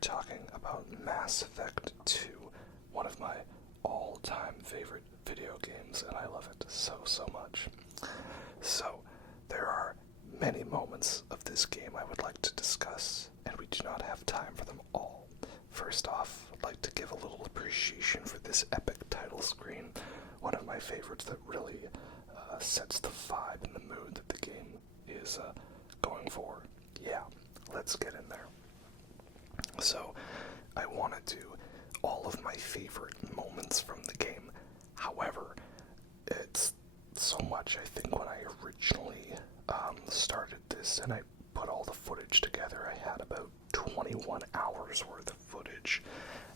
talking about Mass Effect 2, one of my all-time favorite video games, and I love it so much. So, there are many moments of this game I would like to discuss, and we do not have time for them all. First off, I'd like to give a little appreciation for this epic title screen, one of my favorites that really sets the vibe and the mood that the game is going for. Yeah, let's get in there. So, I want to do all of my favorite moments from the game. However, it's so much. I think when I originally started this and I put all the footage together, I had about 21 hours worth of footage,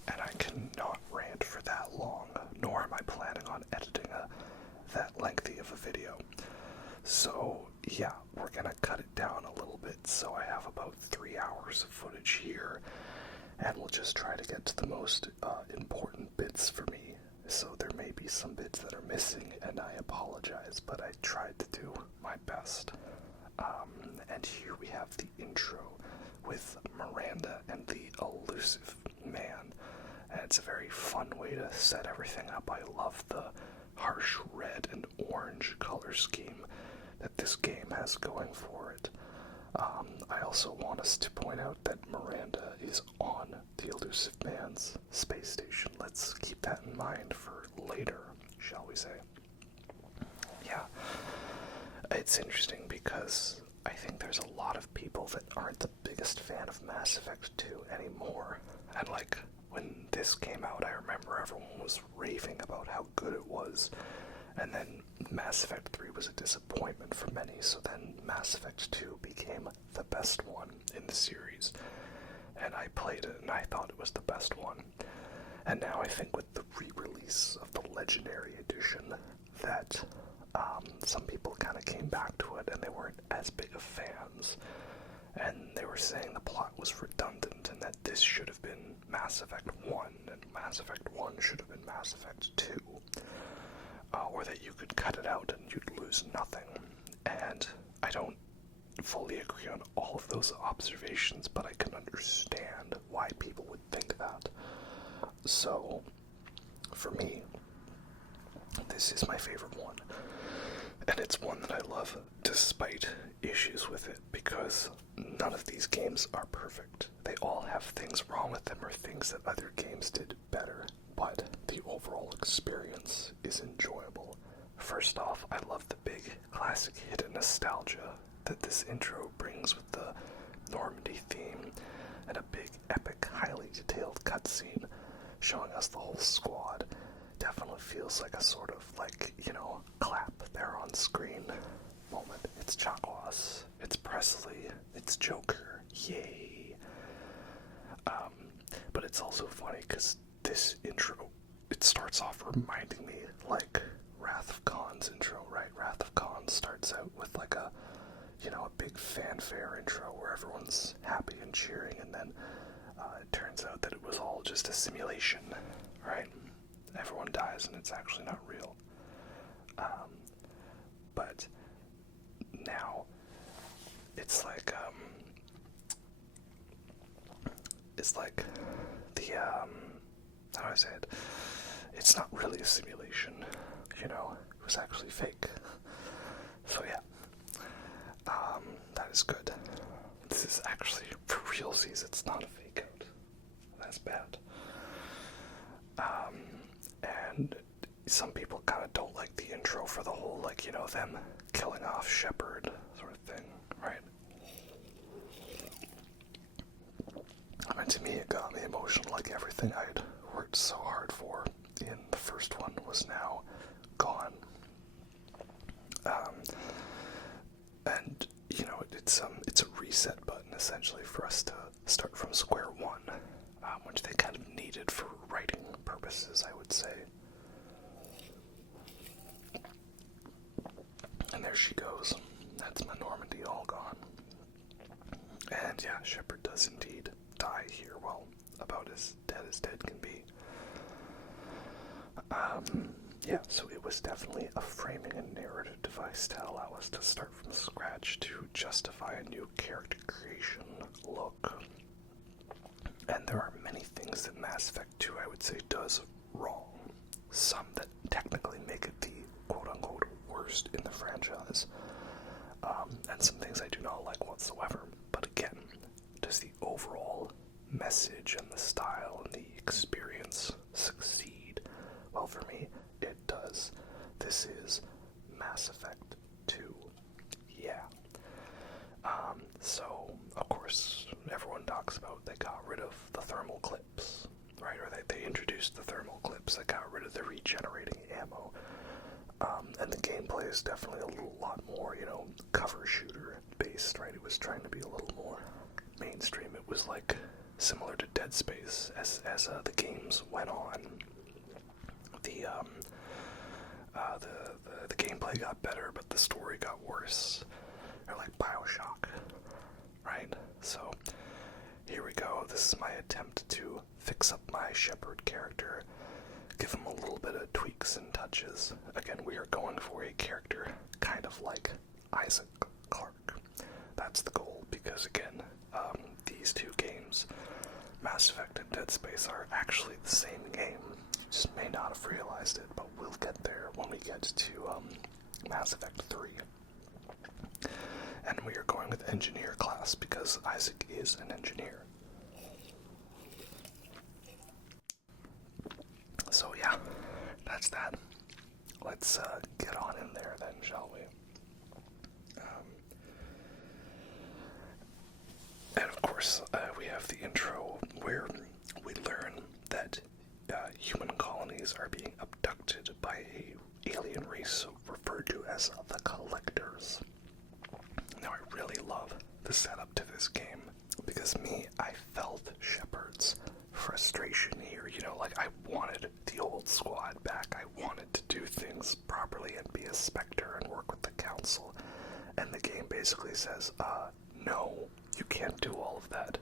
and I cannot rant for that long, nor am I planning on editing that lengthy of a video. So yeah, we're gonna cut it down a little bit, so I have about 3 hours of footage here, and we'll just try to get to the most important bits for me. So there may be some bits that are missing, and I apologize, but I tried to do my best. And here we have the intro with Miranda and the elusive man, and it's a very fun way to set everything up. I love the harsh red and orange color scheme that this game has going for it. I also want us to point out that Miranda is on the elusive man's space station. Let's keep that in mind for later, shall we say. Yeah, it's interesting because I think there's a lot of people that aren't the biggest fan of Mass Effect 2 anymore. And like, when this came out, I remember everyone was raving about how good it was. And then Mass Effect 3 was a disappointment for many, so then Mass Effect 2 became the best one in the series. And I played it, and I thought it was the best one. And now I think with the re-release of the Legendary Edition, that some people kind of came back to it, and they weren't as big of fans. And they were saying the plot was redundant, and that this should have been Mass Effect 1, and Mass Effect 1 should have been Mass Effect 2. Or that you could cut it out and you'd lose nothing. And I don't fully agree on all of those observations, but I can understand why people would think that. So, for me, this is my favorite one. And it's one that I love despite issues with it, because none of these games are perfect. They all have things wrong with them or things that other games did better, but the overall experience is enjoyable. First off, I love the big classic hit of nostalgia that this intro brings with the Normandy theme and a big, epic, highly detailed cutscene showing us the whole squad. Definitely feels like a sort of, like, clap there on screen moment. It's Chakwas, it's Presley, it's Joker, yay. But it's also funny because this intro, it starts off reminding me like Wrath of Khan's intro, right? Wrath of Khan starts out with like a big fanfare intro where everyone's happy and cheering, and then it turns out that it was all just a simulation, right? Everyone dies and it's actually not real. But now it's like the how do I say it? It's not really a simulation, it was actually fake. So yeah, that is good. This is actually for realsies, it's not a fake out. That's bad. And some people kind of don't like the intro for the whole, them killing off Shepard sort of thing, right? I mean, to me, it got me emotional, like everything I'd worked so hard for in the first one was now gone. And, it's a reset button, essentially, for us to start from square one, which they kind of needed for writing purposes, I would say. And there she goes. That's my Normandy all gone. And yeah, Shepard does indeed die here. Well, about as dead can be. Yeah, so it was definitely a framing and narrative device to allow us to start from scratch to justify a new character creation look. And there are many things that Mass Effect 2, I would say, does wrong. Some that technically make it the quote-unquote worst in the franchise. And some things I do not like whatsoever. But again, does the overall message and the style and the experience succeed? Well, for me, it does. This is Mass Effect 2. Yeah. So, of course, everyone talks about they got rid of the thermal clips, right? Or they introduced the thermal clips that got rid of the regenerating ammo. And the gameplay is definitely a lot more, cover shooter based, right? It was trying to be a little more mainstream. It was like similar to Dead Space as the games went on. The gameplay got better, but the story got worse. Or like BioShock, right? So here we go. This is my attempt to fix up my Shepard character, give him a little bit of tweaks and touches. Again, we are going for a character kind of like Isaac Clarke. That's the goal, because again, these two games, Mass Effect and Dead Space, are actually the same game. You just may not have realized it, but we'll get there when we get to Mass Effect 3. And we are going with engineer class because Isaac is an engineer. So yeah, that's that. Let's get on in there then, shall we? And of course, we have the intro where we learn that human colonies are being abducted by an alien race referred to as the Collectors. Now, I really love the setup to this game, because I felt Shepard's frustration here. Like, I wanted the old squad back. I wanted to do things properly and be a Spectre and work with the Council. And the game basically says, no, you can't do all of that.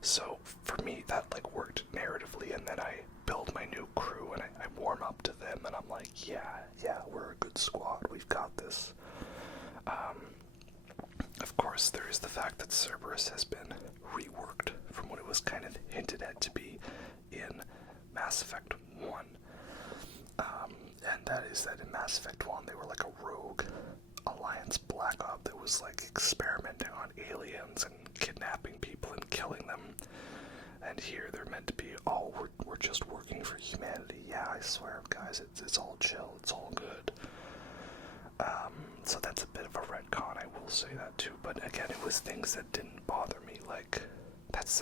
So, for me, that, worked narratively, and then I build my new crew, and I warm up to them, and I'm like, yeah, we're a good squad. We've got this. Of course, there is the fact that Cerberus has been reworked from what it was kind of hinted at to be in Mass Effect 1. And that is that in Mass Effect 1, they were like a rogue Alliance Black Op that was experimenting on aliens and kidnapping people and killing them. And here they're meant to be, we're just working for humanity. Yeah, I swear, guys, it's all chill, it's all good. So that's a bit of a retcon, I will say that too. But again, it was things that didn't bother me.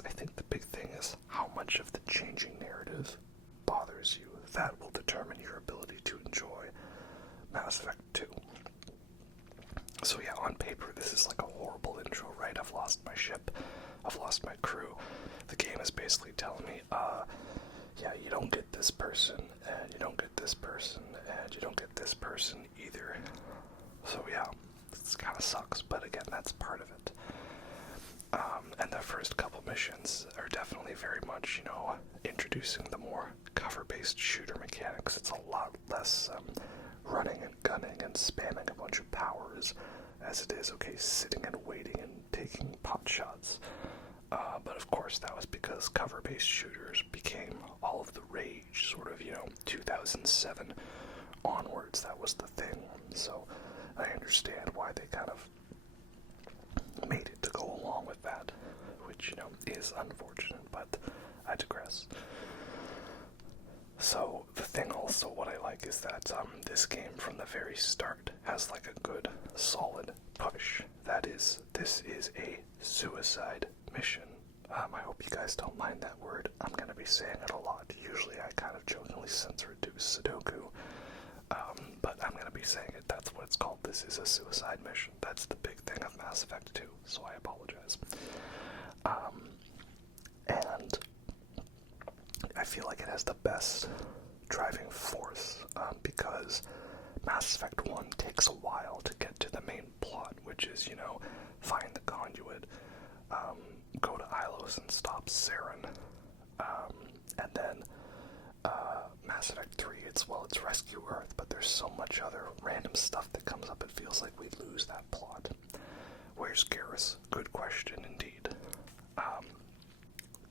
I think the big thing is how much of the changing narrative bothers you. That will determine your ability to enjoy Mass Effect 2. So yeah, on paper, this is like a horrible intro, right? I've lost my ship, I've lost my crew. The game is basically telling me, yeah, you don't get this person, and you don't get this person, and you don't get this person either. So yeah, this kind of sucks, but again, that's part of it. And the first couple missions are definitely very much, introducing the more cover-based shooter mechanics. It's a lot less running and gunning and spamming a bunch of powers, as it is, sitting and waiting and taking pot shots. But of course, that was because cover-based shooters became all of the rage, 2007 onwards. That was the thing. So I understand why they kind of made it to go along with that, which, is unfortunate, but I digress. So the thing also, what I like is that this game from the very start has a good, solid push. This is a suicide mission. I hope you guys don't mind that word. I'm going to be saying it a lot. Usually I kind of jokingly censor it to Sudoku. But I'm going to be saying it. That's what it's called. This is a suicide mission. That's the big thing of Mass Effect 2, so I apologize. And I feel like it has the best driving force, because Mass Effect 1 takes a while to get to the main plot, which is, find the conduit, go to Ilos and stop Saren, and then Mass Effect 3, it's rescue Earth, but there's so much other random stuff that comes up, it feels like we lose that plot. Where's Garrus? Good question, indeed.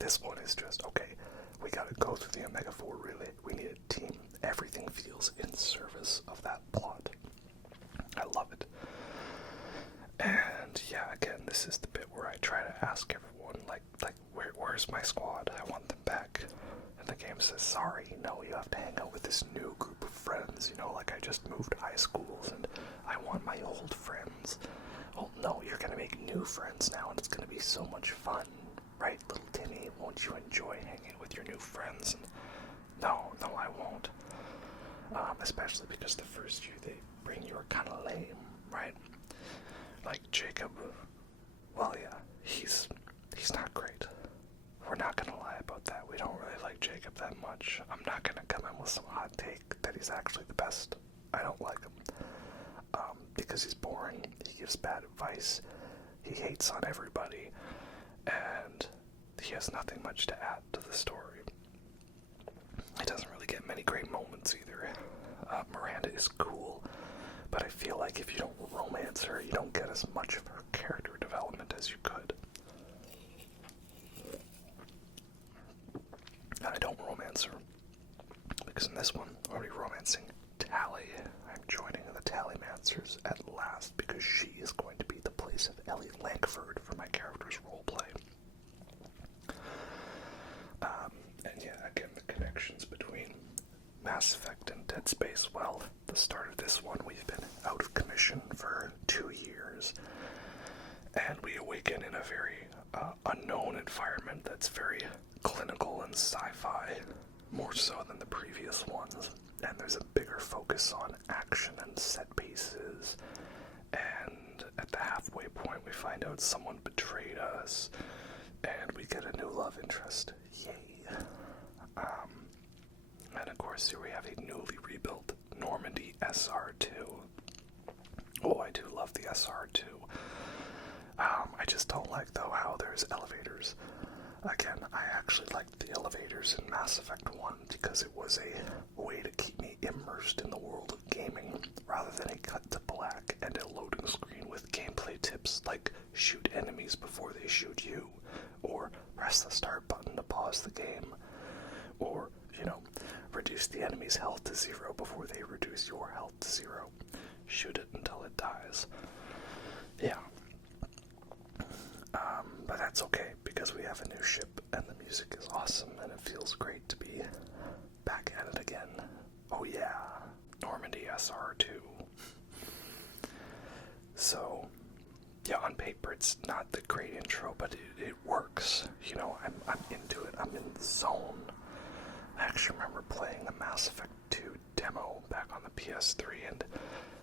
This one is just, okay, we gotta go through the Omega 4, really. We need a team. Everything feels in service of that plot. I love it. And yeah, again, this is the bit where I try to ask everyone, like, where's my squad? I want them back. And the game says, sorry, no, you have to hang out with this new group of friends. You know, like, I just moved high schools and I want my old friends. Oh, no, you're gonna make new friends now and it's gonna be so much fun. Right, little Timmy? Won't you enjoy hanging with your new friends? And no, I won't. Especially because the first few they bring you are kind of lame, right? Like Jacob, well, yeah, he's not great. We're not gonna lie about that. We don't really like Jacob that much. I'm not gonna come in with some hot take that he's actually the best. I don't like him. Because he's boring, he gives bad advice, he hates on everybody, and he has nothing much to add to the story. He doesn't really get many great moments either. Miranda is cool, but I feel like if you don't romance her, you don't get as much of her character development as you could. And I don't romance her, because in this one, I'm already romancing Tally. I'm joining the Tallymancers at last, because she is going to be the place of Ellie Langford for my character's roleplay. And yeah, again, the connections between Mass Effect and Dead Space. Well, the start of this one, we've been out of commission for 2 years, and we awaken in a very unknown environment that's very clinical and sci-fi, more so than the previous ones. And there's a bigger focus on action and set pieces. And at the halfway point, we find out someone betrayed us, and we get a new love interest. Yay. And of course, here we have a newly rebuilt Normandy SR2. Oh, I do love the SR2. I just don't like, though, how there's elevators. Again, I actually liked the elevators in Mass Effect 1 because it was a way to keep me immersed in the world of gaming, rather than a cut to black and a loading screen with gameplay tips like shoot enemies before they shoot you, or press the start button to pause the game, or, you know, reduce the enemy's health to 0 before they reduce your health to 0. Shoot it until it dies. Yeah. But that's okay, because we have a new ship, and the music is awesome, and it feels great to be back at it again. Oh yeah, Normandy SR2. So, yeah, on paper it's not the great intro, but it works. You know, I'm into it, I'm in the zone. I actually remember playing the Mass Effect 2 demo back on the PS3, and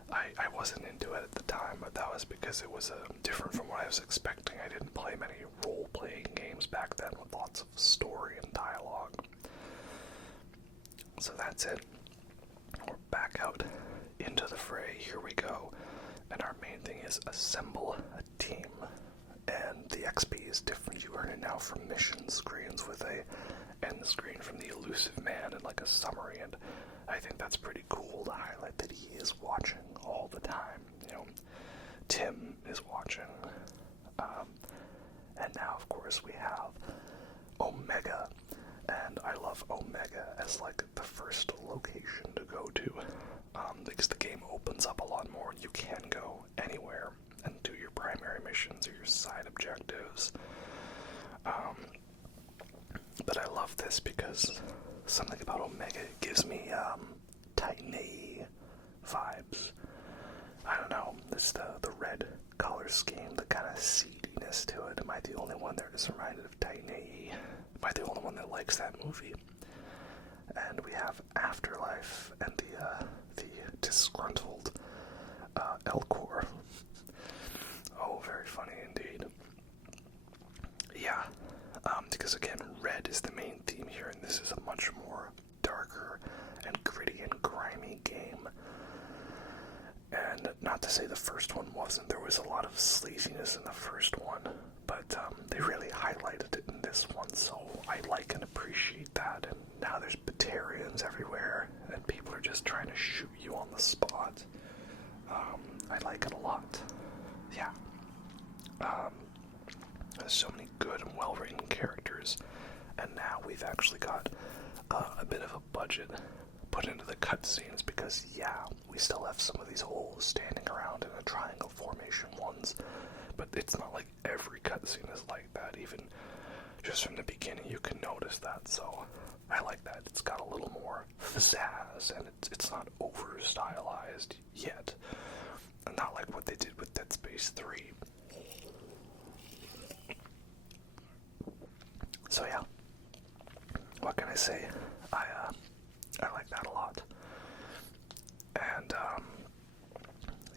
I wasn't into it at the time, but that was because it was different from what I was expecting. I didn't play many role-playing games back then with lots of story and dialogue. So that's it. We're back out into the fray. Here we go. And our main thing is assemble a team. And the XP is different. You earn it now from mission screens with a end screen from the elusive man and like a summary, and I think that's pretty cool to highlight that he is watching all the time. You know, Tim is watching. And now, of course, we have Omega. And I love Omega as, like, the first location to go to. Because the game opens up a lot more. You can go anywhere and do your primary missions or your side objectives. But I love this because something about Omega gives me Titan AE vibes. I don't know, it's the red color scheme, the kind of seediness to it. Am I the only one that is reminded of Titan AE? Am I the only one that likes that movie? And we have Afterlife and the disgruntled Elcor. Oh, very funny indeed. Yeah, because again, red is the main theme here, and this is a much more darker and gritty and grimy game. And not to say the first one wasn't, there was a lot of sleaziness in the first one, but they really highlighted it in this one, so I like and appreciate that. And now there's Batarians everywhere, and people are just trying to shoot you on the spot. I like it a lot. Yeah. There's so many good and well-written characters, and now we've actually got a bit of a budget put into the cutscenes because, yeah, we still have some of these holes standing around in a triangle formation ones, but it's not like every cutscene is like that. Even just from the beginning, you can notice that, so I like that. It's got a little more pizzazz, and it's not over-stylized yet. Not like what they did with Dead Space 3. So yeah, what can I say? I like that a lot. And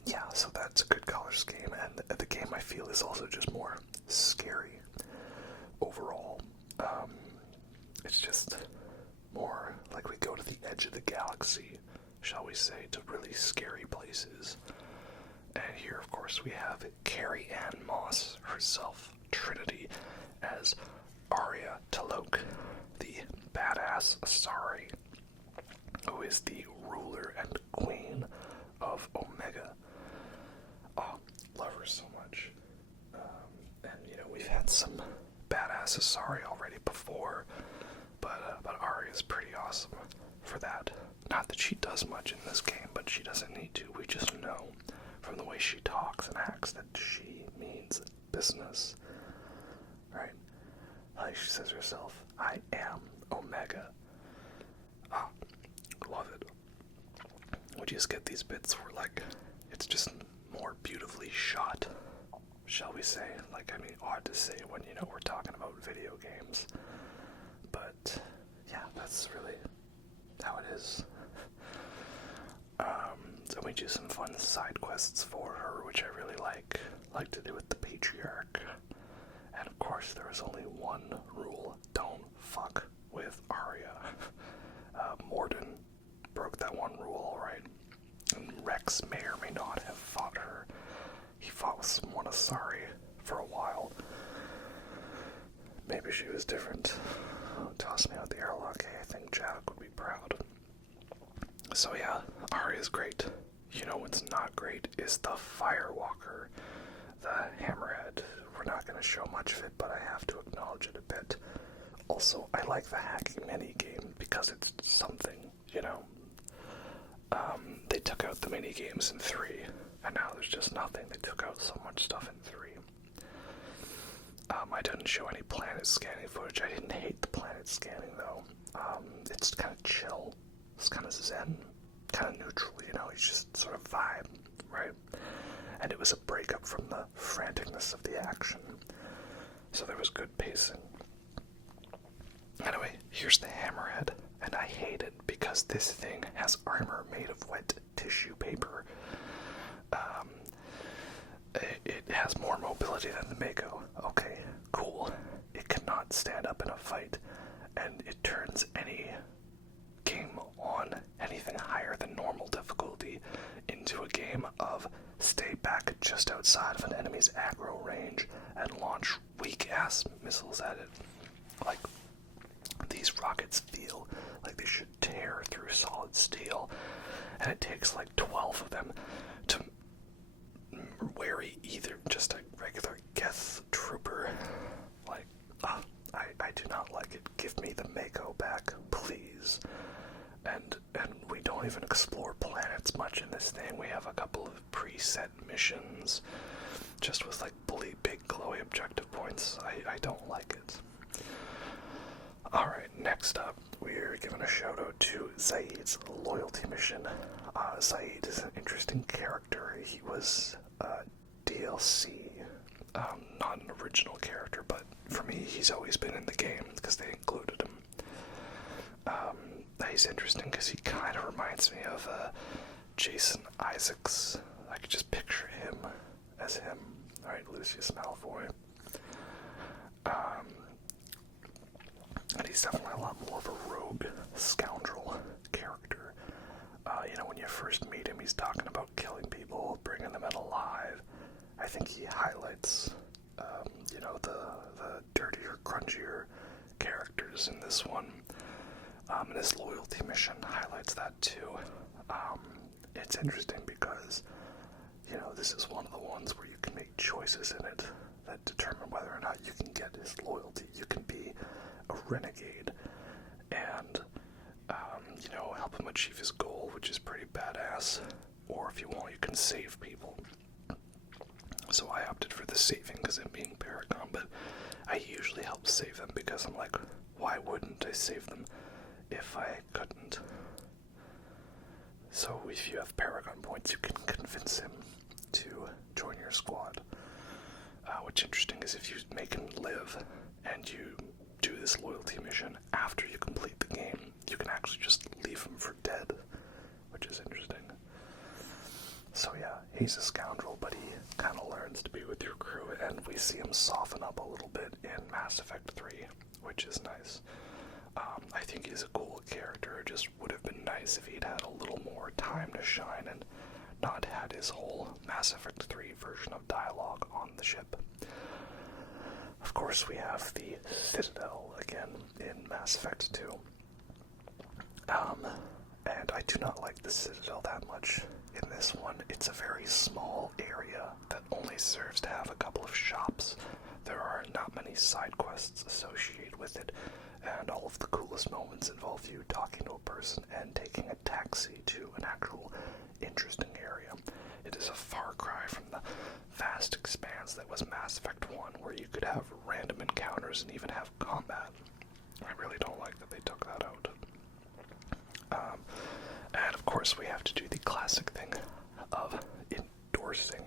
yeah, so that's a good color scheme, and the game, I feel, is also just more scary overall. It's just more like we go to the edge of the galaxy, shall we say, to really scary places. And here, of course, we have Carrie Ann Moss herself, Trinity, as Arya T'Loak, the badass Asari, who is the ruler and queen of Omega. Oh, love her so much. And, you know, we've had some badass Asari already before, but Arya's pretty awesome for that. Not that she does much in this game, but she doesn't need to. We just know from the way she talks and acts that she means business. Right? Like she says herself, I am Omega. Ah, love it. We just get these bits where, like, it's just more beautifully shot, shall we say. Like, I mean, odd to say when, you know, we're talking about video games. But, yeah, that's really how it is. So we do some fun side quests for her, which I really like to do with the Patriarch. And of course, there is only one rule: don't fuck with Arya. Morden broke that one rule, alright? And Rex may or may not have fought her. He fought with someone Asari for a while. Maybe she was different. Toss me out the airlock. Hey, I think Jack would be proud. So yeah, Arya's great. You know what's not great is the Firewalker, the Hammerhead. We're not going to show much of it, but I have to acknowledge it a bit. Also, I like the hacking minigame because it's something, you know. They took out the minigames in 3, and now there's just nothing. They took out so much stuff in 3. I didn't show any planet scanning footage. I didn't hate the planet scanning, though. It's kind of chill. It's kind of zen. Kind of neutral, you know. It's just sort of vibe, right? And it was a breakup from the franticness of the action. So there was good pacing. Anyway, here's the Hammerhead, and I hate it because this thing has armor made of wet tissue paper. It has more mobility than the Mako. Okay, cool. It cannot stand up in a fight, and it turns any game on anything higher than normal difficulty into a game of stay back just outside of an enemy's aggro range and launch weak-ass missiles at it. Like, these rockets feel like they should tear through solid steel, and it takes like 12 of them to weary either just a regular Geth trooper. Like, I do not like it. Give me the Mako back, please. And we don't even explore planets much in this thing. We have a couple of preset missions, just with like big glowy objective points. I don't like it. Alright, next up, we're giving a shout out to Zaid's loyalty mission. Zaid is an interesting character. He was DLC, not an original character, but for me, he's always been in the game because they included him. He's interesting because he kind of reminds me of Jason Isaacs. I could just picture him as him. Alright, Lucius Malfoy. And he's definitely a lot more of a rogue, scoundrel character. You know, when you first meet him, he's talking about killing people, bringing them in alive. I think he highlights, you know, the dirtier, grungier characters in this one. And his loyalty mission highlights that too. It's interesting because, you know, this is one of the ones where you can make choices in it that determine whether or not you get his loyalty. You can be a renegade and, help him achieve his goal, which is pretty badass. Or if you want, you can save people. So I opted for the saving because I'm being Paragon, but I usually help save them because I'm like, why wouldn't I save them if I couldn't? So if you have Paragon points, you can convince him to join your squad. What's interesting is if you make him live and you do this loyalty mission after you complete the game, you can actually just leave him for dead, which is interesting. So yeah, he's a scoundrel, but he kind of learns to be with your crew, and we see him soften up a little bit in Mass Effect 3, which is nice. I think he's a cool character. It just would have been nice if he'd had a little more time to shine and not had his whole Mass Effect 3 version of dialogue on the ship. Of course, we have the Citadel again in Mass Effect 2. And I do not like the Citadel that much in this one. It's a very small area that only serves to have a couple of shops. There are not many side quests associated with it, and all of the coolest moments involve you talking to a person and taking a taxi to an actual interesting area. It is a far cry from the vast expanse that was Mass Effect 1, where you could have random encounters and even have combat. I really don't like that they took that out. And of course we have to do the classic thing of endorsing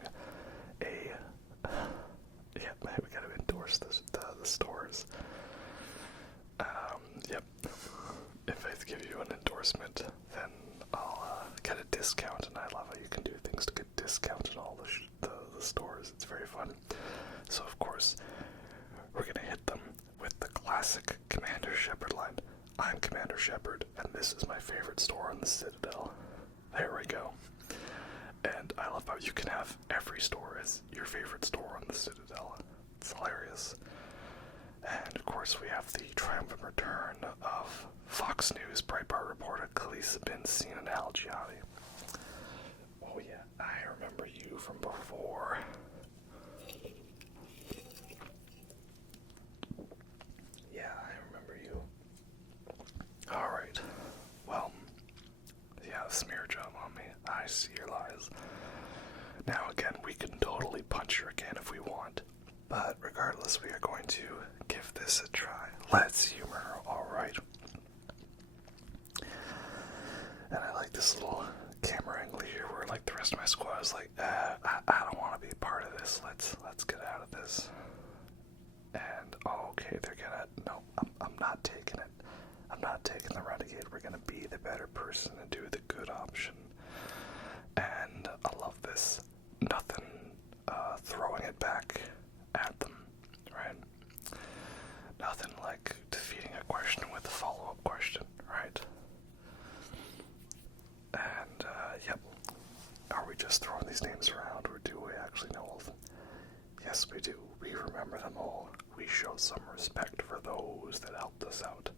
we gotta endorse the stores. Yep. If I give you an endorsement, then I'll get a discount, and I love how you can do things to get discounts in all the stores. It's very fun. So of course, we're gonna hit them with the classic Commander Shepard line. I'm Commander Shepard, and this is my favorite store on the Citadel. There we go. And I love how you can have every store as your favorite store on the Citadel. It's hilarious. And of course we have the triumphant return of Fox News Breitbart reporter Khaleesi bin Sinan al-Jiyadi. Oh yeah, I remember you from before. Yeah, I remember you. Alright, well, yeah, smear job on me. I see your lies. Now again, we can totally punch her again if we want, but regardless, we are going to give this a try. Let's humor her, alright? And I like this little camera angle here where like the rest of my squad is like, I don't want to be a part of this. Let's get out of this. And okay, they're gonna, no, I'm not taking it. I'm not taking the renegade. We're gonna be the better person and do the good option. And I love this. Nothing throwing it back at them, right? Nothing like defeating a question with a follow-up question, right? And, yep. Are we just throwing these names around, or do we actually know all of them? Yes, we do. We remember them all. We show some respect for those that helped us out.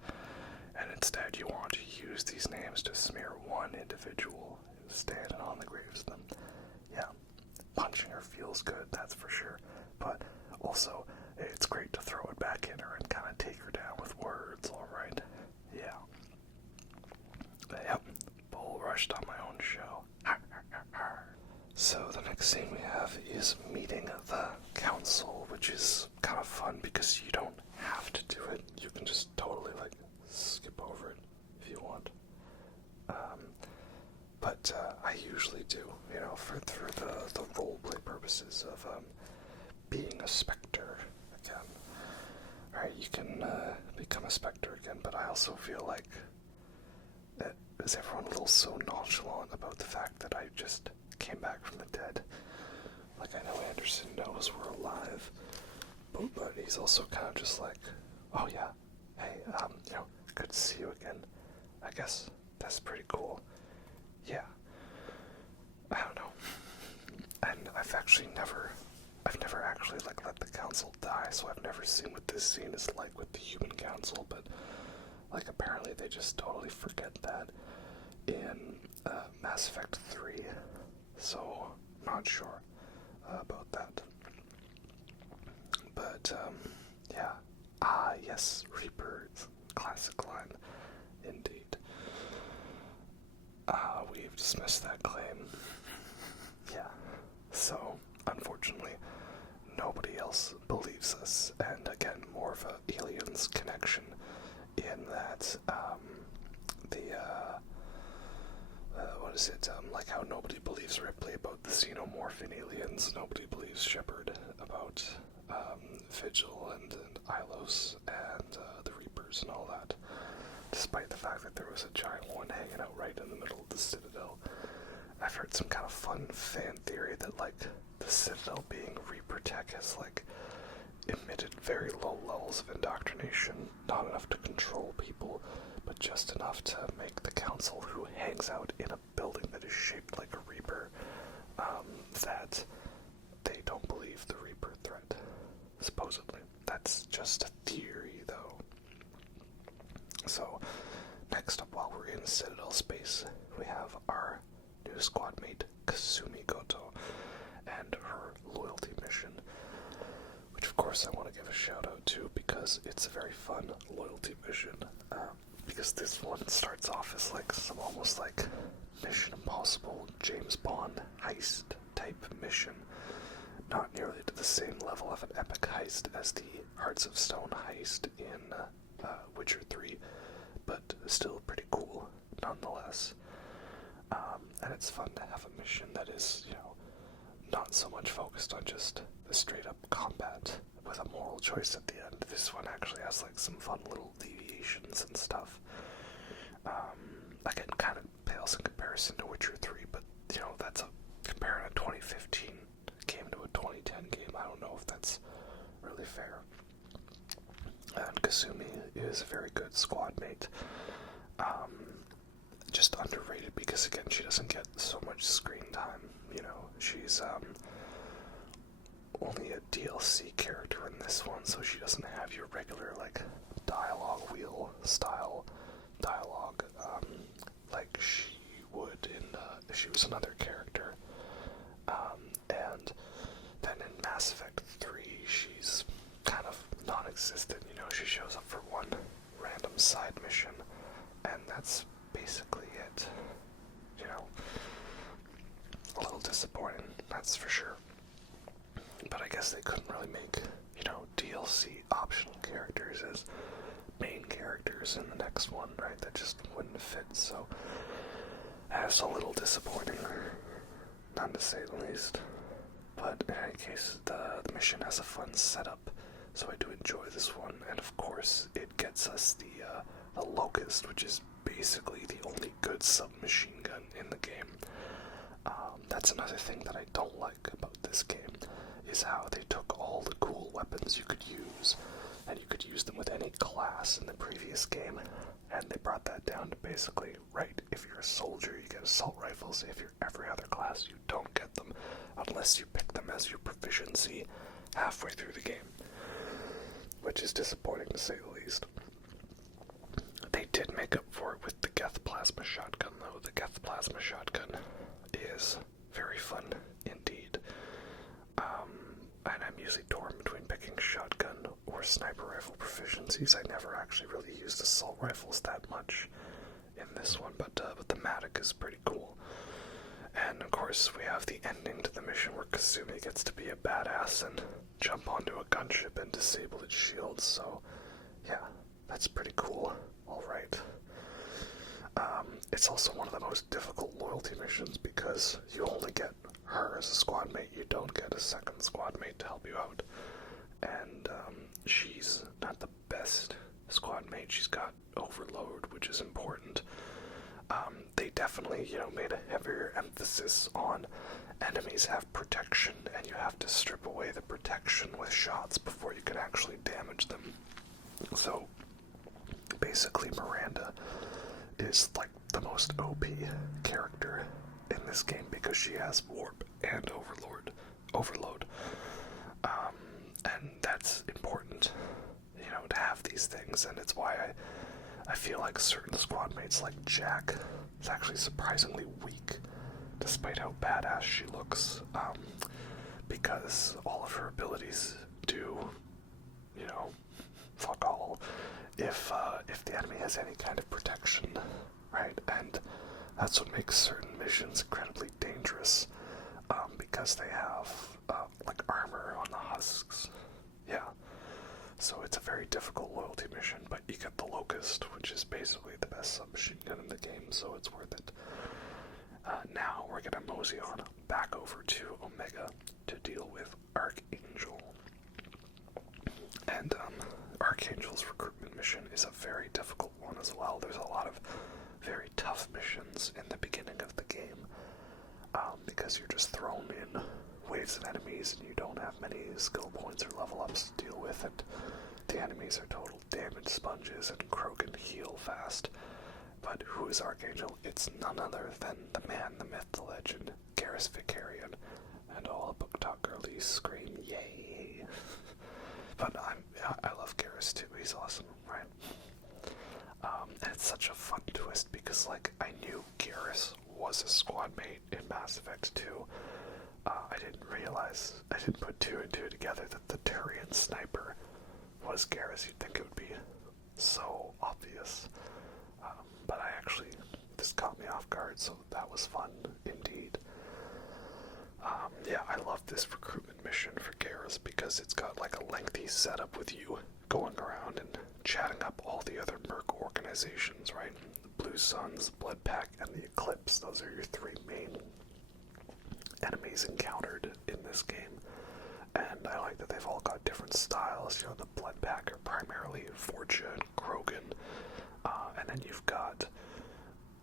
And instead you want to use these names to smear one individual standing on the graves of them. Yeah, punching her feels good, that's for sure. But also, it's great to throw it back in her and kind of take her down with words, alright? Yeah. Yep, bull rushed on my own show. So the next scene we have is meeting the council, which is kind of fun because you don't have to do it. You can just totally skip over it if you want. But I usually do, for the roleplay purposes of being a Spectre again. Alright, you can become a Spectre again, but I also feel like that is everyone a little so nonchalant about the fact that I just came back from the dead. Like, I know Anderson knows we're alive, but he's also kind of just like, oh yeah, hey, good to see you again. I guess that's pretty cool. Yeah. I don't know. And I've never actually let the council die, so I've never seen what this scene is like with the human council, but apparently they just totally forget that in Mass Effect 3. So, not sure about that. But, yeah, Yes, Reapers. Classic line. Indeed. We've dismissed that claim. Yeah. So, unfortunately, nobody else believes us. And again, more of a aliens connection in that, what is it, like how nobody believes Ripley about the xenomorphin aliens, nobody believes Shepard about, Vigil and Ilos and, the Reapers and all that, despite the fact that there was a giant one hanging out right in the middle of the Citadel. I've heard some kind of fun fan theory that, like, the Citadel being Reaper tech has, like, emitted very low levels of indoctrination, not enough to control people, but just enough to make the Council, who hangs out in a building that is shaped like a Reaper, that they don't believe the Reaper threat, supposedly. That's just a theory, though. So, next up, while we're in Citadel space, we have our new squad mate, Kasumi Goto, and her loyalty mission, which of course I want to give a shout out to because it's a very fun loyalty mission, because this one starts off as like some almost like Mission Impossible, James Bond heist type mission, not nearly to the same level of an epic heist as the Hearts of Stone heist in Witcher 3, but still pretty cool nonetheless. And it's fun to have a mission that is, not so much focused on just the straight up combat with a moral choice at the end. This one actually has like some fun little deviations and stuff. Again, kind of pales in comparison to Witcher 3, but that's comparing a 2015 game to a 2010 game. I don't know if that's really fair. And Kasumi is a very good squad mate. Just underrated because, again, she doesn't get so much screen time. She's only a DLC character in this one, so she doesn't have your regular, like, dialogue wheel style dialogue, like she would if she was another character. And then in Mass Effect 3, she's kind of non-existent. She shows up for one random side mission, and that's basically it. A little disappointing, that's for sure. But I guess they couldn't really make, DLC optional characters as main characters in the next one, right? That just wouldn't fit, so that's a little disappointing, not to say the least. But in any case, the mission has a fun setup, so I do enjoy this one, and of course it gets us the Locust, which is basically the only good submachine gun in the game. That's another thing that I don't like about this game, is how they took all the cool weapons you could use, and you could use them with any class in the previous game, and they brought that down to basically, right, if you're a soldier, you get assault rifles. If you're every other class, you don't get them, unless you pick them as your proficiency halfway through the game, which is disappointing to say the least. They did make up for it with the Geth Plasma Shotgun, though. The Geth Plasma Shotgun is very fun indeed. And I'm usually torn between picking shotgun or sniper rifle proficiencies. I never actually really used assault rifles that much in this one, but the Matic is pretty cool. And of course, we have the ending to the mission where Kasumi gets to be a badass and jump onto a gunship and disable its shields, so yeah, that's pretty cool. Alright. It's also one of the most difficult loyalty missions because you only get her as a squad mate, you don't get a second squad mate to help you out. And she's not the best squad mate. She's got Overload, which is important. They definitely, made a heavier emphasis on enemies have protection, and you have to strip away the protection with shots before you can actually damage them. So, basically Miranda is like the most OP character in this game because she has Warp and Overload. And that's important, to have these things, and it's why I feel like certain squad mates like Jack is actually surprisingly weak, despite how badass she looks, because all of her abilities do, fuck all. has any kind of protection, right? And that's what makes certain missions incredibly dangerous, because they have, like, armor on the husks. Yeah. So it's a very difficult loyalty mission, but you get the Locust, which is basically the best submachine gun in the game, so it's worth it. Now we're gonna mosey on back over to Omega to deal with Archangel. And Archangel's recruitment mission is a very difficult one as well. There's a lot of very tough missions in the beginning of the game, because you're just thrown in waves of enemies and you don't have many skill points or level ups to deal with, and the enemies are total damage sponges, and Krogan heal fast. But who is Archangel? It's none other than the man, the myth, the legend, Garrus Vicarion, and all book talk girlies scream yay. But I love Garrus too. He's awesome, right? And it's such a fun twist because, like, I knew Garrus was a squad mate in Mass Effect 2. I didn't put two and two together that the Turian sniper was Garrus. You'd think it would be so obvious. But this caught me off guard, so that was fun indeed. Yeah, I love this recruitment mission for Garrus because it's got like a lengthy setup with you going around and chatting up all the other merc organizations, right? The Blue Suns, Blood Pack, and the Eclipse. Those are your three main enemies encountered in this game. And I like that they've all got different styles. You know, the Blood Pack are primarily Forja and Krogan. And then you've got...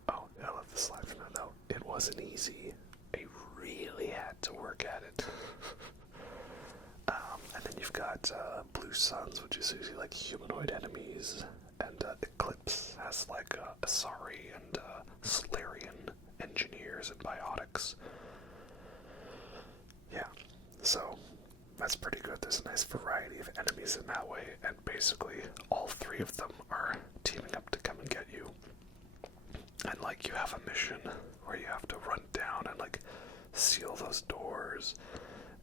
Oh, I love this line from that, though. It wasn't easy. I really had to work at it. And then you've got Blue Suns, which is usually like humanoid enemies. And Eclipse has like Asari and Solarian engineers and biotics. Yeah, so that's pretty good. There's a nice variety of enemies in that way, and basically all three of them are teaming up to come and get you. And like, you have a mission where you have to run down and like seal those doors,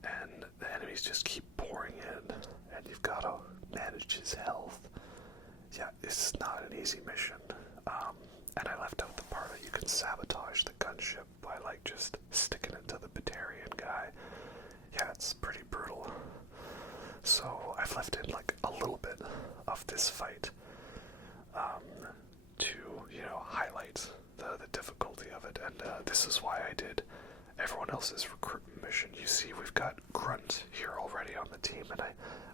and the enemies just keep pouring in, and you've got to manage his health. Yeah, it's not an easy mission. And I left out the part that you can sabotage the gunship by like just sticking it to the Batarian guy. Yeah, it's pretty brutal. So I've left in like a little bit of this fight to, you know, highlight the difficulty of it. And this is why I did everyone else's recruitment mission. You see, we've got Grunt here already on the team, and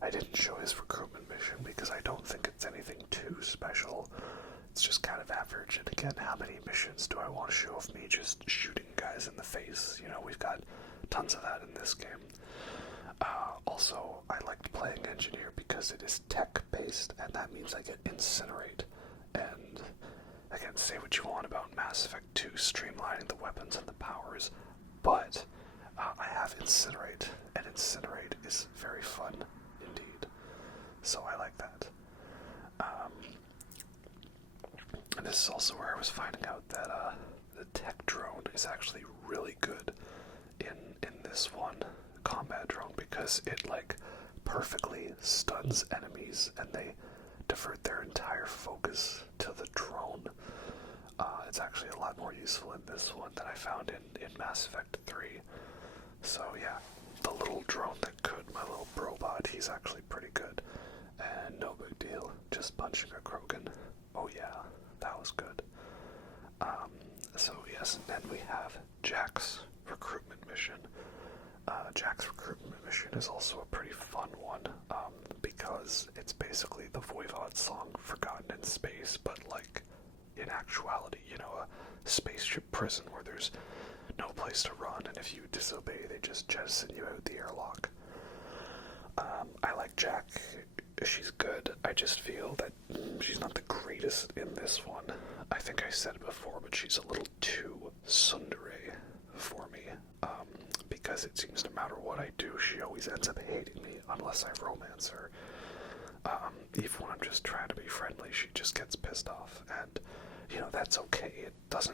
I didn't show his recruitment mission because I don't think it's anything too special. It's just kind of average. And again, how many missions do I want to show of me just shooting guys in the face? You know, we've got tons of that in this game. Also, I liked playing Engineer because it is tech-based, and that means I get Incinerate. And again, say what you want about Mass Effect 2 streamlining the weapons and the powers, but I have Incinerate, and Incinerate is very fun indeed. So I like that. And this is also where I was finding out that the tech drone is actually really good in this one, combat drone, because it like perfectly stuns enemies and they divert their entire focus to the drone. It's actually a lot more useful in this one than I found in Mass Effect 3. So yeah, the little drone that could, my little brobot, he's actually pretty good. And no big deal, just punching a Krogan. Oh yeah, that was good. So yes, and then we have Jack's recruitment mission. Jack's recruitment mission is also a pretty fun one, because it's basically the Voivod song Forgotten in Space, but like in actuality, you know, a spaceship prison where there's no place to run, and if you disobey, they just jettison you out the airlock. I like Jack. She's good. I just feel that she's not the greatest in this one. I think I said it before, but she's a little too tsundere for me. Because it seems no matter what I do, she always ends up hating me unless I romance her. Even when I'm just trying to be friendly, she just gets pissed off. And, you know, that's okay.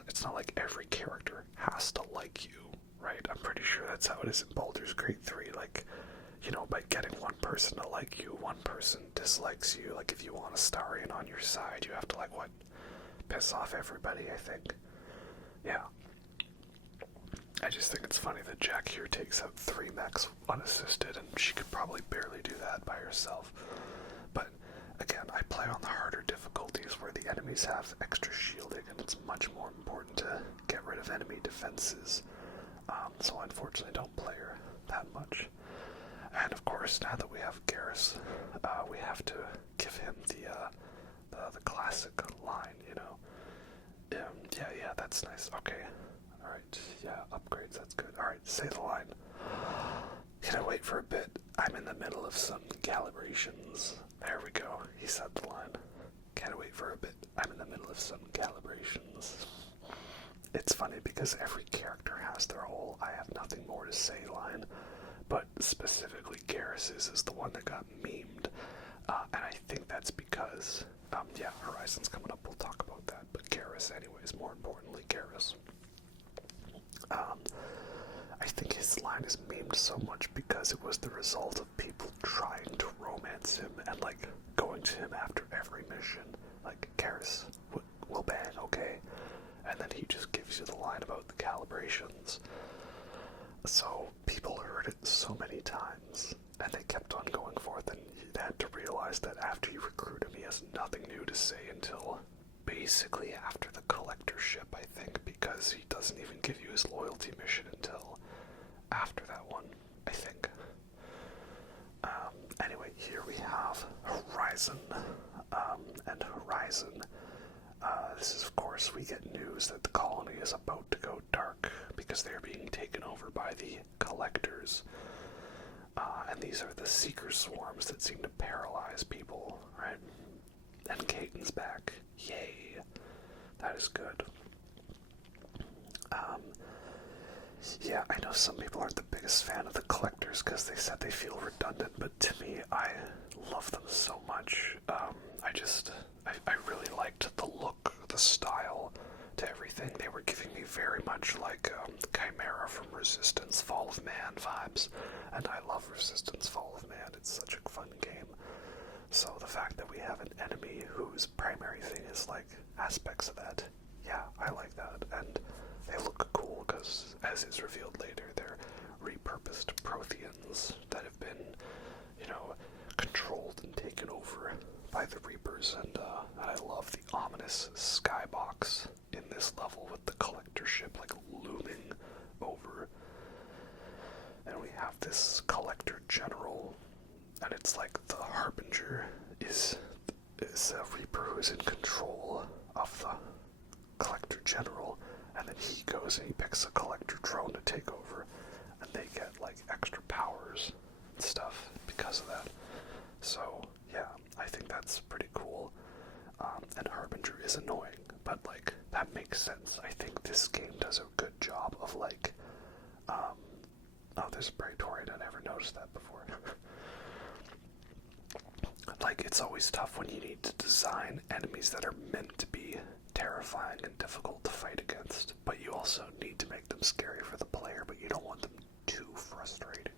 It's not like every character has to like you, right? I'm pretty sure that's how it is in Baldur's Gate 3. Like, by getting one person to like you, one person dislikes you. Like, if you want a Starion on your side, you have to, like, what? Piss off everybody, I think. Yeah. I just think it's funny that Jack here takes out 3 mechs unassisted, and she could probably barely do that by herself. But, again, I play on the harder difficulties where the enemies have extra shielding, and it's much more important to get rid of enemy defenses. So I unfortunately don't play her that much. And of course, now that we have Garrus, we have to give him the classic line, Yeah, that's nice. Okay. Alright, yeah, upgrades, that's good. Alright, say the line. Can I wait for a bit? I'm in the middle of some calibrations. There we go, he said the line. Can I wait for a bit? I'm in the middle of some calibrations. It's funny because every character has their whole I have nothing more to say line, but specifically Garrus's is the one that got memed, and I think that's because, Horizon's coming up, we'll talk about that, but Garrus anyways, more importantly, Garrus. I think his line is memed so much because it was the result of people trying to romance him and, like, going to him after every mission, like, Garrus, we'll bang, okay? And then he just gives you the line about the calibrations. So people heard it so many times, and they kept on going forth, and you had to realize that after you recruit him, he has nothing new to say until basically after the collector ship, I think, because he doesn't even give you his loyalty mission until after that one, I think. Anyway, here we have Horizon, and Horizon, this is, of course, we get news that the colony is about to go dark because they're being taken over by the collectors. And these are the seeker swarms that seem to paralyze people, right? And Caden's back. Yay. That is good. Yeah, I know some people aren't the biggest fan of the collectors because they said they feel redundant, but to me, I love them so much. I really liked the look, the style to everything. They were giving me very much like Chimera from Resistance Fall of Man vibes, and I love Resistance Fall of Man. It's such a fun game. So the fact that we have an enemy whose primary thing is like aspects of that, yeah, I like that. And they look cool because, as is revealed later, they're repurposed Protheans that have been, controlled and taken over by the Reapers, and I love the ominous skybox in this level with the collector ship like looming over. And we have this collector general, and it's like the Harbinger is a Reaper who's in control of the collector general, and then he goes and he picks a collector drone to take over, and they get like extra powers and stuff because of that. So yeah, I think that's pretty cool. And Harbinger is annoying, but like that makes sense. I think this game does a good job of like, oh, there's a Praetorian. I never noticed that before. Like, it's always tough when you need to design enemies that are meant to be terrifying and difficult to fight against, but you also need to make them scary for the player, but you don't want them too frustrating.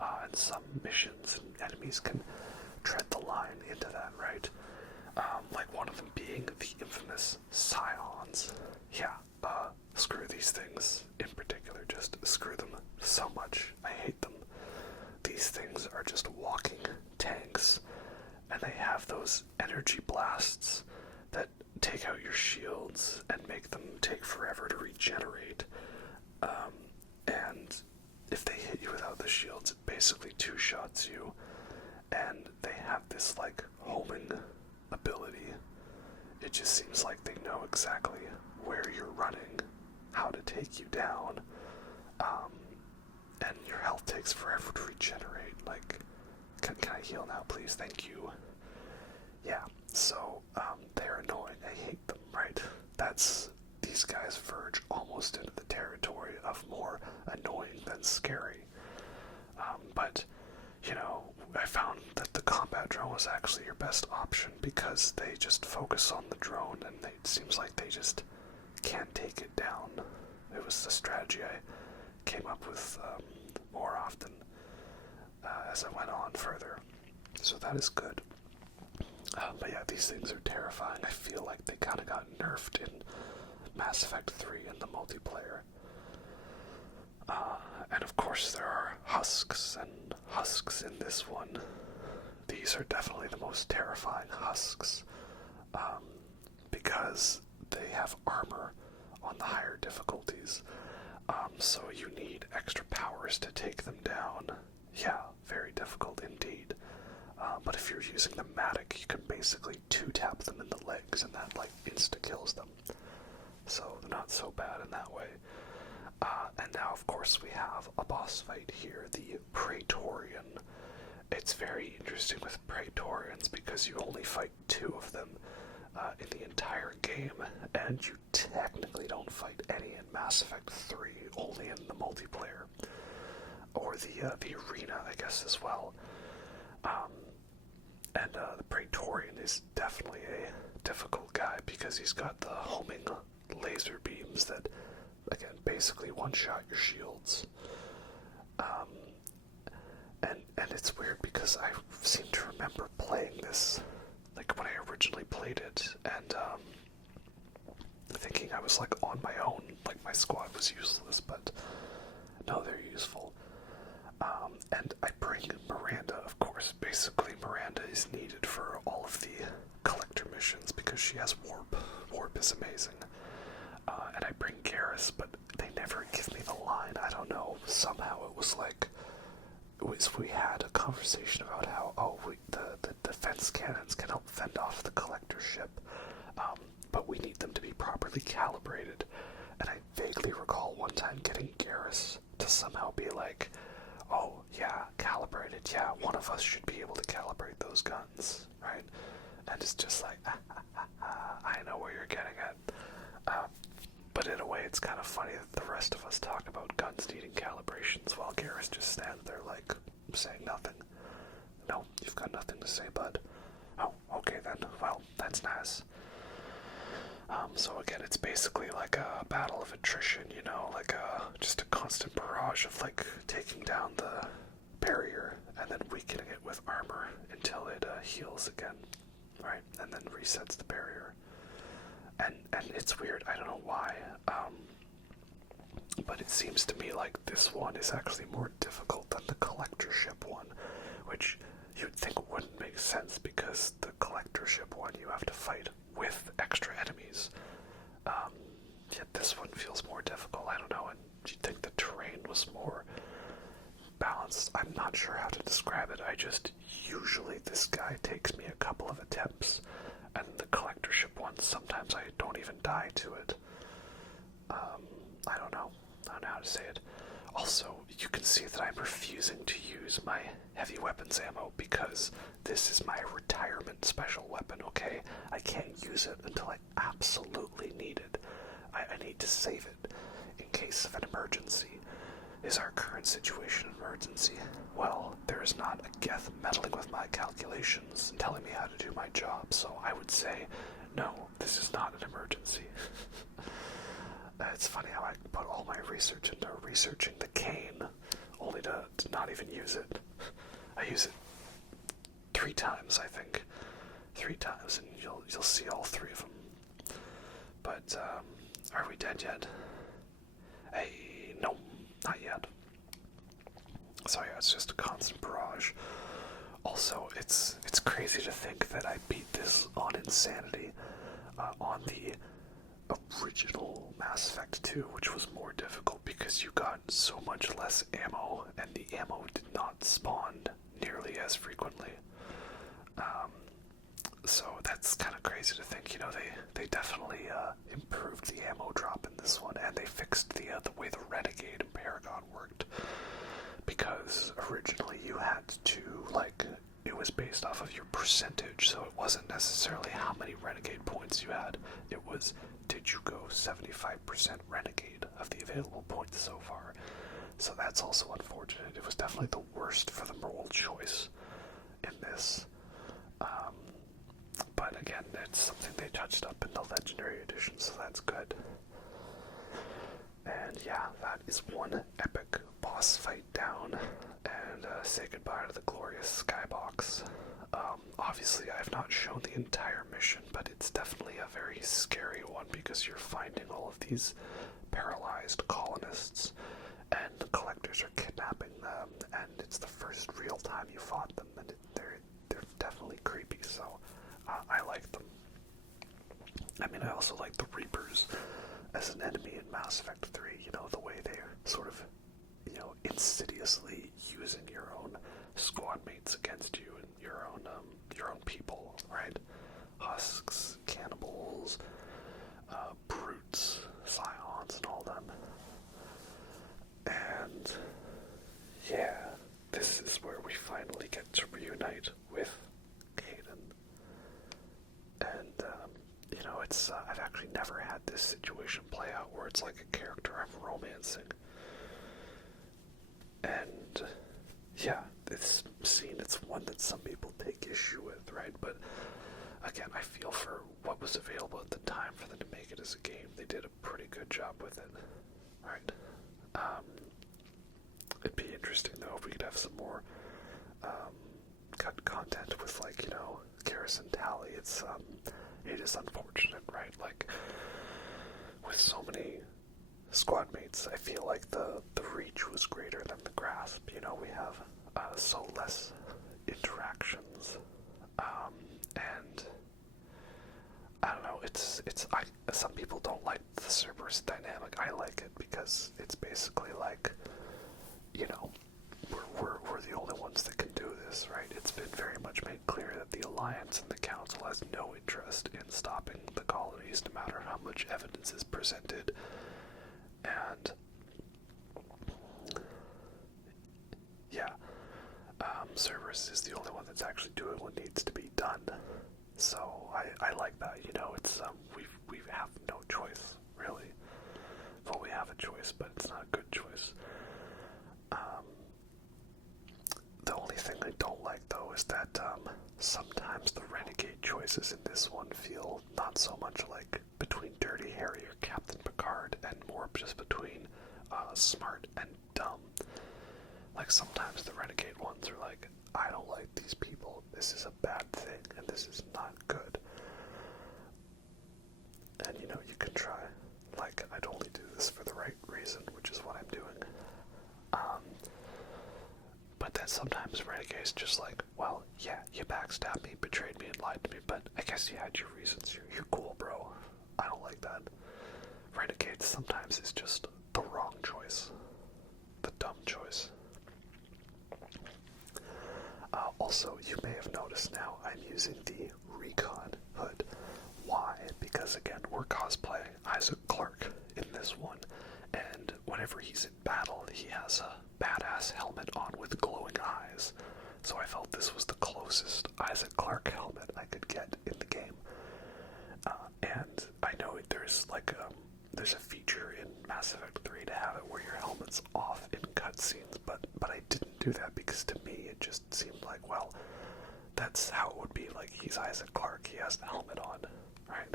And some missions and enemies can tread the line into that, right? Like one of them being the infamous Scions. Yeah, screw these things in particular, just screw them so much. I hate them. These things are just walking tanks, and they have those energy blasts that take out your shields and make them take forever to regenerate. And if they hit you without the shields, it basically two-shots you. And they have this, like, homing ability. It just seems like they know exactly where you're running, how to take you down. And your health takes forever to regenerate. Like, can I heal now, please? Thank you. Yeah, so, they're annoying. I hate them, right? These guys verge almost into the territory of more annoying than scary. But, I found that the combat drone was actually your best option because they just focus on the drone and it seems like they just can't take it down. It was the strategy I came up with more often. as I went on further. So that is good. But yeah, these things are terrifying. I feel like they kind of got nerfed in Mass Effect 3 in the multiplayer. And of course there are husks and husks in this one. These are definitely the most terrifying husks, because they have armor on the higher difficulties, so you need extra powers to take them down. Yeah, very difficult indeed. But if you're using the Matic, you can basically 2-tap them in the legs and that like insta-kills them. So they're not so bad in that way. And now of course we have a boss fight here, the Praetorian. It's very interesting with Praetorians because you only fight 2 of them in the entire game, and you technically don't fight any in Mass Effect 3, only in the multiplayer. Or the arena, I guess, as well. And the Praetorian is definitely a difficult guy because he's got the homing laser beams that, again, basically one-shot your shields. And it's weird because I seem to remember playing this, like when I originally played it, and thinking I was like on my own, like my squad was useless, but no, they're useful. And I bring Miranda, of course. Basically, Miranda is needed for all of the collector missions because she has warp. Warp is amazing. And I bring Garrus, but they never give me the line. I don't know. Somehow it was like, we had a conversation about how, the defense cannons can help fend off the collector ship, but we need them to be properly calibrated. And I vaguely recall one time getting Garrus to somehow be like, oh, yeah, calibrated, yeah, one of us should be able to calibrate those guns, right? And it's just like, I know where you're getting at. But in a way, it's kind of funny that the rest of us talk about guns needing calibrations while Garrus just stands there like, saying nothing. No, you've got nothing to say, bud. Oh, okay then, well, that's nice. So again, it's basically like a battle of attrition, you know, like just a constant barrage of like taking down the barrier and then weakening it with armor until it heals again, right? And then resets the barrier. And it's weird, I don't know why, but it seems to me like this one is actually more difficult than the collector ship one, which you'd think wouldn't make sense because the collector ship one you have to fight with extra enemies. Yet this one feels more difficult, I don't know, and you'd think the terrain was more balanced. I'm not sure how to describe it. Usually this guy takes me a couple of attempts, and the collector ship one, sometimes I don't even die to it. I don't know how to say it. Also, you can see that I'm refusing to use my heavy weapons ammo because this is my retirement special weapon, okay? I can't use it until I absolutely need it. I need to save it in case of an emergency. Is our current situation an emergency? Well, there is not a Geth meddling with my calculations and telling me how to do my job, so I would say, no, this is not an emergency. It's funny how I put all my research into researching the cane, only to not even use it. I use it 3 times, I think. 3 times, and you'll see all 3 of them. But, are we dead yet? Hey, no, not yet. So yeah, it's just a constant barrage. Also, it's crazy to think that I beat this on Insanity, on the original Mass Effect 2, which was more difficult because you got so much less ammo, and the ammo did not spawn nearly as frequently. So that's kind of crazy to think, you know, they definitely improved the ammo drop in this one, and they fixed the way the Renegade and Paragon worked. Because originally you had to, like, it was based off of your percentage, so it wasn't necessarily how many Renegade points you had. It was, did you go 75% Renegade of the available points so far? So that's also unfortunate. It was definitely the worst for the role choice in this. But again, it's something they touched up in the Legendary Edition, so that's good. And yeah, that is one epic boss fight down. And say goodbye to the glorious skybox. Obviously, I have not shown the entire mission, but it's definitely a very scary one because you're finding all of these paralyzed colonists, and the collectors are kidnapping them, and it's the first real time you fought them, and they're definitely creepy. So I like them. I mean, I also like the Reapers as an enemy in Mass Effect 3. You know, the way they're sort of, insidiously using your own squad mates against you and your own people, right? Husks, cannibals, brutes, scions, and all them. And yeah, this is where we finally get to reunite with Kaidan. And it's I've actually never had this situation play out where it's like a character I'm romancing. And yeah, it's one that some people take issue with, right? But again, I feel for what was available at the time for them to make it as a game, they did a pretty good job with it, right? It'd be interesting though if we could have some more cut content with Garrison Tally. It is unfortunate, right? Like with so many squad mates, I feel like the reach was greater than the grasp. We have so less interactions, and I don't know. Some people don't like the Cerberus dynamic. I like it because it's basically like, we're the only ones that can do this, right? It's been very much made clear that the Alliance and the Council has no interest in stopping the colonies, no matter how much evidence is presented. And yeah, Cerberus is the only one that's actually doing what needs to be done. So I like that. It's we have no choice, really. Well, we have a choice, but it's not a good choice. The only thing I don't like, though, is that sometimes the renegade choices in this one feel not so much like between Dirty Harry or Captain Picard, and more just between smart and dumb. Like, sometimes the renegade ones are like, I don't like these people, this is a bad thing, and this is not good. And, you can try. Like, I'd only do this for the right reason, which is what I'm doing. But then sometimes Renegade's just like, well, yeah, you backstabbed me, betrayed me, and lied to me, but I guess you had your reasons. You're cool, bro. I don't like that. Renegade sometimes is just the wrong choice. The dumb choice. Also, you may have noticed now I'm using the recon hood. Why? Because again, we're cosplaying Isaac Clarke in this one, and whenever he's in battle, he has a badass helmet on with glowing eyes. So I felt this was the closest Isaac Clarke helmet I could get in the game. And I know there's a feature in Mass Effect 3 to have it where your helmet's off in cutscenes, but I didn't do that because to me it just seemed like, well, that's how it would be. Like, he's Isaac Clarke, he has the helmet on, right?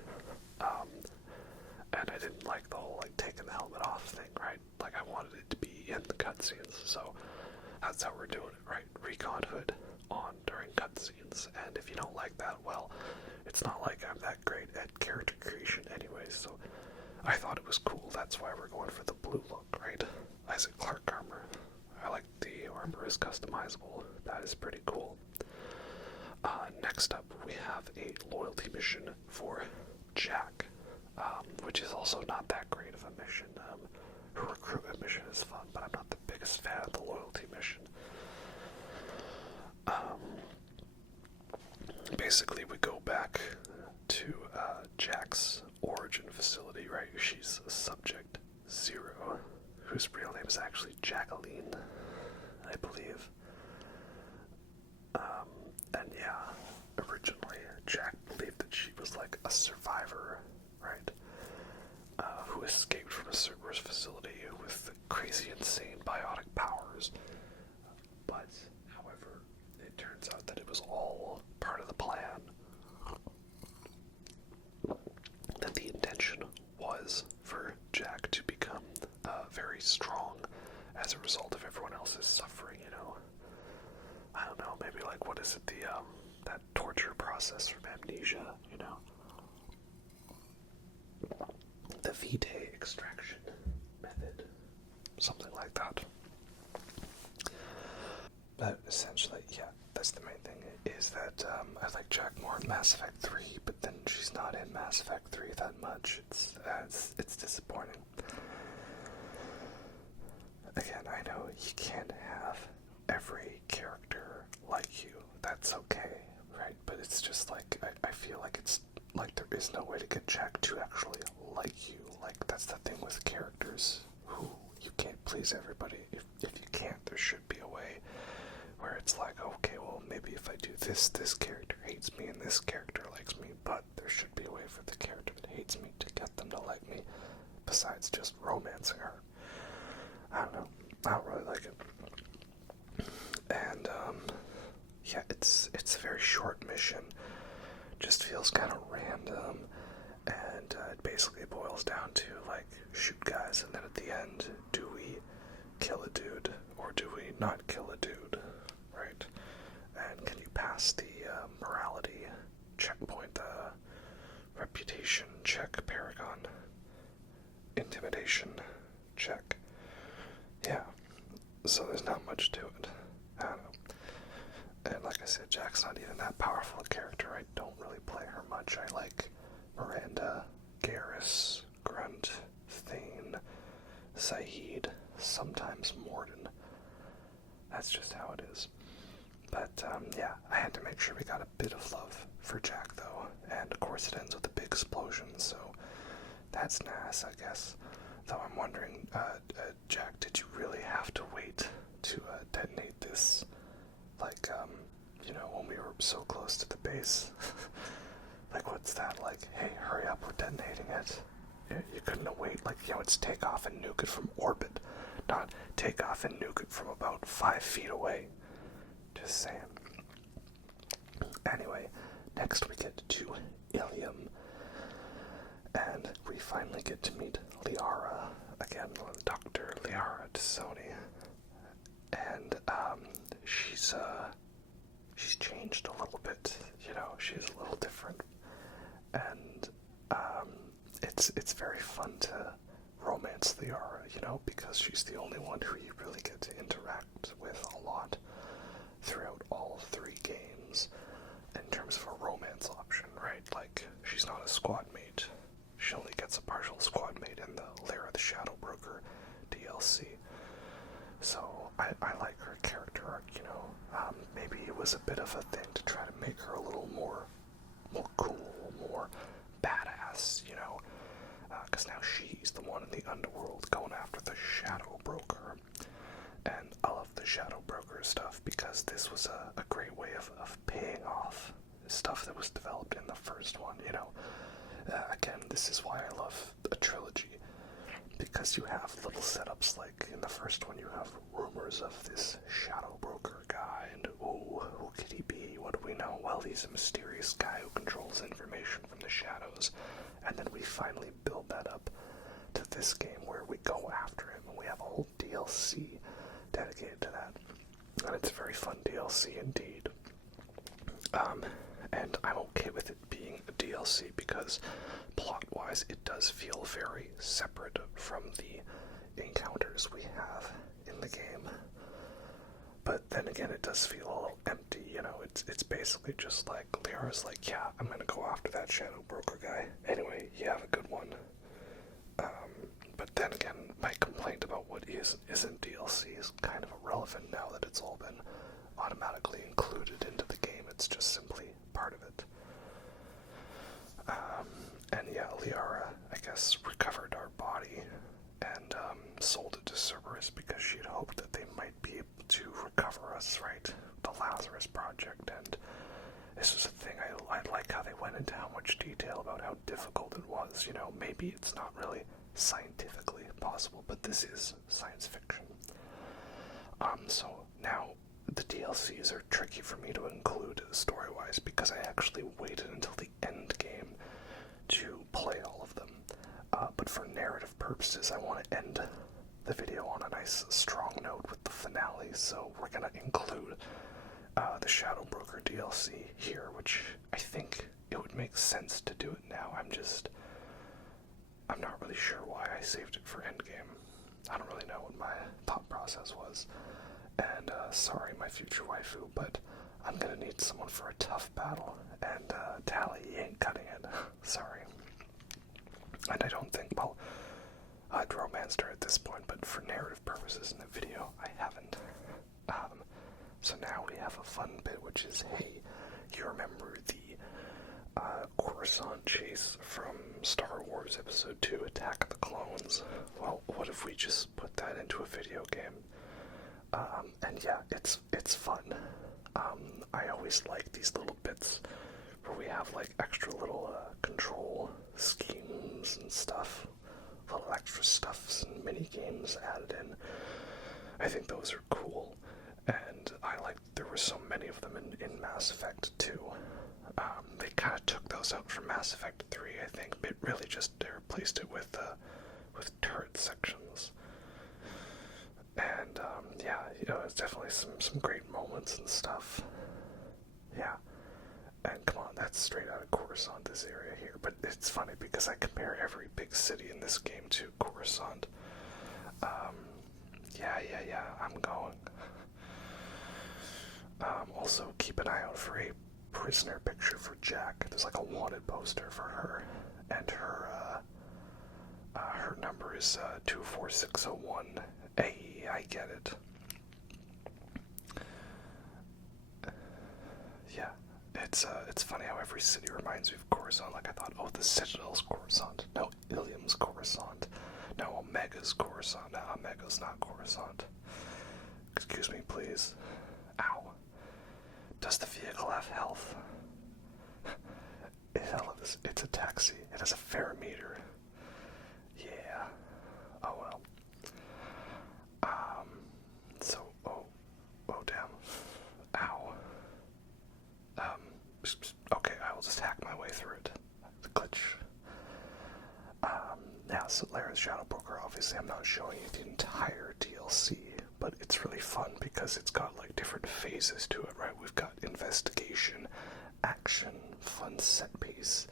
And I didn't like the whole taking the helmet off thing, right? Like, I wanted it to be in the cutscenes, so that's how we're doing it, right? Recon hood on during cutscenes, and if you don't like that, well, it's not like I'm that great at character creation anyway, so I thought it was cool. That's why we're going for the blue look, right? Isaac Clarke armor. I like the armor is customizable. That is pretty cool. Next up, we have a loyalty mission for Jack, which is also not that great of a mission. Her recruitment mission is fun, but I'm not the biggest fan of the loyalty mission. Basically, we go back to Jack's origin facility, right? She's Subject Zero, whose real name is actually Jacqueline, I believe. And yeah, originally Jack believed that she was like a survivor, right? Who escaped from a Cerberus facility with crazy, insane biotic powers. But, however, it turns out that it was all part of the plan. That the intention was for Jack to become very strong as a result of everyone else's suffering, process from amnesia, you know. The vitae extraction method. Something like that. But essentially, yeah, that's the main thing, is that I like Jack more in Mass Effect 3, but then she's not in Mass Effect 3 that much. It's disappointing. Again, I know you can't have every character like you. That's okay, right? But it's just like, I feel like it's like there is no way to get Jack to actually like you. Like, that's the thing with characters who you can't please everybody. If you can't, there should be a way where it's like, okay, well, maybe if I do this character hates me and this character likes me, but there should be a way for the character that hates me to get them to like me, besides just romancing her. I don't know. I don't really like it. And, yeah, it's a very short mission. Just feels kind of random, and it basically boils down to, like, shoot guys, and then at the end, do we kill a dude, or do we not kill a dude, right? And can you pass the morality checkpoint, the reputation check, Paragon, intimidation check? Yeah, so there's not much to it. I don't know. And like I said, Jack's not even that powerful a character. I don't really play her much. I like Miranda, Garrus, Grunt, Thane, Saeed, sometimes Morden. That's just how it is. But, yeah, I had to make sure we got a bit of love for Jack, though. And, of course, it ends with a big explosion, so that's nice, I guess. Though I'm wondering, Jack, did you really have to wait to detonate this? Like, you know, when we were so close to the base. Like, what's that? Like, hey, hurry up, we're detonating it. You couldn't wait. Like, you know, it's take off and nuke it from orbit, not take off and nuke it from about 5 feet away. Just saying. Anyway, next we get to Ilium, and we finally get to meet Liara, again, Dr. Liara Tassoni. And, she's changed a little bit, you know, she's a little different, and, it's very fun to romance Liara, you know, because she's the only one who you really get to interact with a lot throughout all 3 games, in terms of a romance option, right? Like, she's not a squad mate, she only gets a partial squad mate in the Lair of the Shadow Broker DLC. So, I like her character arc, you know. Maybe it was a bit of a thing to try to make her a little more cool, more badass, you know. Because now she's the one in the underworld going after the Shadow Broker. And I love the Shadow Broker stuff because this was a great way of paying off stuff that was developed in the first one, you know. Again, this is why I love a trilogy. Because you have little setups, like in the first one you have rumors of this Shadow Broker guy, and ooh, who could he be? What do we know? Well, he's a mysterious guy who controls information from the shadows. And then we finally build that up to this game where we go after him, and we have a whole DLC dedicated to that. And it's a very fun DLC indeed. And I'm okay with it being a DLC because plot-wise it does feel very separate from the encounters we have in the game. But then again, it does feel a little empty, you know, it's basically just like, Liara's like, yeah, I'm gonna go after that Shadow Broker guy. Anyway, you have a good one. But then again, my complaint about what isn't DLC is kind of irrelevant now that it's all been automatically included into the game. It's just simply part of it. And yeah, Liara, I guess, recovered our body and sold it to Cerberus because she'd hoped that they might be able to recover us, right? The Lazarus Project, and this was a thing, I like how they went into how much detail about how difficult it was, you know, maybe it's not really scientifically possible, but this is science fiction. So now, the DLCs are tricky for me to include story-wise because I actually waited until the end game to play all of them. But for narrative purposes, I want to end the video on a nice, strong note with the finale, so we're going to include the Shadow Broker DLC here, which I saved it for endgame. I don't really know what my thought process was. And sorry, my future waifu, but I'm gonna need someone for a tough battle, and Tally ain't cutting it. Sorry. And I don't think, well, I'd romanced her at this point, but for narrative purposes in the video, I haven't. So now we have a fun bit, which is, hey, you remember the Coruscant chase from Star Wars Episode 2, Attack of the Clones? Well, what if we just put that into a video game? And yeah, it's fun. I always like these little bits where we have like extra little control schemes and stuff, little extra stuffs and mini games added in. I think those are cool, and I like there were so many of them in Mass Effect 2. They kind of took those out from Mass Effect 3, I think, but really just replaced it with turret sections. And yeah, it's definitely some great moments and stuff. Yeah. And come on, that's straight out of Coruscant, this area here. But it's funny because I compare every big city in this game to Coruscant. Yeah, I'm going. Also, keep an eye out for a prisoner picture for Jack. There's like a wanted poster for her. And her number is 24601. Hey, I get it. Yeah, it's funny how every city reminds me of Coruscant. Like I thought, oh, the Citadel's Coruscant. No, Ilium's Coruscant. No, Omega's Coruscant. No, Omega's not Coruscant. Excuse me, please. Ow. Does the vehicle have health? It's a taxi. It has a fare meter. Yeah. Oh well. So, oh damn. Ow. Okay, I will just hack my way through it. The glitch. Yeah, so Lair's Shadow Broker, obviously I'm not showing you the entire DLC, but it's really fun because it's got like different phases to it, right? We've got investigation, action, fun set piece,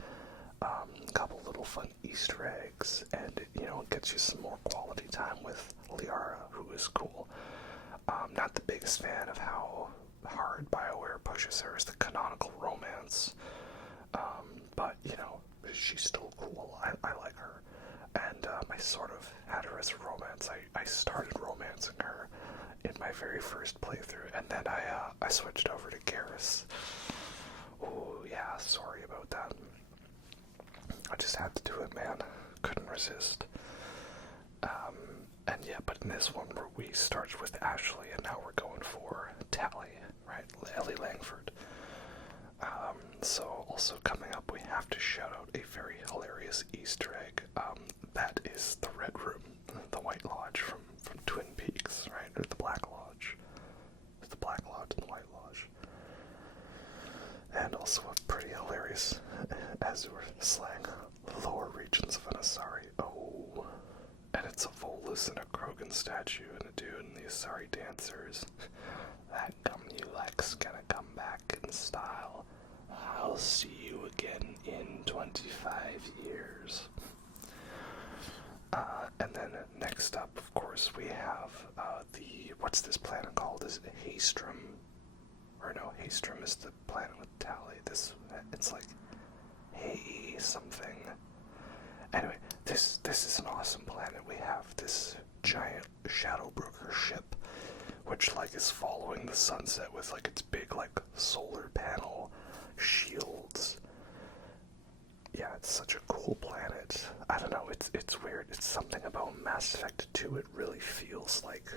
a couple little fun Easter eggs, and it gets you some more quality time with Liara, who is cool. Not the biggest fan of how hard BioWare pushes her as the canonical romance, but she's still cool. I like her, and I sort of had her as a romance. I started romancing her in my very first playthrough, and then I switched over to Garrus. Oh yeah, sorry about that. I just had to do it, man. Couldn't resist. And yeah, but in this one where we started with Ashley and now we're going for Tally, right? Ellie Langford. So also coming up, we have to shout out a very hilarious Easter egg. That is the Red Room, the White Lodge from Twin Peaks, right? Or the Black Lodge. It's the Black Lodge and the White Lodge. And also a pretty hilarious, as we're slang, lower regions of an Asari. Oh. And it's a Volus and a Krogan statue and a dude and the Asari dancers. That Gumulek's gonna come back in style. I'll see you again in 25 years. And then next up, of course, we have what's this planet called? Is it Haestrom? Or no, Haestrom is the planet with Tally. It's like, hey, something. Anyway, this is an awesome planet. We have this giant Shadow Broker ship, which like is following the sunset with like its big like solar panel shields. Yeah, it's such a cool planet. I don't know, it's weird. It's something about Mass Effect 2. It really feels like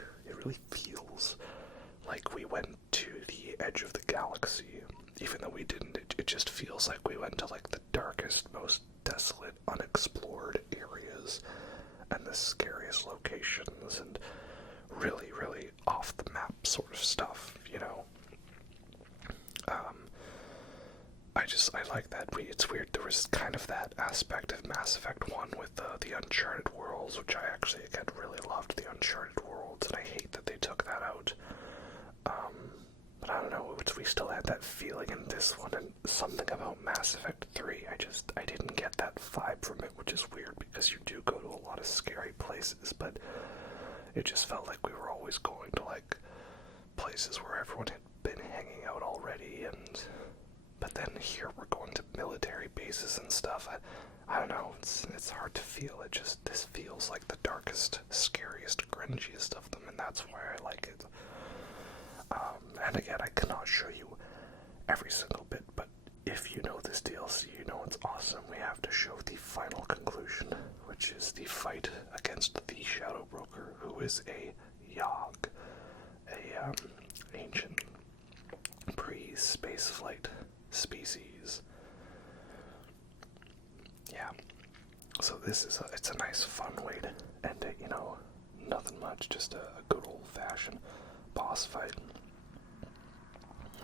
we went to the edge of the galaxy, even though we didn't. It just feels like we went to like the darkest, most desolate, unexplored areas and the scariest locations and really, really off the map sort of stuff, I like that. It's weird. There was kind of that aspect of Mass Effect 1 with the Uncharted worlds, which I actually, again, really loved the Uncharted worlds, and I hate that they took that out. But I don't know, we still had that feeling in this one, and something about Mass Effect 3, I didn't get that vibe from it, which is weird because you do go to a lot of scary places, but it just felt like we were always going to, like, places where everyone had been hanging out already, but then here we're going to military bases and stuff. I don't know, it's hard to feel. This feels like the darkest, scariest, grungiest of them, and that's why I like it. And again, I cannot show you every single bit, but if you know this DLC, you know it's awesome. We have to show the final conclusion, which is the fight against the Shadow Broker, who is a Yogg, a ancient pre-spaceflight species. Yeah. So it's a nice, fun way to end it. You know, nothing much, just a good old-fashioned boss fight.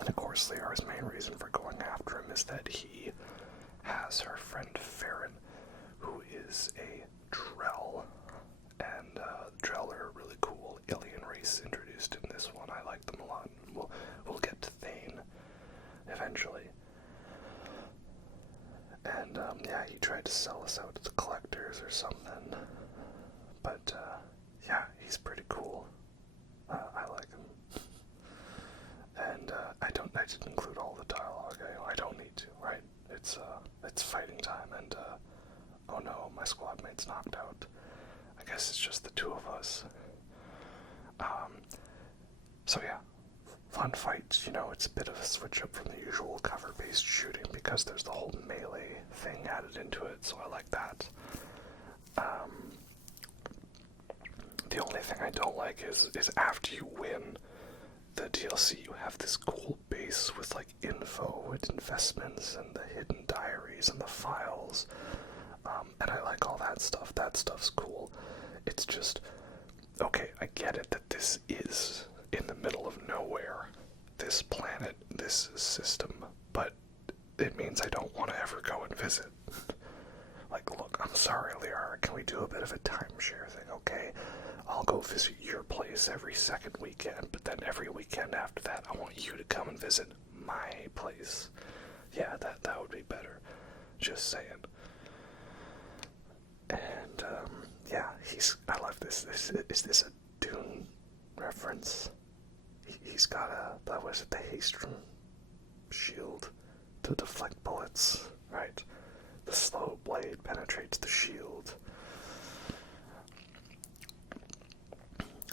And of course, Lair's main reason for going after him is that he has her friend Farron, who is a Drell. And Drell are a really cool alien race introduced in this one. I like them a lot. We'll get to Thane eventually. And yeah, he tried to sell us out to the collectors or something. But yeah, he's pretty cool. I like him. And I didn't include all the dialogue. I don't need to, right? It's fighting time, and oh no, my squad mate's knocked out. I guess it's just the two of us. So yeah, fun fights. You know, it's a bit of a switch up from the usual cover-based shooting because there's the whole melee thing added into it. So I like that. The only thing I don't like is after you win the DLC, you have this cool base with like info and investments and the hidden diaries and the files, and I like all that stuff. That stuff's cool. It's just, okay, I get it that this is in the middle of nowhere, this planet, this system, but it means I don't want to ever go and visit. Like, look, I'm sorry, Lair, can we do a bit of a timeshare thing, okay? I'll go visit your place every second weekend, but then every weekend after that, I want you to come and visit my place. Yeah, that would be better. Just saying. And, yeah, I love this. Is this a Dune reference? He's got the Haestrom shield to deflect bullets, right? The slow blade penetrates the shield.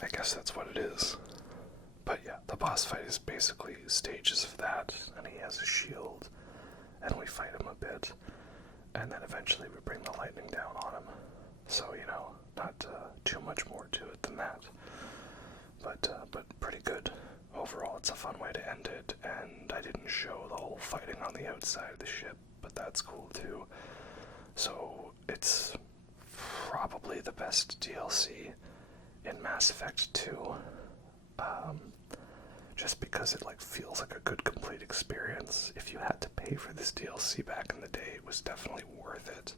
I guess that's what it is. But yeah, the boss fight is basically stages of that, and he has a shield, and we fight him a bit, and then eventually we bring the lightning down on him. So, you know, not too much more to it than that. But pretty good. Overall, it's a fun way to end it, and I didn't show the whole fighting on the outside of the ship, but that's cool too. So, it's probably the best DLC in Mass Effect 2, just because it like feels like a good complete experience. If you had to pay for this DLC back in the day, it was definitely worth it.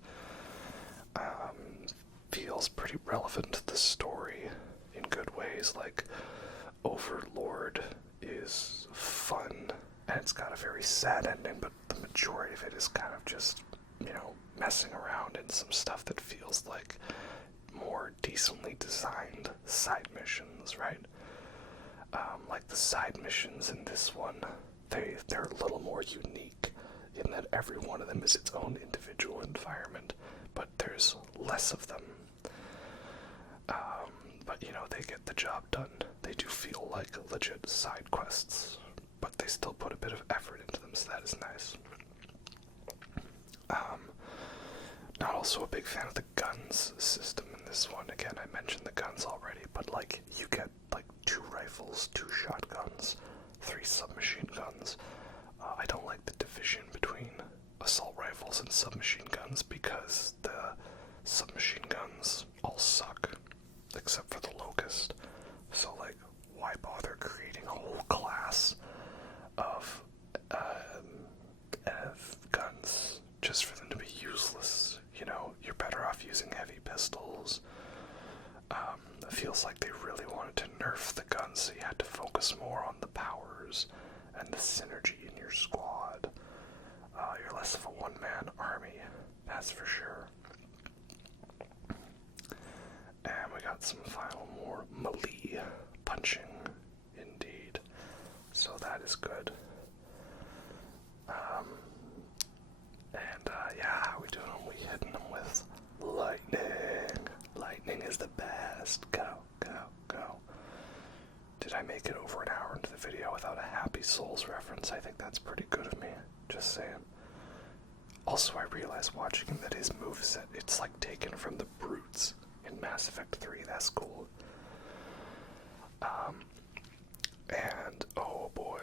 Feels pretty relevant to the story in good ways. Like, Overlord is fun, and it's got a very sad ending, but the majority of it is kind of just, you know, messing around in some stuff that feels like more decently designed side missions, right? Like the side missions in this one, they're a little more unique in that every one of them is its own individual environment, but there's less of them. But, you know, they get the job done. They do feel like legit side quests, but they still put a bit of effort into them, so that is nice. Not also a big fan of the guns system in this one. Again, I mentioned the guns already, but like, you get like 2 rifles, 2 shotguns, 3 submachine guns. I don't like the division between assault rifles and submachine guns because the submachine guns all suck, except for the Locust. So like, why bother creating a whole class of guns just for them to be useless? You know, you're better off using heavy pistols. It feels like they really wanted to nerf the guns, so you had to focus more on the powers and the synergy in your squad. You're less of a one-man army, that's for sure. And we got some final more melee punching, indeed. So that is good. Yeah, how we doing? We hitting them with lightning. Lightning is the best. Go, go, go. Did I make it over an hour into the video without a Happy Souls reference? I think that's pretty good of me. Just saying. Also, I realized watching him that his moveset, it's like taken from the brutes in Mass Effect 3. That's cool. And, oh boy.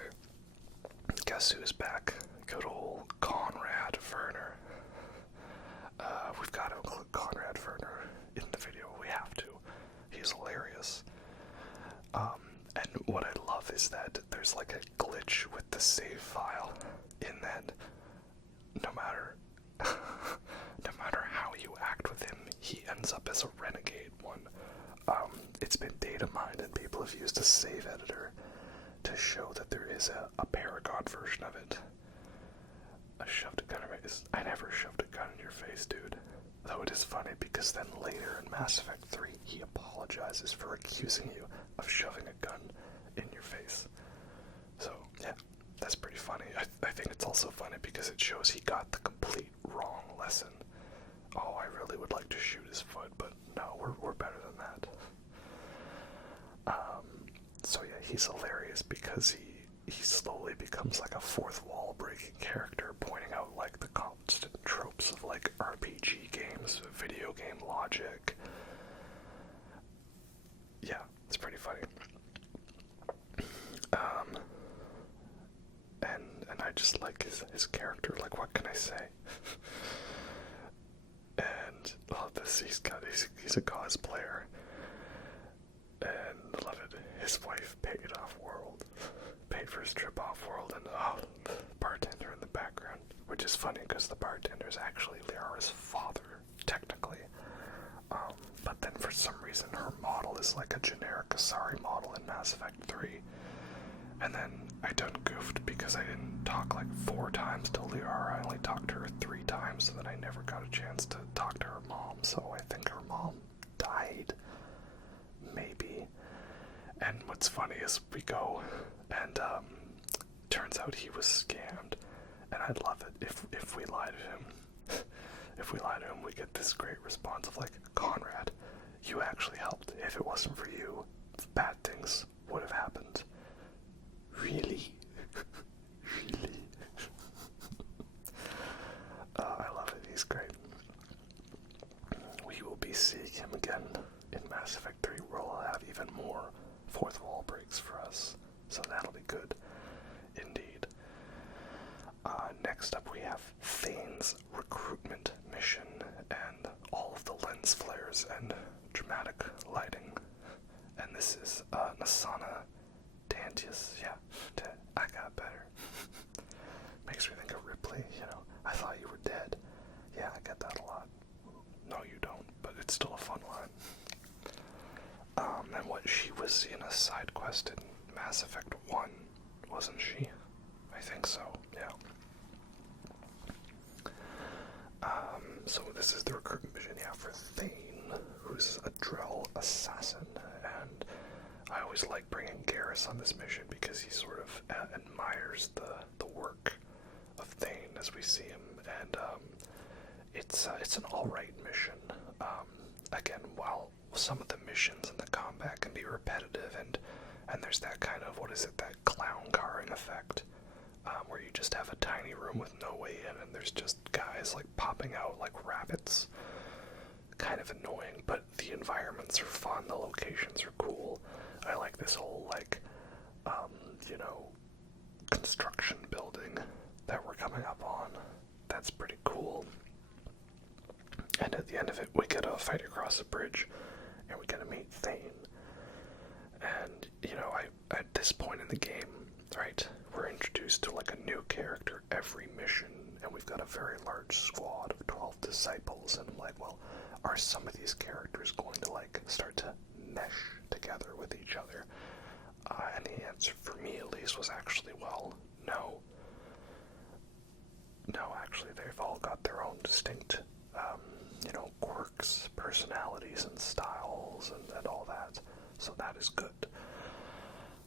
Guess who's back? Good old Conrad Werner. We've got to include Conrad Werner in the video. We have to. He's hilarious. And what I love is that there's like a glitch with the save file in that no matter how you act with him, he ends up as a renegade one. It's been data mined and people have used a save editor to show that there is a Paragon version of it. I shoved a gun in my face. I never shoved a gun in your face, dude. Though it is funny because then later in Mass Effect 3, he apologizes for accusing you of shoving a gun in your face. So, yeah, that's pretty funny. I think it's also funny because it shows he got the complete wrong lesson. Oh, I really would like to shoot his foot, but no, we're better than that. So yeah, he's hilarious because he slowly becomes like a fourth wall breaking character, pointing out like the constant tropes of like RPG games, video game logic. Yeah, it's pretty funny. And I just like his character. Like, what can I say? And he's a cosplayer. And I love it. His wife paid off-world. Paid for his trip off-world, and the bartender in the background. Which is funny, because the bartender is actually Liara's father, technically. But then for some reason her model is like a generic Asari model in Mass Effect 3. And then I done goofed because I didn't talk like 4 times to Liara. I only talked to her 3 times, so then I never got a chance to talk to her mom. So I think her mom died. Maybe. And what's funny is we go and turns out he was scammed. And I'd love it if we lie to him. If we lie to him, we get this great response of like, Conrad, you actually helped. If it wasn't for you, bad things would have happened. Really? Really? I love it. He's great. We will be seeing him again in Mass Effect 3, where we'll have even more fourth wall breaks for us. So that'll be good. Indeed. Next up we have Thane's recruitment mission and all of the lens flares and dramatic lighting. And this is Nasana Dantius. Yeah, I got better. Makes me think of Ripley, you know. I thought you were dead. Yeah, I get that a lot. No, you don't, but it's still a fun line. And what, she was in a side quest in Mass Effect 1, wasn't she? I think so, yeah. So this is the recruitment mission, yeah, for Thane, who's a Drell assassin, and I always like bringing Garrus on this mission because he sort of admires the work of Thane as we see him, and it's an alright mission. Again, while some of the missions and the combat can be repetitive, and there's that kind of, what is it, that clown carring effect, where you just have a tiny room with no way in, and there's just guys like popping out like rabbits. Kind of annoying, but the environments are fun, the locations are cool. I like this whole like, construction building that we're coming up on. That's pretty cool. And at the end of it, we get to fight across a bridge, and we get to meet Thane. And, at this point in the game, right, we're introduced to like a new character every mission, and we've got a very large squad of 12 disciples, and I'm like, well, are some of these characters going to like start to mesh together with each other? And the answer for me at least was actually, well, No. No, actually, they've all got their own distinct, quirks, personalities, and styles, and all that. So that is good.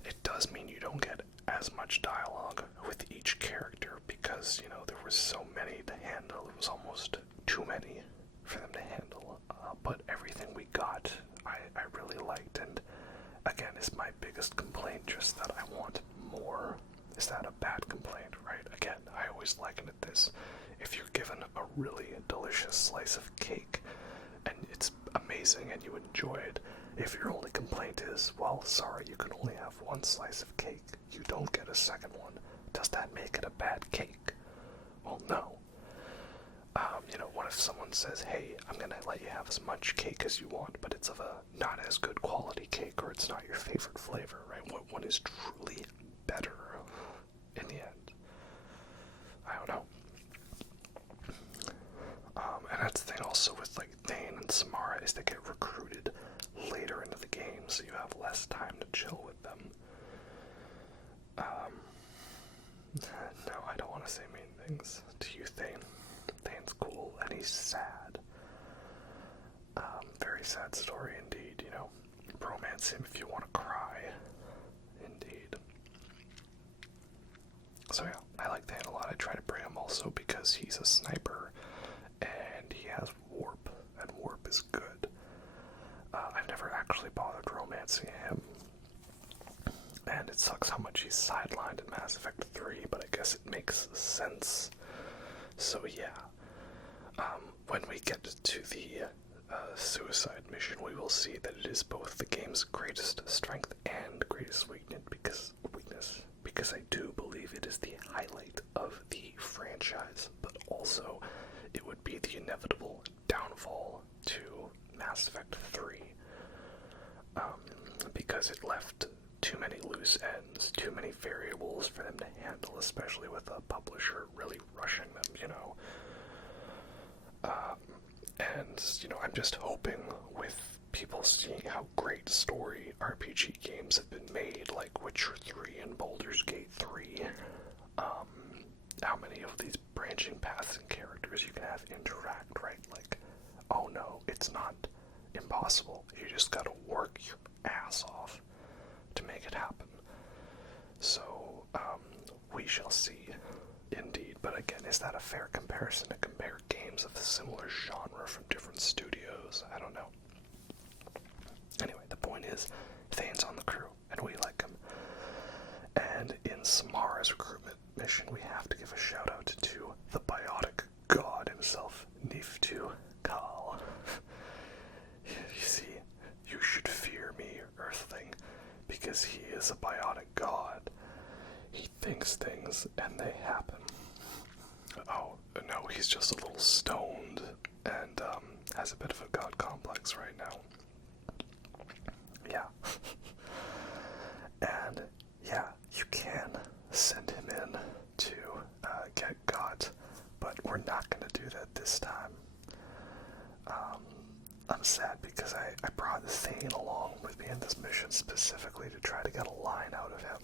It does mean you don't get as much dialogue with each character because, there was so many to handle. It was almost too many for them to handle. But everything we got, I really liked. And again, is my biggest complaint just that I want more? Is that a bad complaint, right? Again, I always liken it this. If you're given a really delicious slice of cake and it's amazing and you enjoy it, if your only complaint is, well, sorry, you can only have one slice of cake, you don't get a second one, does that make it a bad cake? Well, no. What if someone says, hey, I'm gonna let you have as much cake as you want, but it's of a not as good quality cake, or it's not your favorite flavor, right? What one is truly better in the end? I don't know. And that's the thing also with like Thane and Samara is they get recruited later into the game, so you have less time to chill with them. No, I don't want to say mean things to you, Thane. Thane's cool, and he's sad. Very sad story indeed, Romance him if you want to cry. Indeed. So yeah, I like Thane a lot. I try to bring him also because he's a sniper, and he has warp, and warp is good. I've never actually bothered romancing him, and it sucks how much he's sidelined in Mass Effect 3, but I guess it makes sense. So yeah, when we get to the suicide mission, we will see that it is both the game's greatest strength and greatest weakness, because I do believe it is the highlight of the franchise, but also it would be the inevitable downfall to Mass Effect 3, because it left too many loose ends, too many variables for them to handle, especially with a publisher really rushing them, And, I'm just hoping with people seeing how great story RPG games have been made, like Witcher 3 and Baldur's Gate 3, how many of these branching paths and characters you can have interact, right? Like, oh no, it's not impossible. You just gotta work your ass off to make it happen. So, we shall see, indeed. But again, is that a fair comparison to compare games of a similar genre from different studios? I don't know. Anyway, the point is, Thane's on the crew, and we like him. And in Samara's recruitment mission, we have to give a shout out to the biotic god himself, Tuchanka. You see, you should fear me, Earthling, because he is a biotic god. He thinks things, and they happen. Oh, no, he's just a little stoned, and has a bit of a god complex right now. Yeah. And, yeah, you can send him in to get got, but we're not going to do that this time. I'm sad because I brought Thane along with me in this mission specifically to try to get a line out of him.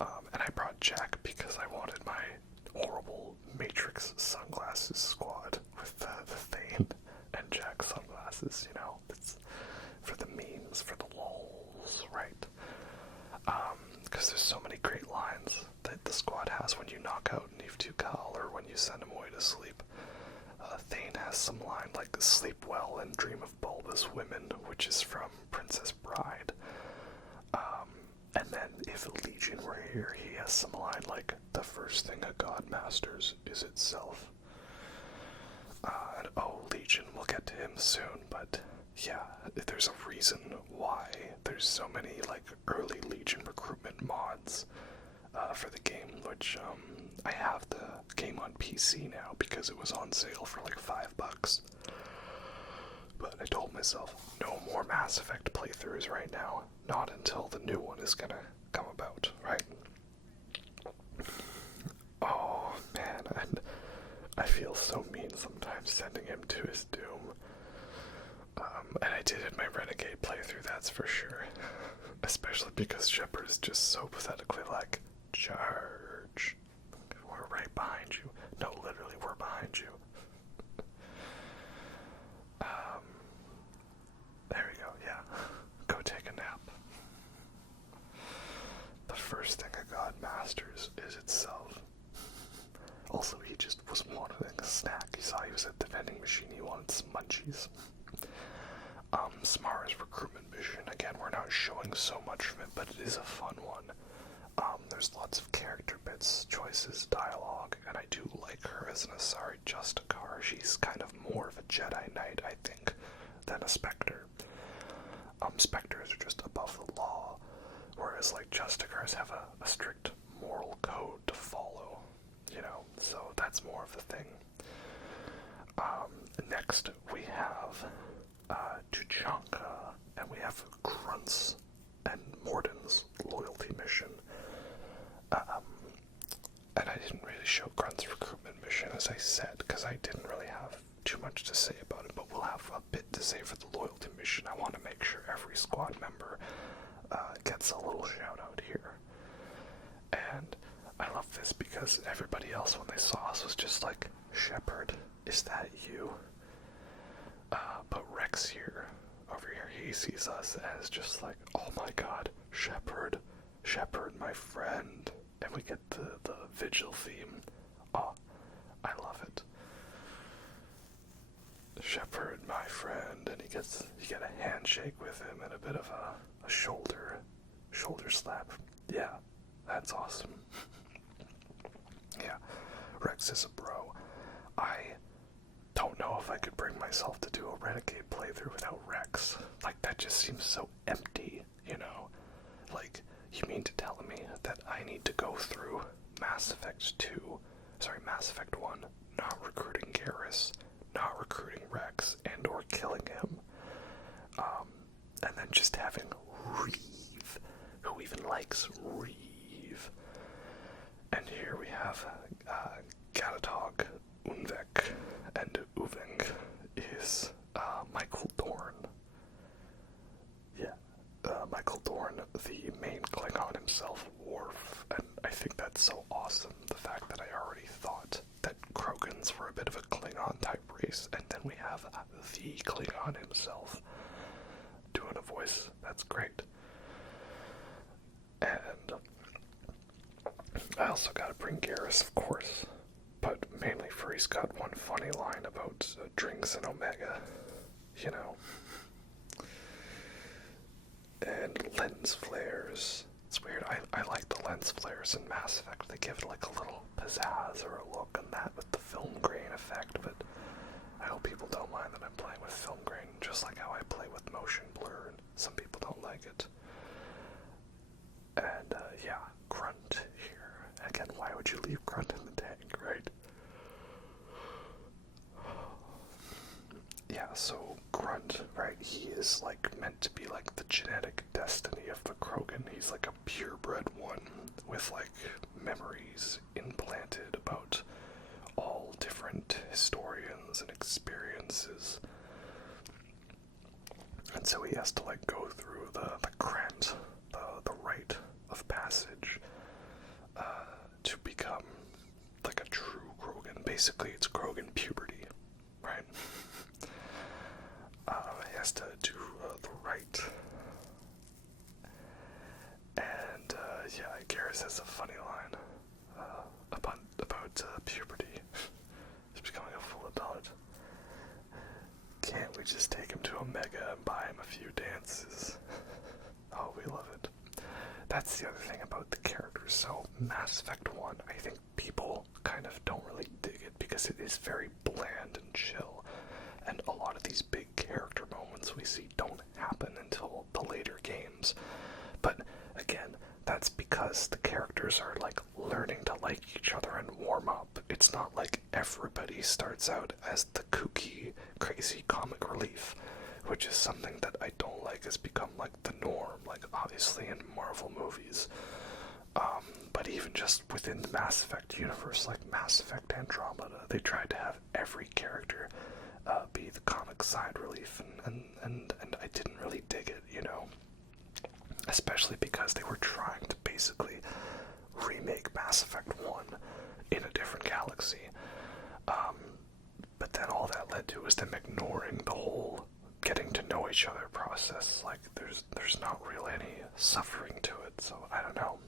And I brought Jack because I wanted my horrible Matrix sunglasses squad with the Thane and Jack sunglasses, it's for the memes, for the lols, right? Because there's so many great lines that the squad has when you knock out Tuchanka or when you send him away to sleep. Thane has some line like "Sleep well and dream of bulbous women," which is from Princess Bride. And then if Legion were here, he has some line like, "The first thing a god masters is itself." And Legion, we'll get to him soon, but yeah, there's a reason why there's so many like early Legion recruitment mods for the game, which I have the game on PC now because it was on sale for like $5. But I told myself, no more Mass Effect playthroughs right now. Not until the new one is gonna come about, right? Oh, man, and I feel so mean sometimes sending him to his doom. And I did in my Renegade playthrough, that's for sure. Especially because Shepard is just so pathetically like, charge. snack. He saw he was at the vending machine, he wanted some munchies. Samara's recruitment mission, again, we're not showing so much from it, but it is a fun one. There's lots of character bits, choices, dialogue, and I do like her as an Asari Justicar. She's kind of more of a Jedi Knight, I think, than a Spectre. Spectres are just above the law, whereas like Justicars have a strict moral code to follow, so that's more of the thing. Next we have Tuchanka, and we have Grunt's and Morden's loyalty mission. And I didn't really show Grunt's recruitment mission, as I said, because I didn't really have too much to say about it, but we'll have a bit to say for the loyalty mission. I want to make sure every squad member gets a little shout out here. And I love this because everybody else, when they saw us, was just like, Shepard, is that you? But Rex here, over here, he sees us as just like, oh my god, Shepard, my friend. And we get the Vigil theme. Oh, I love it. Shepard, my friend, and you get a handshake with him and a bit of a shoulder slap. Yeah, that's awesome. Yeah, Rex is a bro. I don't know if I could bring myself to do a Renegade playthrough without Rex. Like, that just seems so empty, Like, you mean to tell me that I need to go through Mass Effect 1, not recruiting Garrus, not recruiting Rex, and or killing him, and then just having Reeve, who even likes Reeve. And here we have Gatatog, Unvek, and Uveng is Michael Dorn. Yeah, Michael Dorn, the main Klingon himself, Worf, and I think that's so awesome, the fact that I already thought that Krogans were a bit of a Klingon-type race, and then we have the Klingon himself doing a voice. That's great. And I also gotta bring Garrus, of course, but mainly for he's got one funny line about drinks and Omega, And lens flares. It's weird, I like the lens flares in Mass Effect. They give it like a little pizzazz or a look on that with the film grain effect, but I hope people don't mind that I'm playing with film grain, just like how I play with motion blur, and some people don't like it. And, yeah, Grunt here. Again, why would you leave Grunt in the tank, right? Yeah, so Grunt, right, he is, like, meant to be, like, the genetic destiny of the Krogan. He's, like, a purebred one with, like, memories implanted about all different historians and experiences. And so he has to, like, go through the Krant, the rite of passage, to become, like, a true Krogan. Basically, it's Krogan puberty, right? He has to do the rite. And, yeah, Garrus has a funny line about puberty. He's becoming a full adult. Can't we just take him to Omega and buy him a few dances? Oh, we love it. That's the other thing about the characters. So, Mass Effect 1, I think people kind of don't really dig it because it is very bland and chill. And a lot of these big character moments we see don't happen until the later games. But, again, that's because the characters are, like, learning to like each other and warm up. It's not like everybody starts out as the kooky, crazy comic relief, which is something that I don't like has become, like, the norm, like, obviously in Marvel movies. But even just within the Mass Effect universe, like Mass Effect Andromeda, they tried to have every character be the comic side relief, and I didn't really dig it, especially because they were trying to basically remake Mass Effect 1 in a different galaxy. But then all that led to was them ignoring the whole getting to know each other process. Like, there's not really any suffering to it, so I don't know.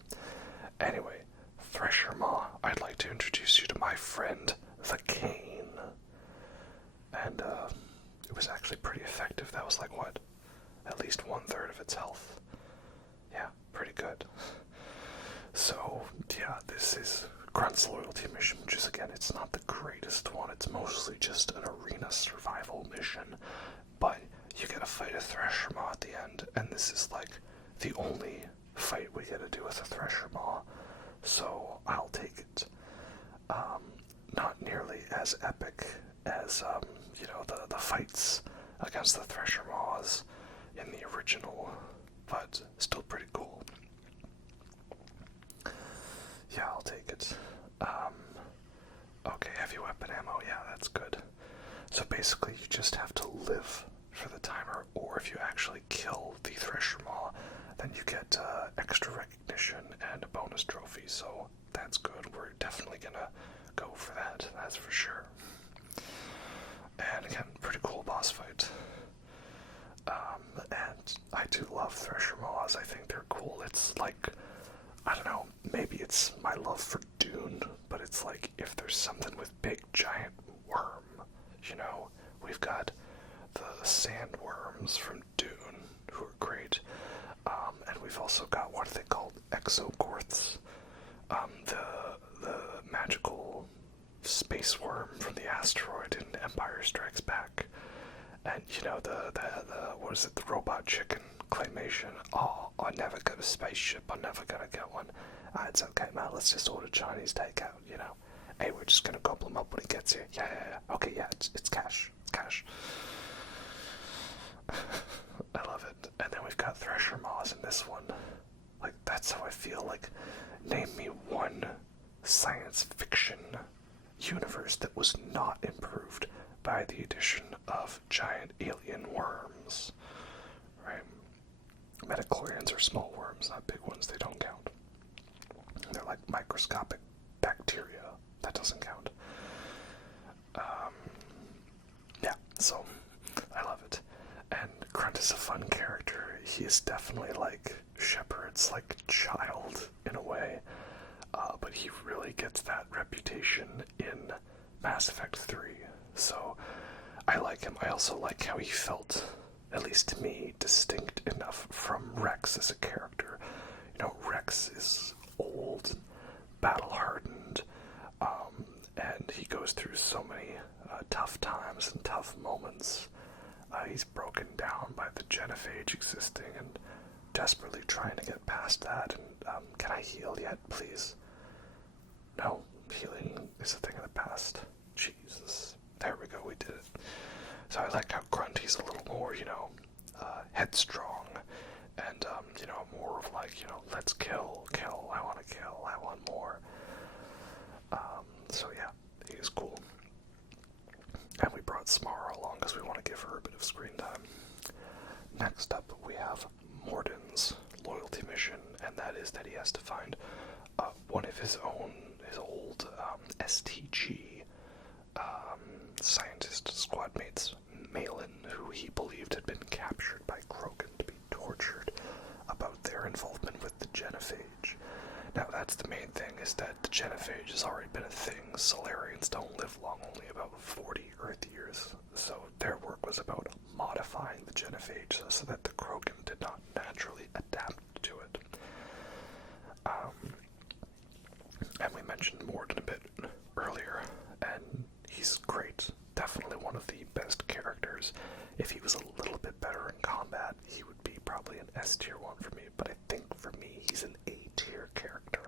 Anyway, Thresher Maw, I'd like to introduce you to my friend, the Kane. actually pretty effective. That was like, what? At least 1/3 of its health. Yeah, pretty good. So, yeah, this is Grunt's loyalty mission, which is, again, it's not the greatest one. It's mostly just an arena survival mission. But you get to fight a Thresher Maw at the end, and this is like the only fight we get to do with a Thresher Maw. So I'll take it. Not nearly as epic as, the fights against the Thresher Maws in the original, but still pretty cool. Yeah, I'll take it. Okay, heavy weapon ammo, yeah, that's good. So basically you just have to live for the timer, or if you actually kill the Thresher Maw, then you get extra recognition and a bonus trophy, so that's good. We're definitely gonna go for that, that's for sure. And again, pretty cool boss fight. And I do love Thresher Maws. I think they're cool. It's like, I don't know, maybe it's my love for Dune, but it's like if there's something with big giant worm, we've got the sandworms from Dune, who are great, and we've also got, what are they called, exogorths, the magical space worm from the asteroid in Empire Strikes Back, and the robot chicken claymation. Oh, I never got a spaceship, I'm never gonna get one. It's okay, man, let's just order Chinese takeout, Hey, we're just gonna gobble him up when he gets here. Yeah. Okay, yeah, it's cash. It's cash. I love it. And then we've got Thresher Maws in this one. Like, that's how I feel. Like, name me one science fiction universe that was not improved by the addition of giant alien worms. Right? Metachlorians are small worms, not big ones. They don't count. They're like microscopic bacteria. That doesn't count. Yeah, so I love it. And Grunt is a fun character. He is definitely like Shepard's like child in a way, but he really gets that reputation in Mass Effect 3. So I like him. I also like how he felt, at least to me, distinct enough from Rex as a character. Rex is old, battle-hardened, and he goes through so many tough times and tough moments. He's broken down by the genophage existing and desperately trying to get past that. And can I heal yet, please? No, healing is a thing of the past. Jesus. There we go, we did it. So I like how Grunt, he's a little more, headstrong, and, more of like, let's kill, I want to kill, I want more. So yeah, he is cool. And we brought Smara along because we want to give her a bit of screen time. Next up, we have Morden's loyalty mission, and that is that he has to find one of his old STG scientist squad mates, Malin, who he believed had been captured by Krogan to be tortured about their involvement with the genophage. Now, that's the main thing, is that the genophage has already been a thing. Solarians don't live long, only about 40 Earth years, so their work was about modifying the genophage so that the Krogan did not naturally adapt to it. And we mentioned Morden a bit earlier, and he's great. Definitely one of the best characters. If he was a little bit better in combat, he would be probably an S tier one for me, but I think for me he's an A tier character.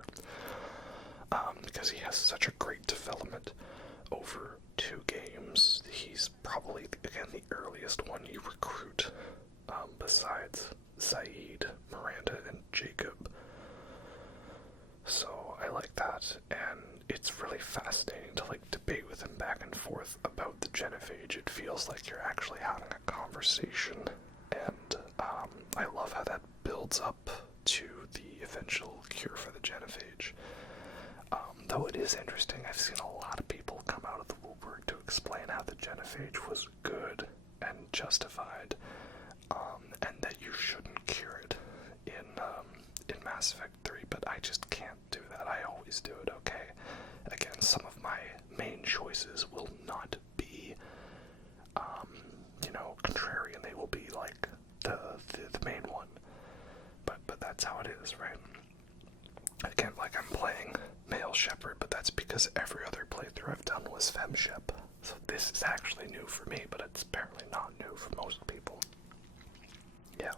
Because he has such a great development over 2 games. He's probably, again, the earliest one you recruit, besides Saeed, Miranda, and Jacob. So I like that, and it's really fascinating to debate with him back and forth about the genophage. It feels like you're actually having a conversation, and I love how that builds up to the eventual cure for the genophage. Though it is interesting, I've seen a lot of people come out of the woodwork to explain how the genophage was good and justified, and that you shouldn't cure it in Mass Effect 3, but I just can't do that. I always do it, okay? Again, some of my main choices will not be, that's how it is, right? Again, like I'm playing male shepherd, but that's because every other playthrough I've done was fem shep. So this is actually new for me, but it's apparently not new for most people. Yeah.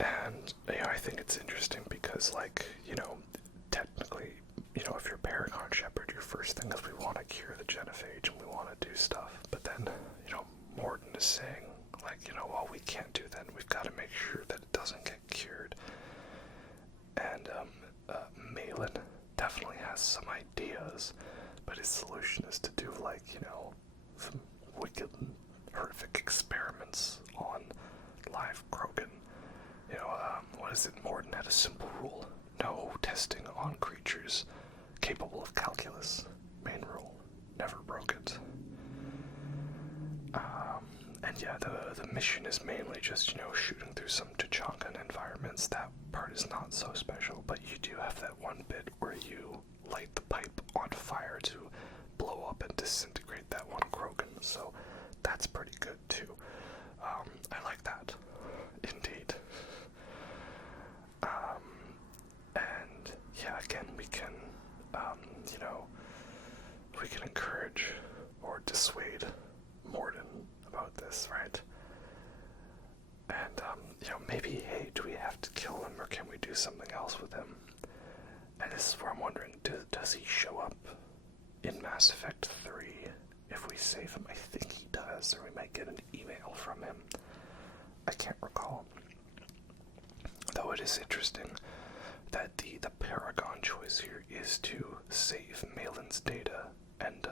And, I think it's interesting because, like, technically, if you're Paragon Shepherd, your first thing is we want to cure the genophage and we want to do stuff. But then, Morden is saying, like, well, we can't do that. We've got to make sure that it doesn't get cured. And Malin definitely has some ideas, but his solution is to do, like, some wicked, horrific experiments on live Krogan. What is it? Morden had a simple rule. No testing on creatures capable of calculus. Main rule. Never broke it. And yeah, the mission is mainly just, shooting through some Tuchankan environments. That part is not so special, but you do have that one bit where you light the pipe on fire to blow up and disintegrate that one Krogan, so that's pretty good too. I like that. Indeed. And yeah, again, we can, we can encourage or dissuade Morden about this, right? And, maybe, hey, do we have to kill him or can we do something else with him? And this is where I'm wondering, does he show up in Mass Effect 3 if we save him? I think he does, or we might get an email from him. I can't recall. Though it is interesting that the Paragon choice here is to save Malin's data, and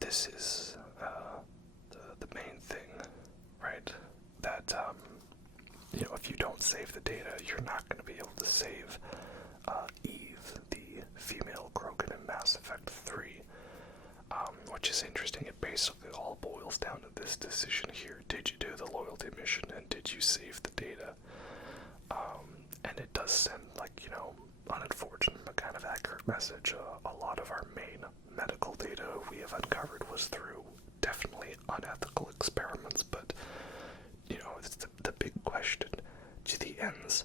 this is the main thing, right? That, if you don't save the data, you're not going to be able to save Eve, the female Krogan in Mass Effect 3, which is interesting. It basically all boils down to this decision here. Did you do the loyalty mission, and did you save the data? And it does send, like, unfortunate but kind of accurate message. A lot of our main medical data we have uncovered was through definitely unethical experiments, but, it's the big question. Do the ends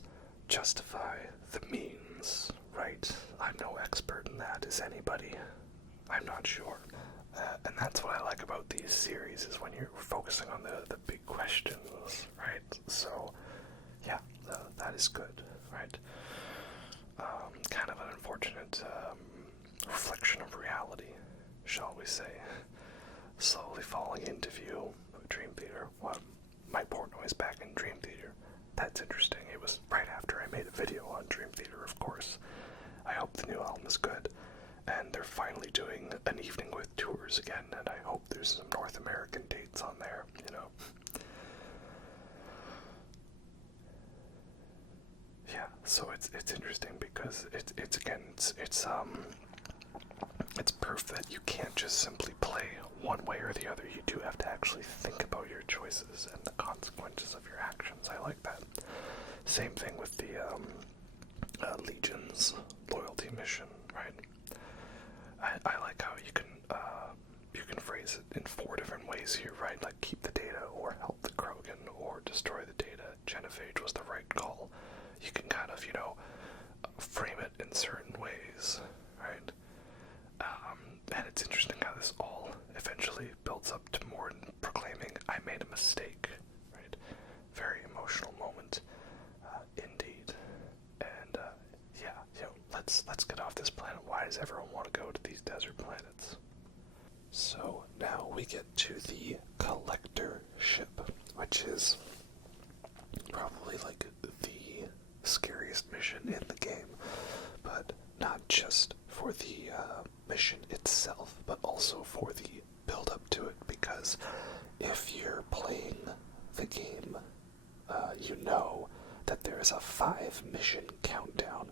justify the means, right? I'm no expert in that. Is anybody? I'm not sure. And that's what I like about these series, is when you're focusing on the big questions, right? So, yeah, that is good, right? Kind of an unfortunate reflection of reality, shall we say. Slowly falling into view of Dream Theater. Well, my Portnoy's back in Dream Theater. That's interesting. It was right after I made a video on Dream Theater, of course. I hope the new album is good. And they're finally doing an evening with tours again, and I hope there's some North American dates on there, Yeah, so it's interesting because it's proof that you can't just simply play one way or the other. You do have to actually think about your choices and the consequences of your actions. I like that. Same thing with the Legion's loyalty mission, right? I like how you can phrase it in 4 different ways here, right? Like keep the data, or help the Krogan, or destroy the data. Genophage was the right call. You can kind of, frame it in certain ways, right? And it's interesting how this all eventually builds up to Morden proclaiming, I made a mistake, right? Very emotional moment, indeed. And, yeah, let's get off this planet. Why does everyone want to go to these desert planets? So, now we get to the Collector ship, which is probably, like, the scariest mission in the game, but not just for the mission itself, but also for the build-up to it, because if you're playing the game, you know that there is a 5-mission countdown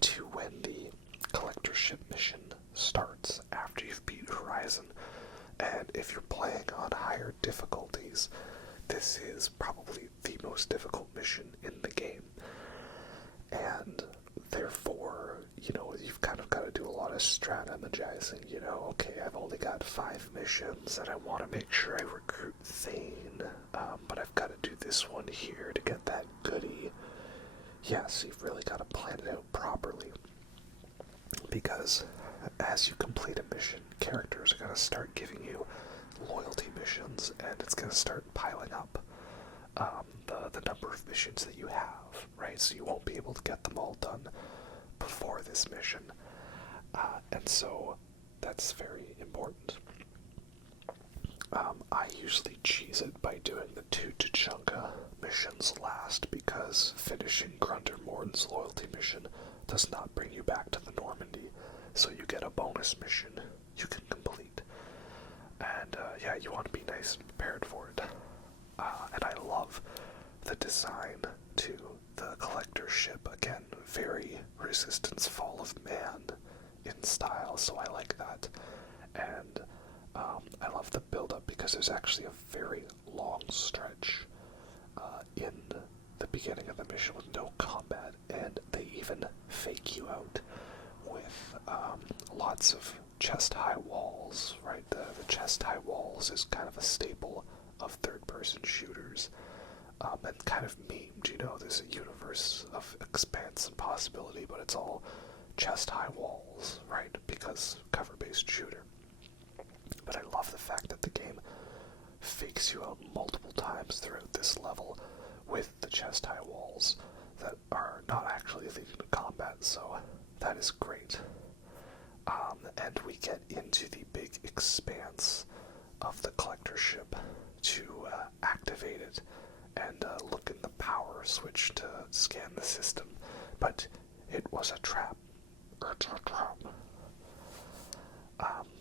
to when the Collector ship mission starts after you've beat Horizon, and if you're playing on higher difficulties, this is probably the most difficult mission in the game. And therefore, you've kind of got to do a lot of strategizing, okay, I've only got 5 missions and I want to make sure I recruit Thane, but I've got to do this one here to get that goodie. Yeah, so you've really got to plan it out properly, because as you complete a mission, characters are going to start giving you loyalty missions, and it's going to start piling up the number of missions that you have, right? So you won't be able to get them all done before this mission, and so that's very important. I usually cheese it by doing the 2 Tuchanka missions last, because finishing Grunder Morton's loyalty mission does not bring you back to the Normandy, so you get a bonus mission you can complete. And yeah, you want to be nice and prepared for it. And I love the design to the collector ship. Again, very Resistance Fall of Man in style, so I like that. And I love the build-up, because there's actually a very long stretch in the beginning of the mission with no combat, and they even fake you out with lots of chest-high walls, right? The chest-high walls is kind of a staple of third-person shooters, and kind of memed, there's a universe of expanse and possibility, but it's all chest-high walls, right? Because cover-based shooter. But I love the fact that the game fakes you out multiple times throughout this level with the chest-high walls that are not actually leading to combat, so that is great. And we get into the big expanse of the collector ship to activate it and look in the power switch to scan the system, but it was a trap. It's a trap.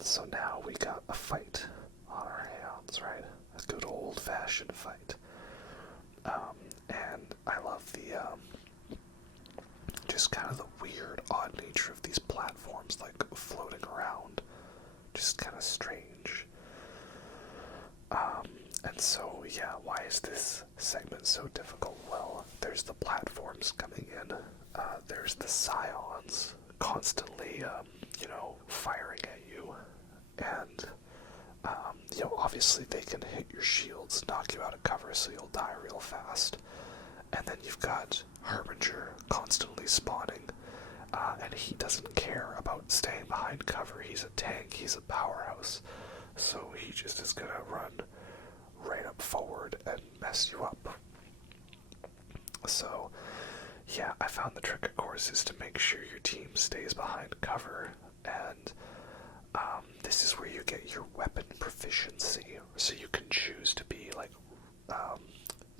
So now we got a fight on our hands, right? A good old-fashioned fight. And I love the, just kind of the weird, odd nature of these platforms, like floating around. Just kind of strange. And so, yeah, why is this segment so difficult? Well, there's the platforms coming in. There's the scions constantly, firing at you. And, obviously they can hit your shields, knock you out of cover, so you'll die real fast. And then you've got Harbinger constantly spawning, and he doesn't care about staying behind cover. He's a tank, he's a powerhouse, so he just is gonna run right up forward and mess you up. So, yeah, I found the trick, of course, is to make sure your team stays behind cover, and this is where you get your weapon proficiency, so you can choose to be, like,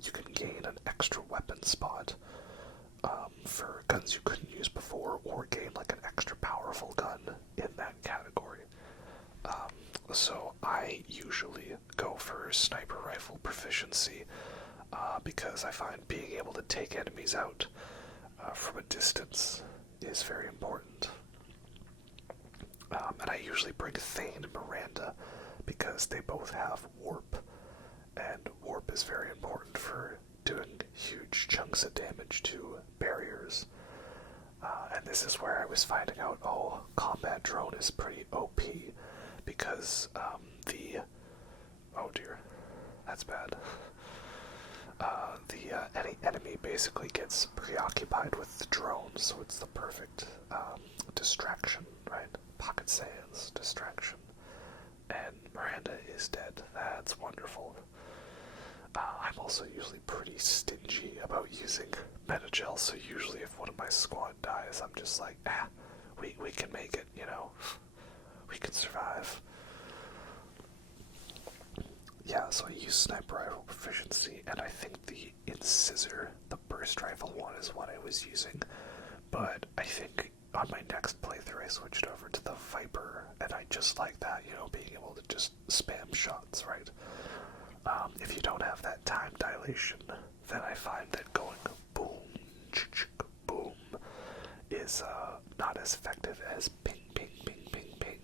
you can gain an extra weapon spot for guns you couldn't use before, or gain, like, an extra powerful gun in that category. So I usually go for sniper rifle proficiency, because I find being able to take enemies out from a distance is very important. And I usually bring Thane and Miranda, because they both have warp, and warp is very important for doing huge chunks of damage to barriers. And this is where I was finding out, combat drone is pretty OP, because oh dear, that's bad. Any enemy basically gets preoccupied with the drone, so it's the perfect distraction, right? Pocket Sans distraction. And Miranda is dead. That's wonderful. I'm also usually pretty stingy about using Metagel, so usually if one of my squad dies, I'm just like, we can make it, we can survive. Yeah, so I use sniper rifle proficiency, and I think the Incisor, the burst rifle one, is what I was using. But I think on my next playthrough I switched over to the Viper, and I just like that, being able to just spam shots, right? If you don't have that time dilation, then I find that going boom, boom, is not as effective as ping, ping, ping, ping, ping,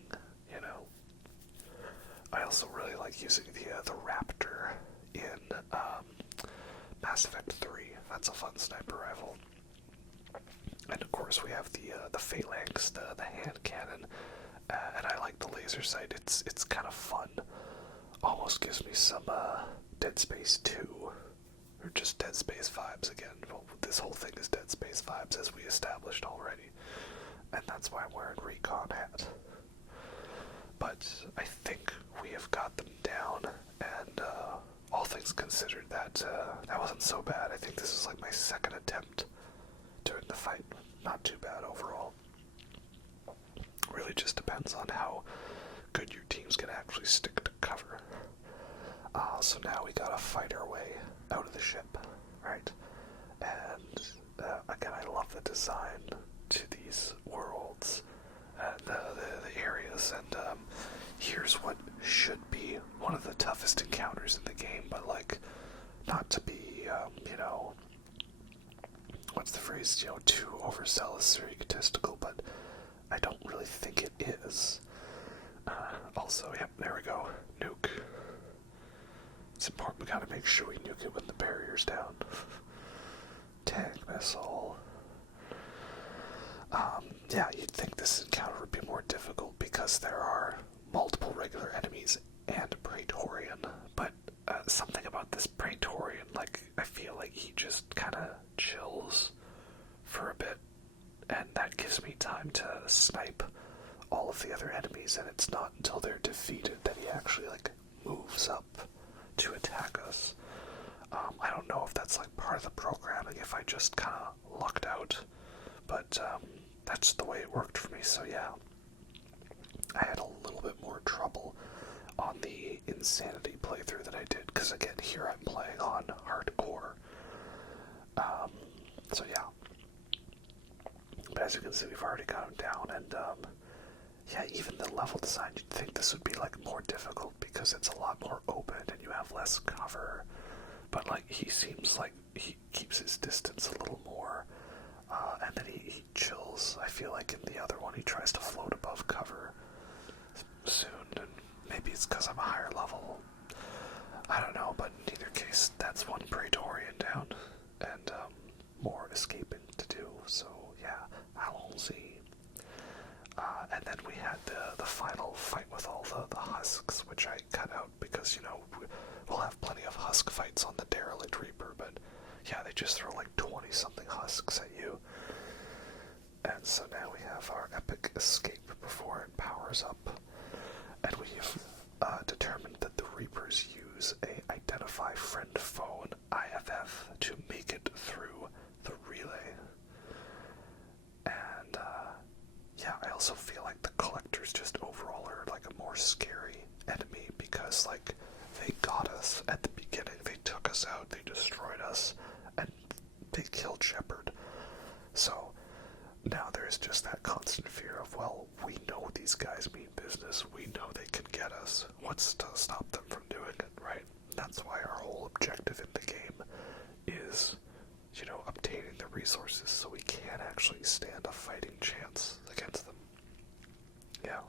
I also really like using the Raptor in Mass Effect 3. That's a fun sniper rifle. And of course we have the phalanx, the hand cannon, and I like the laser sight. It's kind of fun. Almost gives me some Dead Space 2, or just Dead Space vibes again. Well, this whole thing is Dead Space vibes, as we established already, and that's why I'm wearing recon hat. But I think we have got them down, and all things considered, that wasn't so bad. I think this is like my second attempt during the fight. Not too bad overall. Really just depends on how good your teams can actually stick to cover. So now we gotta fight our way out of the ship, right? And again, I love the design to these worlds and the areas, and here's what should be one of the toughest encounters in the game, but like, not to be, what's the phrase, too overzealous or egotistical, but I don't really think it is. Also, yep, there we go, nuke. It's important, we gotta make sure we nuke it when the barrier's down. Tank missile. Yeah, you'd think this encounter would be more difficult because there are multiple regular enemies and a Praetorian, but something about this Praetorian, like, I feel like he just kinda chills for a bit, and that gives me time to snipe all of the other enemies, and it's not until they're defeated that he actually, like, moves up to attack us. I don't know if that's, like, part of the programming, if I just kinda lucked out, but that's the way it worked for me, so yeah. I had a little bit more trouble on the Insanity playthrough that I did, because again, here I'm playing on hardcore. So yeah. But as you can see, we've already got him down, and yeah, even the level design, you'd think this would be like more difficult because it's a lot more open and you have less cover. But like, he seems like he keeps his distance a little more, and then he chills. I feel like in the other one he tries to float above cover soon, and maybe it's because I'm a higher level. I don't know, but in either case, that's one Praetorian down, and more escaping to do, so yeah, allons-y. And then we had the final fight with all the husks, which I cut out because, we'll have plenty of husk fights on the Derelict Reaper, but yeah, they just throw like 20-something husks at you. And so now we have our epic escape before it powers up. And we've determined that the Reapers use a identify friend phone IFF to make it through the relay. And yeah, I also feel like the Collectors just overall are like a more scary enemy because like they got us at the beginning, they took us out, they destroyed us, and they killed Shepard. So now there's just that constant fear of, well, we know these guys mean business, we know they can get us, what's to stop them from doing it, right? That's why our whole objective in the game is, obtaining the resources so we can actually stand a fighting chance against them. Yeah.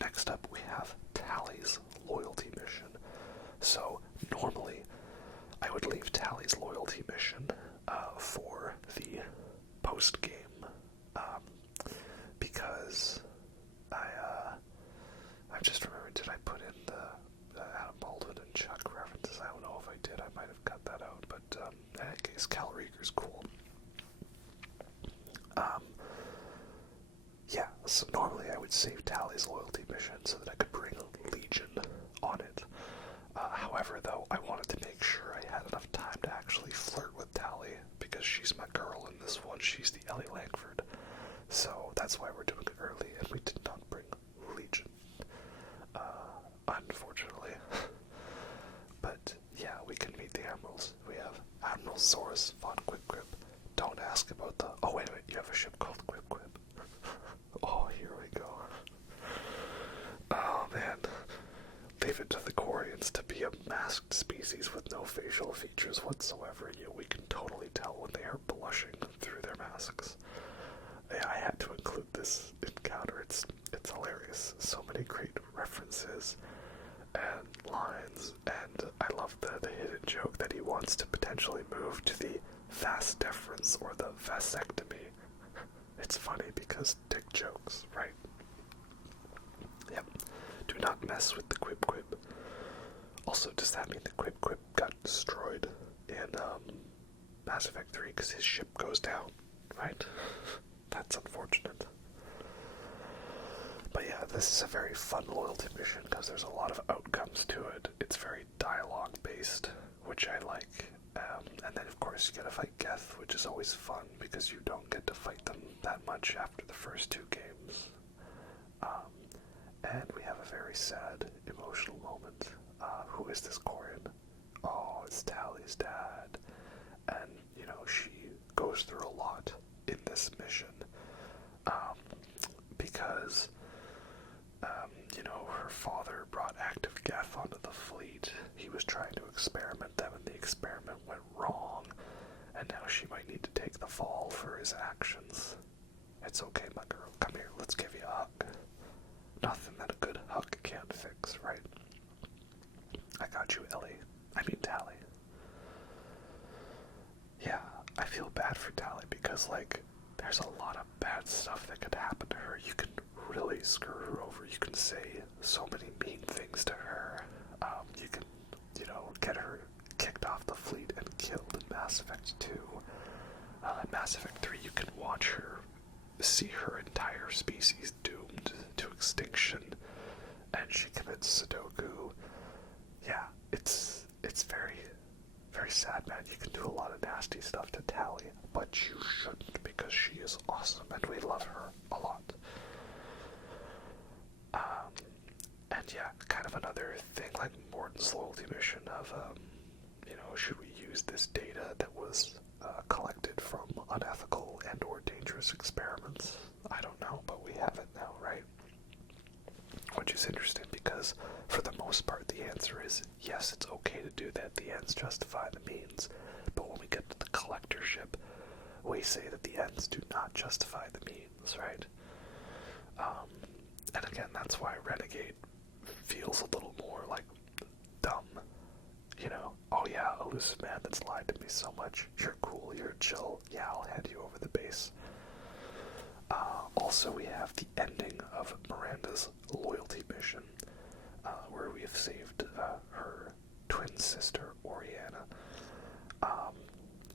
Next up we have Tally's loyalty mission. So normally I would leave Tally's loyalty mission for the post-game, because I just remembered, did I put in the Adam Baldwin and Chuck references? I don't know if I did, I might have cut that out, but in any case, Cal Rieger's cool. Yeah, so normally I would save Tally's loyalty mission so that I could bring Legion on it. However, though, I wanted to make sure I had enough time to actually flirt with Tally, because she's my girl in this one, she's the Ellie Langford. So that's why we're doing it early, and we did not bring Legion, unfortunately. But yeah, we can meet the Admirals. We have Admiral Soros von Quip Quip. Don't ask about the... Oh, wait, you have a ship called Quip Quip. Oh, here we go. Oh, man. Leave it to the Quarians to be a masked species with no facial features whatsoever. We can totally tell when they are blushing through their masks. Yeah, I had to include this encounter. It's hilarious. So many great references and lines, and I love the hidden joke that he wants to potentially move to the vas deferens or the vasectomy. It's funny because dick jokes, right? Yep. Do not mess with the quip quip. Also, does that mean the quip quip got destroyed in Mass Effect 3 because his ship goes down, right? That's unfortunate. But yeah, this is a very fun loyalty mission because there's a lot of outcomes to it. It's very dialogue based, which I like. And then of course you get to fight Geth, which is always fun because you don't get to fight them that much after the first 2 games. And we have a very sad, emotional moment. Who is this Corian? Oh, it's Tally's dad. And, you know, she goes through a lot in this mission. Because, you know, her father brought active Geth onto the fleet. He was trying to experiment them, and the experiment went wrong. And now she might need to take the fall for his actions. It's okay, my girl. Come here, let's give you a hug. Nothing that a good hug can't fix, right? I got you, Ellie. I mean, Tally. Yeah, I feel bad for Tally because, like, there's a lot of bad stuff that could happen to her. You can really screw her over. You can say so many mean things to her. You can, you know, get her kicked off the fleet and killed in Mass Effect 2. In Mass Effect 3, you can watch her, see her entire species doomed to extinction, and she commits Sudoku. Yeah, it's very, very sad, man. You can do a lot of nasty stuff to Tally, but you shouldn't because she is awesome and we love her a lot. And yeah, kind of another thing like Morton's loyalty mission of, you know, should we use this data that was collected from unethical and or dangerous experiments? I don't know, but we have it now, right? Which is interesting because for the most part the answer is yes, it's okay to do that. The ends justify the means. But when we get to the collectorship, we say that the ends do not justify the means, right? And again, that's why Renegade feels a little more like dumb. You know, oh yeah, elusive man that's lied to me so much. You're cool, you're chill. Yeah, I'll hand you over the base. Also, we have the ending of Miranda's loyalty mission, where we have saved her twin sister, Oriana.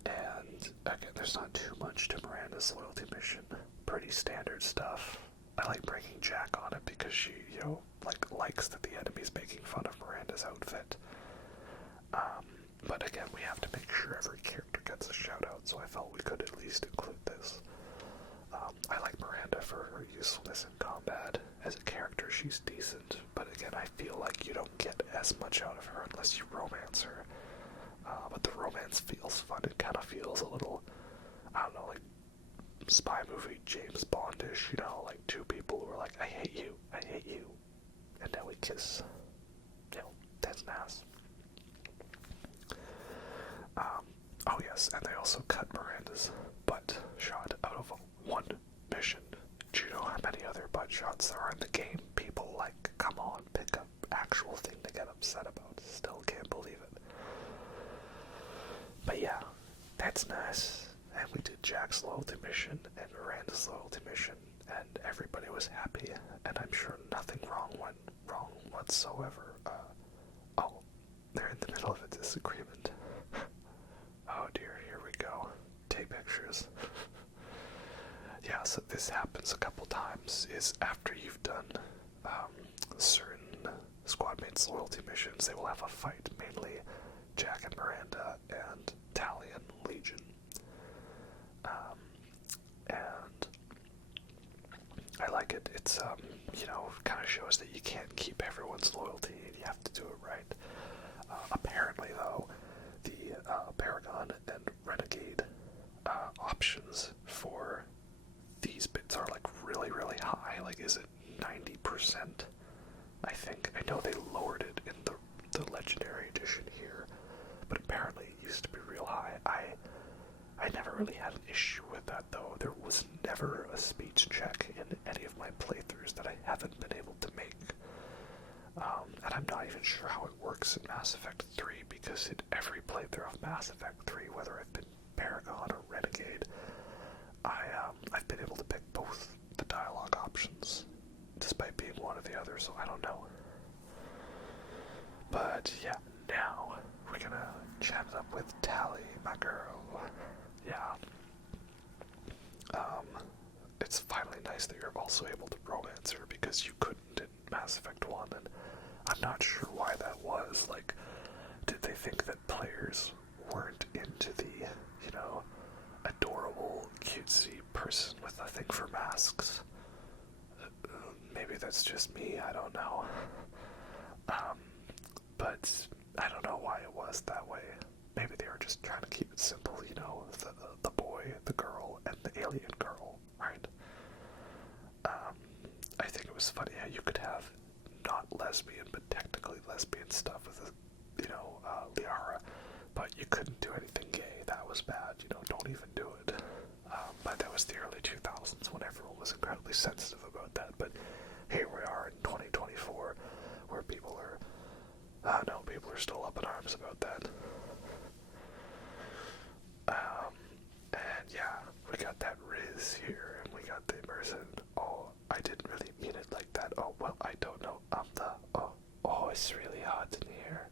And again, there's not too much to Miranda's loyalty mission. Pretty standard stuff. I like bringing Jack on it because she, you know, likes that the enemy's making fun of Miranda's outfit. But again, we have to make sure every character gets a shout out, so I felt we could at least include this. I like Miranda for her usefulness in combat. As a character, she's decent, but again, I feel like you don't get as much out of her unless you romance her. But the romance feels fun. It kind of feels a little, I don't know, like spy movie James Bondish, you know, like two people who are like, I hate you, and then we kiss. You know, that's nice. Oh yes, and they also cut Miranda's butt shot out of one mission. Do you know how many other butt shots there are in the game? People like, come on, pick up actual thing to get upset about. Still can't believe it. But yeah, that's nice. And we did Jack's loyalty mission and Miranda's loyalty mission, and everybody was happy, and I'm sure nothing went wrong whatsoever. Oh, they're in the middle of a disagreement. Oh dear, here we go. Take pictures. Yeah, so this happens a couple times, is after you've done certain squad mates loyalty missions, they will have a fight, mainly Jack and Miranda and Tally and Legion. And I like it. It's, you know, kind of shows that you can't keep everyone's loyalty and you have to do it right. Apparently, though, the Paragon and Renegade options for these bits are like really, really high. Like, is it 90%? I think. I know they lowered it in the Legendary Edition here, but apparently it used to be real high. I never really had an issue with that, though. There was never a speech check in any of my playthroughs that I haven't been able to make. And I'm not even sure how it works in Mass Effect 3, because in every playthrough of Mass Effect 3, whether I've been Paragon or Renegade, I've been able to pick both the dialogue options, despite being one or the other, so I don't know. But yeah, now we're gonna chat it up with Tally, my girl. Yeah. It's finally nice that you're also able to romance her, because you couldn't in Mass Effect 1, and I'm not sure why that was. Like, did they think that players weren't into the, adorable, cutesy person with a thing for masks? Maybe that's just me, I don't know. But I don't know why it was that way. Maybe they were just trying to keep it simple, the boy, the girl, and the alien girl, right? I think it was funny how you could have not lesbian, but technically lesbian stuff with, Liara, but you couldn't do anything gay. That was bad, don't even do it. But that was the early 2000s when everyone was incredibly sensitive about that. But here we are in 2024, where people are still up in arms about that. And yeah, we got that Riz here, and we got the immersive. Oh, I didn't really mean it like that. Oh, well, I don't know. Oh, it's really hot in here.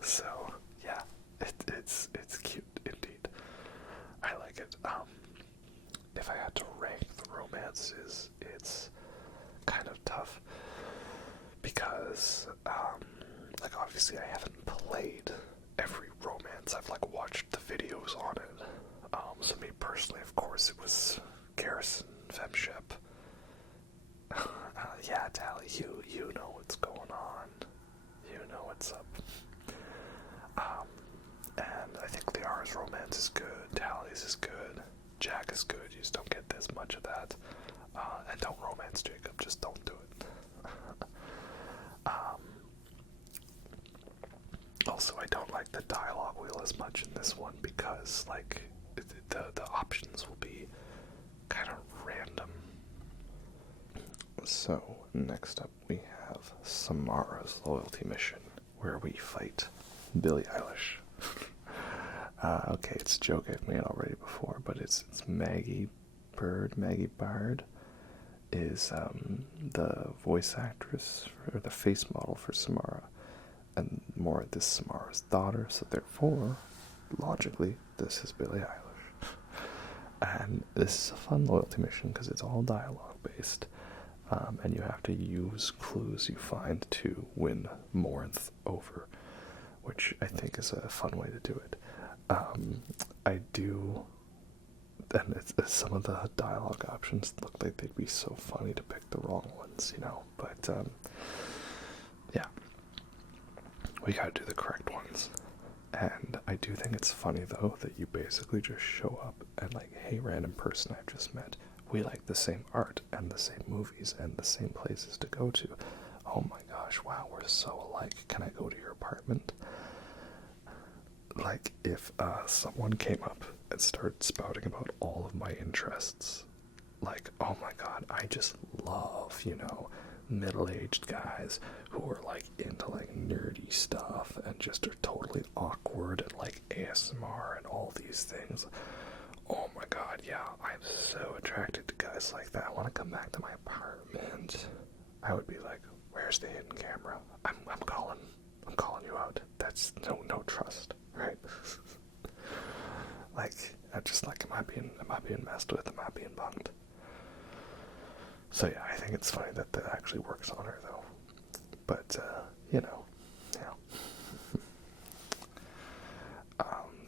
So, yeah, it's cute indeed. I like it. If I had to rank the romances, it's kind of tough, because, obviously I haven't played every romance. I've, watched the videos on it. So me personally, of course, it was Garrison, Femshep. Yeah, Tally, you know what's going on. You know what's up. And I think Liara's romance is good, Tally's is good, Jack is good, you just don't get as much of that. And don't romance Jacob, just don't do it. Also, I don't like the dialogue wheel as much in this one, because, the options will be kind of random. So, next up we have Samara's loyalty mission, where we fight Billie Eilish. Okay, it's a joke I've made already before, but it's Maggie Bird. Maggie Bard is the voice actress, or the face model for Samara, and more this Samara's daughter, so therefore, logically, this is Billie Eilish. And this is a fun loyalty mission, because it's all dialogue based, and you have to use clues you find to win Morinth over, which I think is a fun way to do it. I do, and some of the dialogue options look like they'd be so funny to pick the wrong ones, but, yeah, we gotta do the correct ones. And I do think it's funny, though, that you basically just show up and, hey, random person I've just met, we like the same art, and the same movies, and the same places to go to. Oh my gosh, wow, we're so alike. Can I go to your apartment? If someone came up and started spouting about all of my interests, oh my god, I just love, middle-aged guys who are, into, nerdy stuff, and just are totally awkward, and, ASMR, and all these things. Oh my god, yeah, I'm so attracted to guys like that. I want to come back to my apartment. I would be like, where's the hidden camera? I'm calling you out. That's no trust, right? I just am I being messed with? Am I being bugged? So yeah, I think it's funny that actually works on her, though. But, yeah.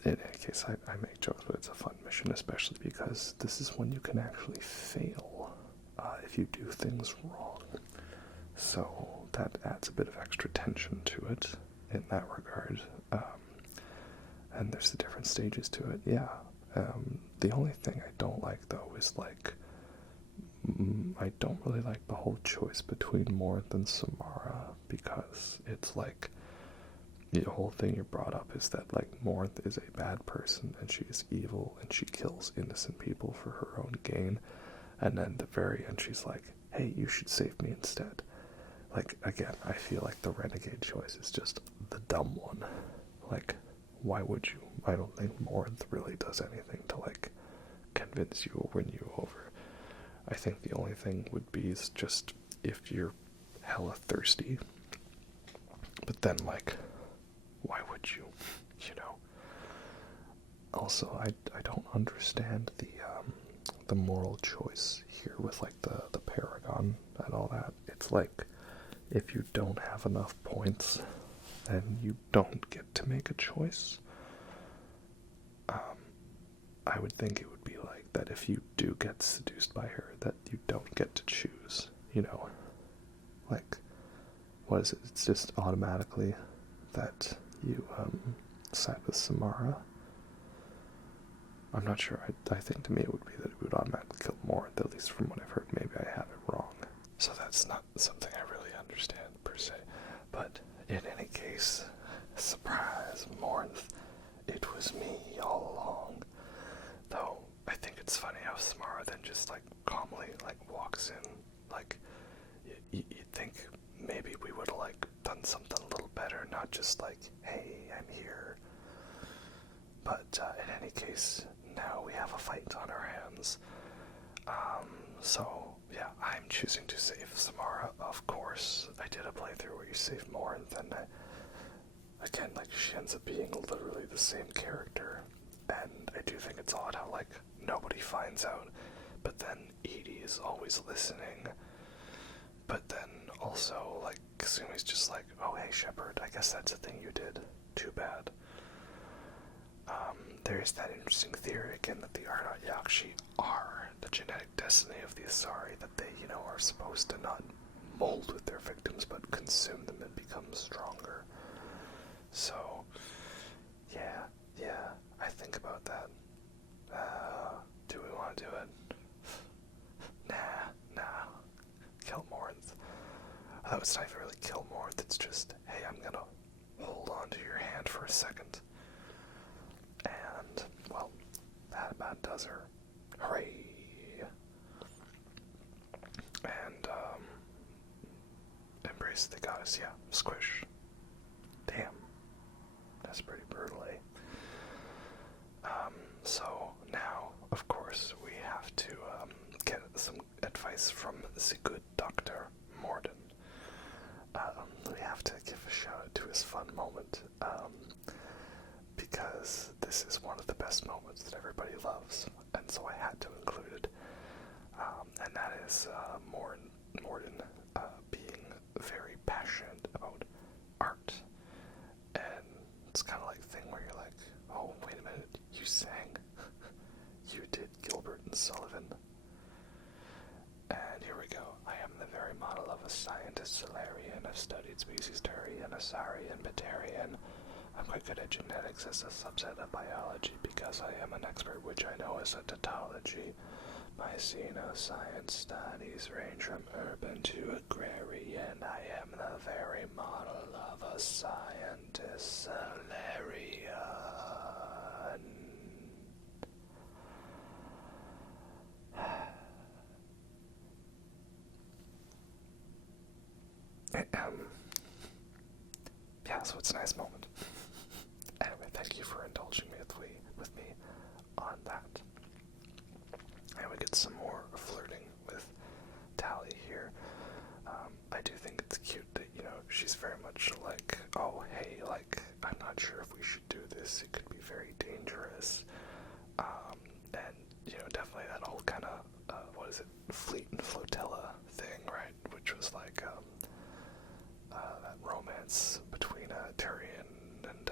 In any case, I make jokes, but it's a fun mission, especially because this is when you can actually fail if you do things wrong. So that adds a bit of extra tension to it in that regard. And there's the different stages to it, yeah. The only thing I don't like, though, is I don't really like the whole choice between Morinth and Samara, because it's the whole thing you brought up is that Morinth is a bad person, and she is evil, and she kills innocent people for her own gain, and then at the very end she's like, hey, you should save me instead. Again, I feel like the renegade choice is just the dumb one. why would you? I don't think Morinth really does anything to, like, convince you or win you over. I think the only thing would be is just if you're hella thirsty. But then, like, why would you? You know? Also, I don't understand the moral choice here with, like, the Paragon and all that. It's like, if you don't have enough points, then you don't get to make a choice. I would think it would be like that if you do get seduced by her, that you don't get to choose, you know? Like, what is it? It's just automatically that you side with Samara. I'm not sure. I think to me it would be that it would automatically kill more, at least from what I've heard. Maybe I have it wrong. So that's not something I really understand, per se. But in any case, surprise, Morinth, it was me all along. Though, I think it's funny how Samara then just, like, calmly, like, walks in. Like, you'd think maybe we would have, like, done something a little better, not just like, hey, I'm here. But in any case, now we have a fight on our hands. So, yeah, I'm choosing to save Samara, of course. I did a playthrough where you save Morinth, and again, like, she ends up being literally the same character. And I do think it's odd how, like, nobody finds out, but then Edie is always listening. But then also, like, Kasumi's just like, oh, hey, Shepard, I guess that's a thing you did. Too bad. There's that interesting theory, again, that the Arnott Yakshi are the genetic destiny of the Asari, that they, you know, are supposed to not mold with their victims, but consume them and become stronger. So, yeah, I think about that. Do we want to do it? Nah. Kill Morinth. Although it's not even really kill Morinth, it's just, hey, I'm gonna hold on to your hand for a second. And, well, that about does her. Hooray! And, embrace the goddess, yeah, squish. Damn. That's pretty brutal, eh? So now, of course, we have to get some advice from the good Dr. Morden. We have to give a shout out to his fun moment, because this is one of the best moments that everybody loves, and so I had to include it. And that is Morden being very passionate about art. And it's kind of like a thing where you're like, oh, wait a minute, you sang? You did Gilbert and Sullivan? And here we go. I am the very model of a scientist Solarian. I've studied species Turian, Asarian, Batarian. I'm quite good at genetics as a subset of biology because I am an expert, which I know is a tautology. My science studies range from urban to agrarian. I am the very model of a scientist Solarian. Yeah, so it's a nice moment. Anyway, thank you for indulging me with me on that. And we get some more flirting with Tally here. I do think it's cute that, you know, she's very much like, oh, hey, like, I'm not sure if we should do this. It could be very dangerous. And, you know, definitely that whole kind of, fleet and flotilla thing, right? Which was like, that romance between Tyrion and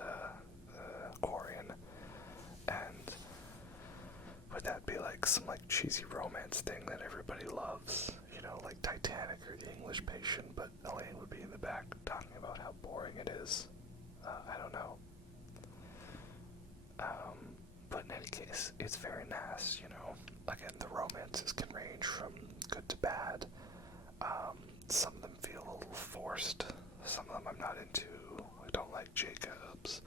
Quarian. And would that be like some like cheesy romance thing that everybody loves? You know, like Titanic or The English Patient, but Elaine would be in the back talking about how boring it is. I don't know. But in any case, it's very nice, you know. Again, the romances can range from good to bad. Some of them feel a little forced. Some of them I'm not into. I don't like Jacob's.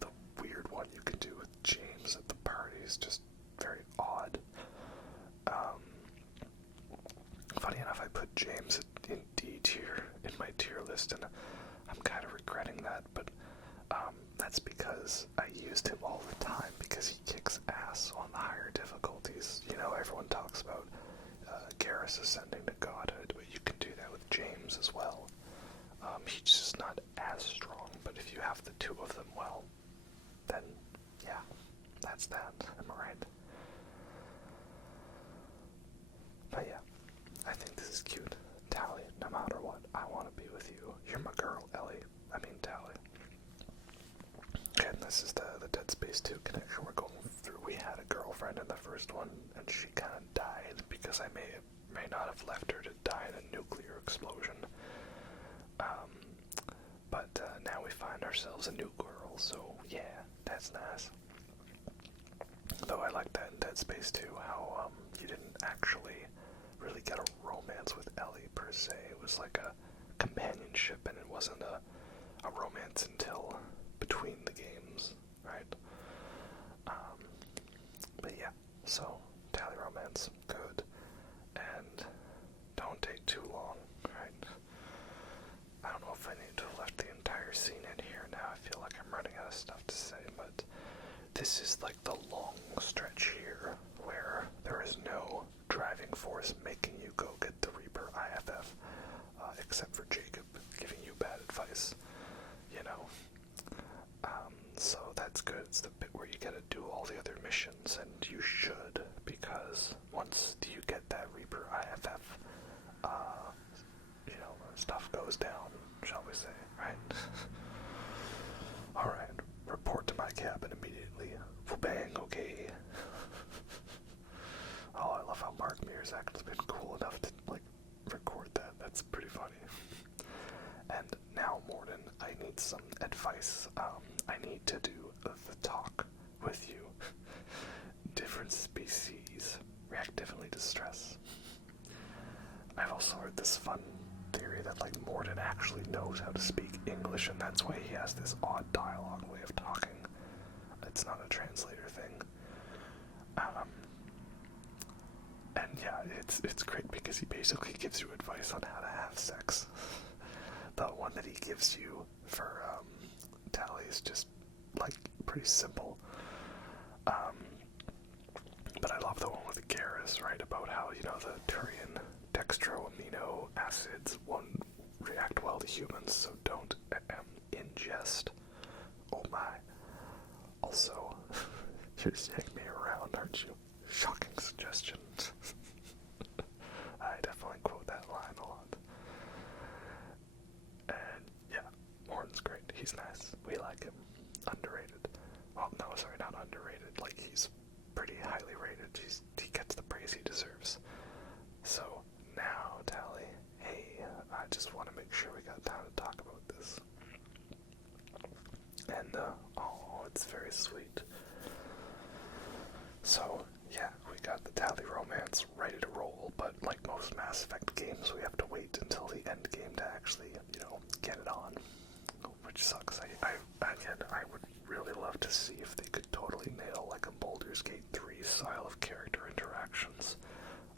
The weird one you can do with James at the party is just very odd. Funny enough, I put James in D tier in my tier list, and I'm kind of regretting that, but that's because I used him all the time because he kicks ass on the higher difficulties. You know, everyone talks about Garrus ascending to godhood, but you can do that with James as well. He's just not as strong, but if you have the two of them, well, then, yeah, that's that. Am I right? But yeah, I think this is cute. Tally, no matter what, I want to be with you. You're my girl, Ellie. I mean, Tally. And this is the Dead Space 2 connection we're going through. We had a girlfriend in the first one, and she kind of died because I may not have left her to die in a nuclear explosion. But now we find ourselves a new girl, so yeah, that's nice. Though I like that in Dead Space 2, how you didn't actually really get a romance with Ellie per se. It was like a companionship, and it wasn't a romance until between the games, right? But yeah, so Tally romance, good, and don't take too long, right? I don't know if I need to have left the entire scene in here now. I feel like I'm running out of stuff to say, but this is like the long stretch here where there is no driving force making you go get the Reaper IFF, except for Jacob giving you bad advice, you know. So that's good. It's the bit where you gotta do all the other missions, and you should, because once you get that Reaper IFF, you know, stuff goes down, shall we say, right? Alright, report to my cabin immediately. Bang, okay. Oh, I love how Mark Mears actually been cool enough to, like, record that. That's pretty funny. And now, Morden, I need some advice. I need to do the talk with you. Different species react differently to stress. I've also heard this fun theory that, like, Morden actually knows how to speak English, and that's why he has this odd dialogue way of talking. It's not a translator thing. And yeah, it's great because he basically gives you advice on how to have sex. The one that he gives you for Tally is just, like, pretty simple. But I love the one with Garrus, right, about how, you know, the Turian dextroamino acids won't react well to humans, so don't ingest. Oh my. Also, you're seeing me around, aren't you? Shocking suggestion. I definitely quote that line a lot. And yeah, Morton's great. He's nice. We like him. Underrated. Well, no, sorry, not underrated. Like, he's pretty highly rated. He gets the praise he deserves. So, now, Tally, hey, I just want to make sure we got time to talk about this. And, oh, it's very sweet. So, yeah, we got the Tally romance ready to roll, but like most Mass Effect games, we have to wait until the end game to actually, you know, get it on, which sucks. I would really love to see if they could totally nail like a Baldur's Gate 3 style of character interactions.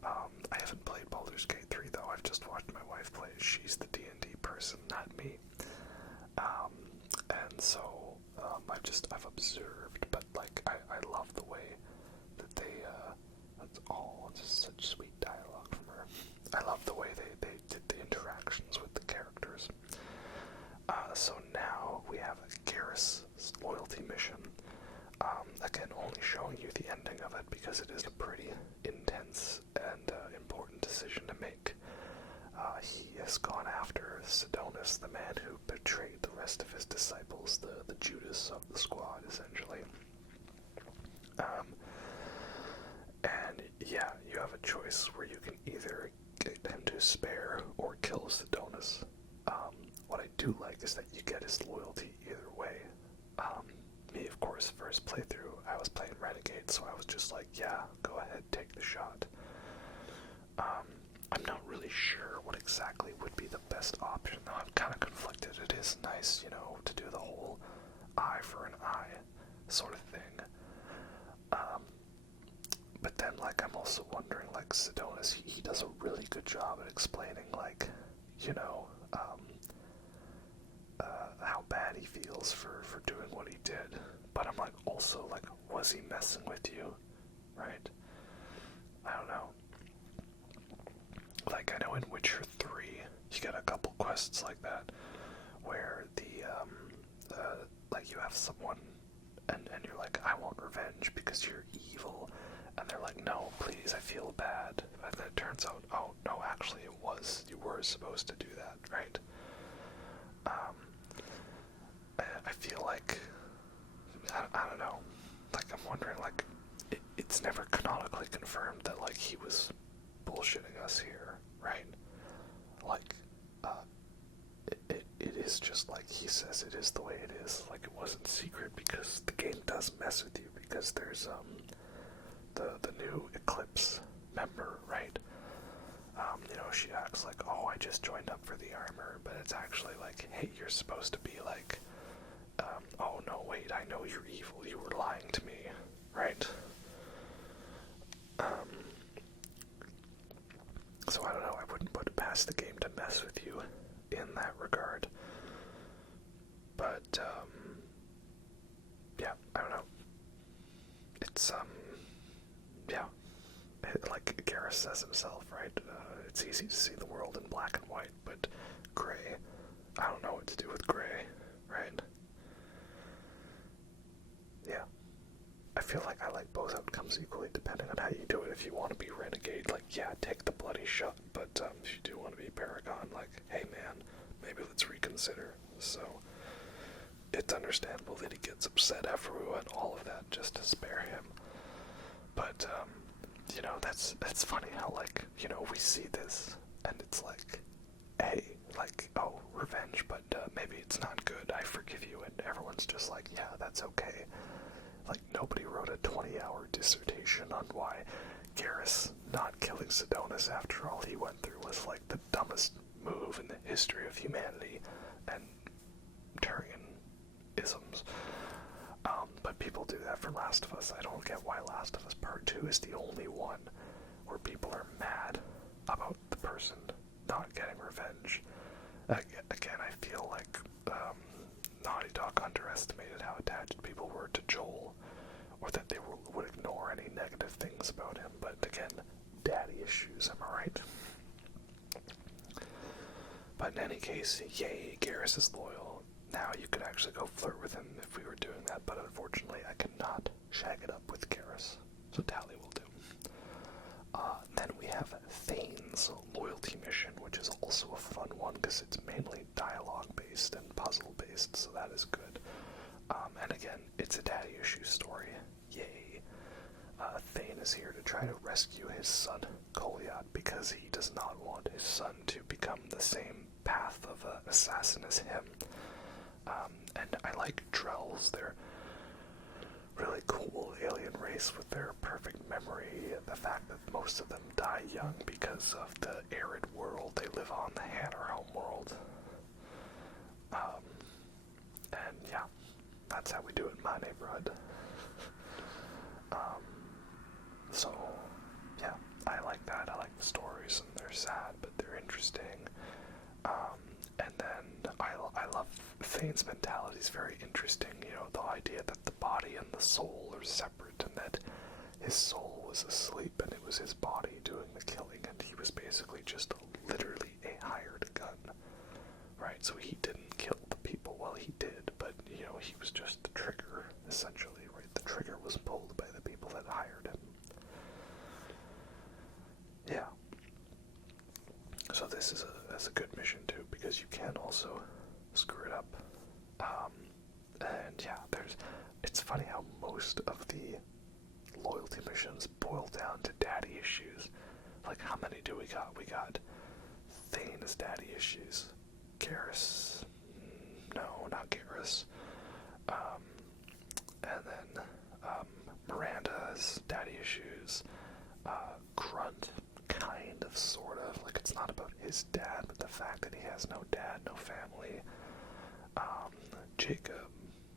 I haven't played Baldur's Gate 3 though. I've just watched my wife play. She's the D&D person, not me. And so I've observed, but like I love the way that they that's all just such sweet dialogue from her. I love the way they did the interactions with the characters. So now we have a Garrus loyalty mission. Again, only showing you the ending of it because it is a pretty intense and important decision to make. He has gone after Sidonus, the man who betrayed the rest of his disciples, the Judas of the squad, essentially. And yeah, you have a choice where you can either get him to spare or kill Sidonus. What I do like is that you get his loyalty either way. Me, of course, first playthrough, I was playing Renegade, so I was just like, yeah, go ahead, take the shot. I'm not really sure what exactly would be the best option, though. I'm kind of conflicted. It is nice, you know, to do the whole eye for an eye sort of thing. But then, like, I'm also wondering, like, Sidonus, he does a really good job at explaining, like, you know, how bad he feels for doing what he did. But I'm like, also, like, was he messing with you? Right? I don't know. Like, I know in Witcher 3, you get a couple quests like that, where like, you have someone, and you're like, I want revenge because you're evil, and they're like, no, please, I feel bad, and then it turns out, oh, no, actually you were supposed to do that, right? I feel like, I don't know, like, I'm wondering, like, it's never canonically confirmed that, like, he was bullshitting us here, right? Like, it is just like he says it is the way it is. Like, it wasn't secret because the game does mess with you, because there's, the new Eclipse member, right? You know, she acts like, oh, I just joined up for the armor, but it's actually like, hey, you're supposed to be like, oh no, wait, I know you're evil, you were lying to me, right? So I don't know, I wouldn't put it past the game to mess with you in that regard. But, yeah, I don't know. It's, yeah, like Garrus says himself, right? It's easy to see the world in black and white, but gray, I don't know what to do with gray, right? Yeah. I feel like I like both outcomes equally, depending on how you do it. If you want to be Renegade, like, yeah, take the bloody shot, but if you do want to be Paragon, like, hey man, maybe let's reconsider. So, it's understandable that he gets upset after we went all of that just to spare him. But, you know, that's funny how, like, you know, we see this, and it's like, hey, like, oh, revenge, but maybe it's not good, I forgive you, and everyone's just like, yeah, that's okay. Like, nobody wrote a 20-hour dissertation on why Garrus not killing Sidonis after all he went through was, like, the dumbest move in the history of humanity, and Turian-isms. But people do that for Last of Us. I don't get why Last of Us Part 2 is the only one where people are mad about the person not getting revenge. Again, I feel like Naughty Dog underestimated how attached people were to Joel, or that they would ignore any negative things about him. But again, daddy issues, am I right? But in any case, yay, Garrus is loyal. Now you could actually go flirt with him if we were doing that, but unfortunately I cannot shag it up with Garrus, so Tally will do. Then we have Thane's loyalty mission, which is also a fun one because it's mainly dialogue-based and puzzle-based, so that is good. And again, it's a daddy issue story. Yay. Thane is here to try to rescue his son, Goliath, because he does not want his son to become the same path of an assassin as him. And I like Drells. They're really cool alien race with their perfect memory, and the fact that most of them die young because of the arid world they live on, the Hanner homeworld. And yeah, that's how we do it in my neighborhood. So, yeah, I like that. I like the stories, and they're sad, but they're interesting. And then I love Thane's mentality is very interesting. You know, the idea that the body and the soul are separate, and that his soul was asleep, and it was his body doing the killing, and he was basically just literally a hired gun, right? So he didn't kill the people. Well, he did, but, you know, he was just the trigger, essentially, right? The trigger was pulled by the people that hired him. Yeah. So this is a good mission too, because you can also screw it up. And yeah, it's funny how most of the loyalty missions boil down to daddy issues. Like, how many do we got? We got Thane's daddy issues. Garrus, no, not Garrus. And then Miranda's daddy issues. Grunt, kind of, sort of. Like, it's not about his dad, but the fact that he has no dad, no family. Jacob,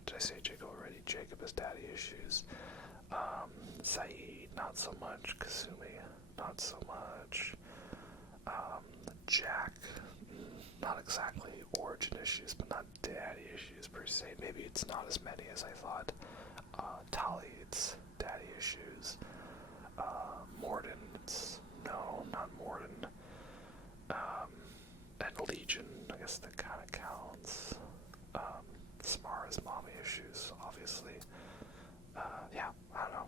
did I say Jacob already? Jacob has daddy issues. Saeed, not so much. Kasumi, not so much. Jack, not exactly origin issues, but not daddy issues per se. Maybe it's not as many as I thought. Tali, it's daddy issues. Morden, no, not Morden. And Legion, I guess that kind of counts. Samara's mommy issues, obviously. Yeah, I don't know.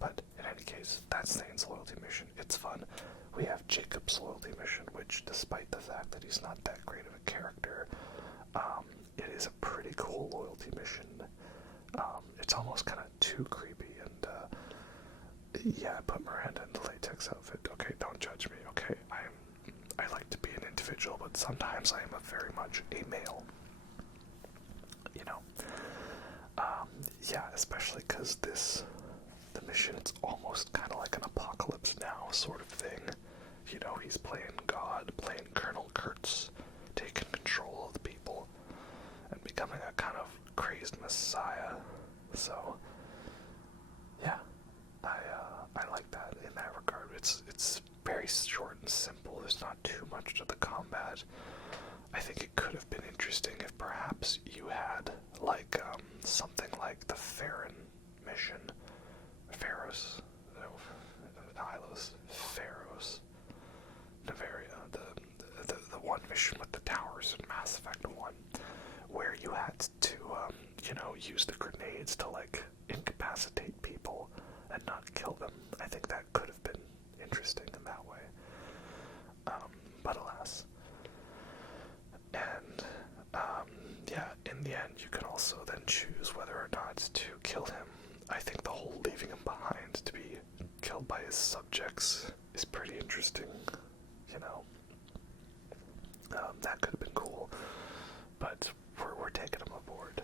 But in any case, that's Thane's loyalty mission. It's fun. We have Jacob's loyalty mission, which, despite the fact that he's not that great of a character, it is a pretty cool loyalty mission. It's almost kind of too creepy, and yeah, I put Miranda in the latex outfit. Okay, don't judge me. Okay, I like to be an individual, but sometimes I am very much a male. You know. Yeah, especially because the mission, it's almost kind of like an Apocalypse Now sort of thing. You know, he's playing God, playing Colonel Kurtz, taking control of the people, and becoming a kind of crazed messiah. So, yeah, I like that in that regard. It's very short and simple. There's not too much to the combat. I think it could have been interesting if perhaps you had, like, something like the Farron mission. Pharos. No, Hylos. Pharos. Navaria. The one mission with the towers in Mass Effect 1, where you had to, use the grenades to, like, incapacitate people and not kill them. I think that could have been interesting in that way. But alas. And, yeah, in the end, you can also then choose whether or not to kill him. I think the whole leaving him behind to be killed by his subjects is pretty interesting, you know. That could have been cool, but we're taking him aboard.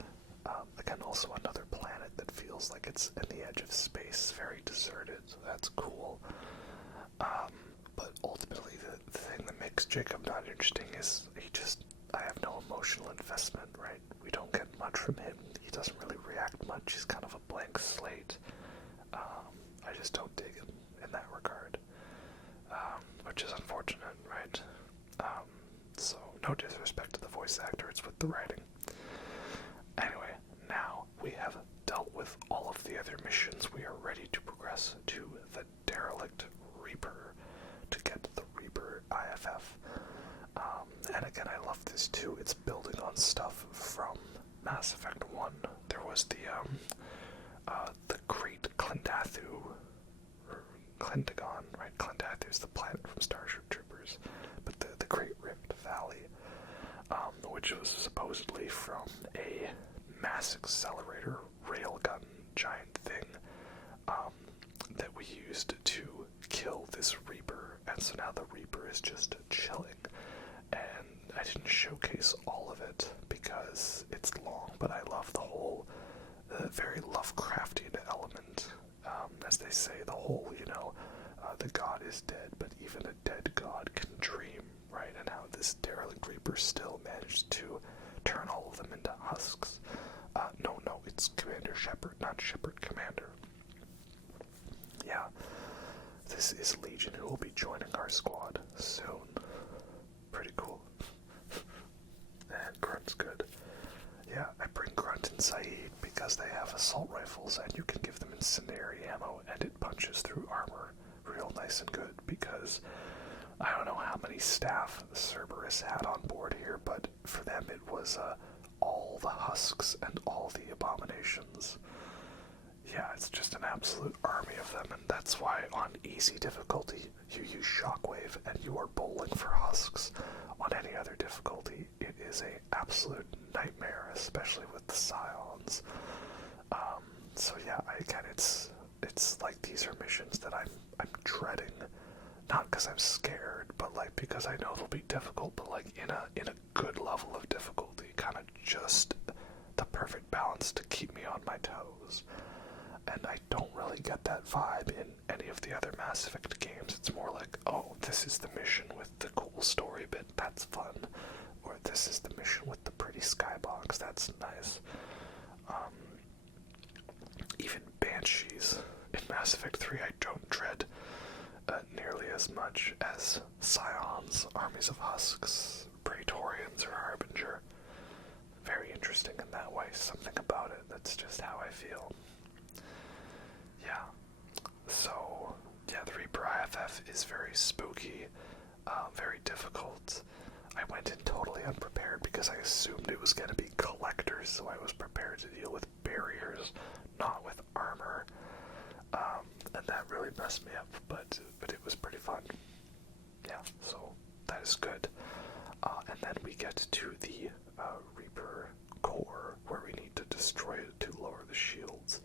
Again, also another planet that feels like it's in the edge of space, very deserted, so that's cool. But ultimately, the thing that makes Jacob not interesting is I have no emotional investment, right? We don't get much from him. He doesn't really react much. He's kind of a blank slate. I just don't dig him in that regard, which is unfortunate, right? So, no disrespect to the voice actor, it's with the writing. Anyway, now we have dealt with all of the other missions. We are ready to progress to the Derelict Reaper to get the Reaper IFF. And again, I love this too. It's building on stuff from Mass Effect 1. There was the Great Clendathu, or Clendagon, right? Clendathu is the planet from Starship Troopers, but the Great Rift Valley, which was supposedly from a mass accelerator railgun giant thing that we used to kill this Reaper, and so now the Reaper is just chilling. And I didn't showcase all of it because it's long, but I love the whole very Lovecraftian element. As they say, the whole, the god is dead, but even a dead god can dream, right? And how this Derelict Reaper still managed to turn all of them into husks. No, it's Commander Shepard, not Shepard Commander. Yeah, this is Legion, who will be joining our squad soon. Pretty cool. And Grunt's good. Yeah, I bring Grunt and Saeed because they have assault rifles and you can give them incendiary ammo and it punches through armor real nice and good, because I don't know how many staff Cerberus had on board here, but for them it was all the husks and all the abominations. Yeah, it's just an absolute army of them, and that's why on easy difficulty you use Shockwave and you are bowling for husks. On any other difficulty, it is an absolute nightmare, especially with the Scions. So yeah, again, it's like these are missions that I'm dreading, not because I'm scared, but like because I know they'll be difficult, but like in a good level of difficulty, kind of just the perfect balance to keep me on my toes. And I don't really get that vibe in any of the other Mass Effect games. It's more like, oh, this is the mission with the cool story bit, that's fun. Or this is the mission with the pretty skybox, that's nice. Even Banshees in Mass Effect 3 I don't dread nearly as much as Scions, Armies of Husks, Praetorians, or Harbinger. very interesting in that way. Something about it, that's just how I feel. Yeah. So, yeah, the Reaper IFF is very spooky, very difficult. I went in totally unprepared because I assumed it was going to be collectors, so I was prepared to deal with barriers, not with armor. And that really messed me up, but it was pretty fun. Yeah, so that is good. And then we get to the Reaper core, where we need to destroy it to lower the shields.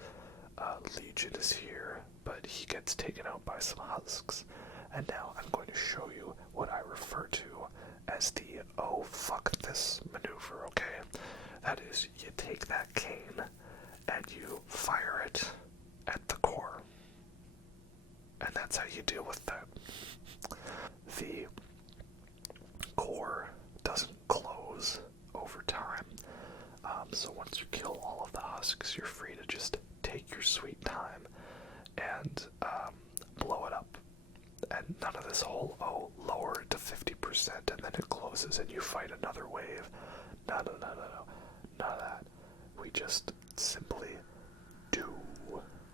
Legion is here, but he gets taken out by some husks. And now I'm going to show you what I refer to as the "oh fuck this" maneuver, okay? That is, you take that cane and you fire it at the core. And that's how you deal with that. The core doesn't close over time. So once you kill all of the husks, you're free to just take your sweet time and blow it up. And none of this whole, oh, lower it to 50% and then it closes and you fight another wave. No. None of that. We just simply do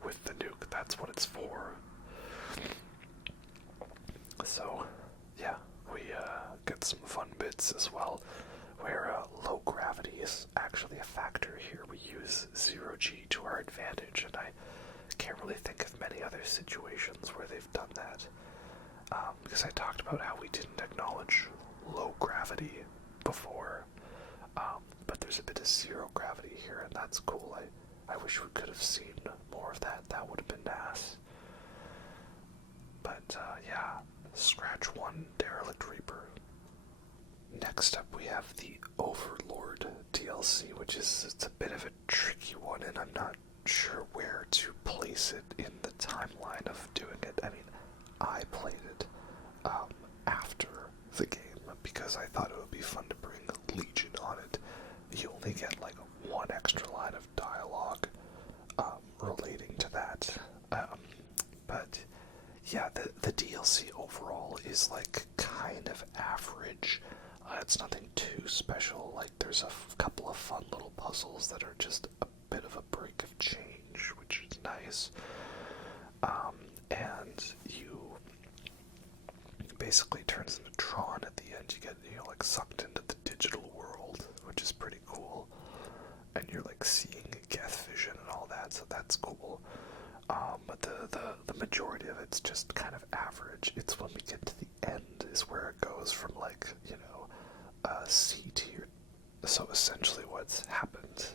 with the nuke. That's what it's for. So, yeah, we get some fun bits as well, where low gravity is actually a factor here. We use 0G to our advantage, and I can't really think of many other situations where they've done that. Because I talked about how we didn't acknowledge low gravity before, but there's a bit of zero gravity here, and that's cool. I wish we could have seen more of that. That would have been nice. But, yeah, Scratch 1, Derelict Reaper. Next up we have the Overlord DLC, which it's a bit of a tricky one, and I'm not sure where to place it in the timeline of doing it. I mean, I played it after the game because I thought it would be fun to bring Legion on it. You only get like one extra line of dialogue relating to that. But yeah, the DLC overall is like kind of average. It's nothing too special. Like there's a couple of fun little puzzles that are just a bit of a break of change, which is nice. And you basically turns into Tron at the end. You get like sucked into the digital world, which is pretty cool. And you're like seeing Geth vision and all that, so that's cool. But the majority of it's just kind of average. It's when we get to the end is where it goes from like, C tier. So essentially what's happened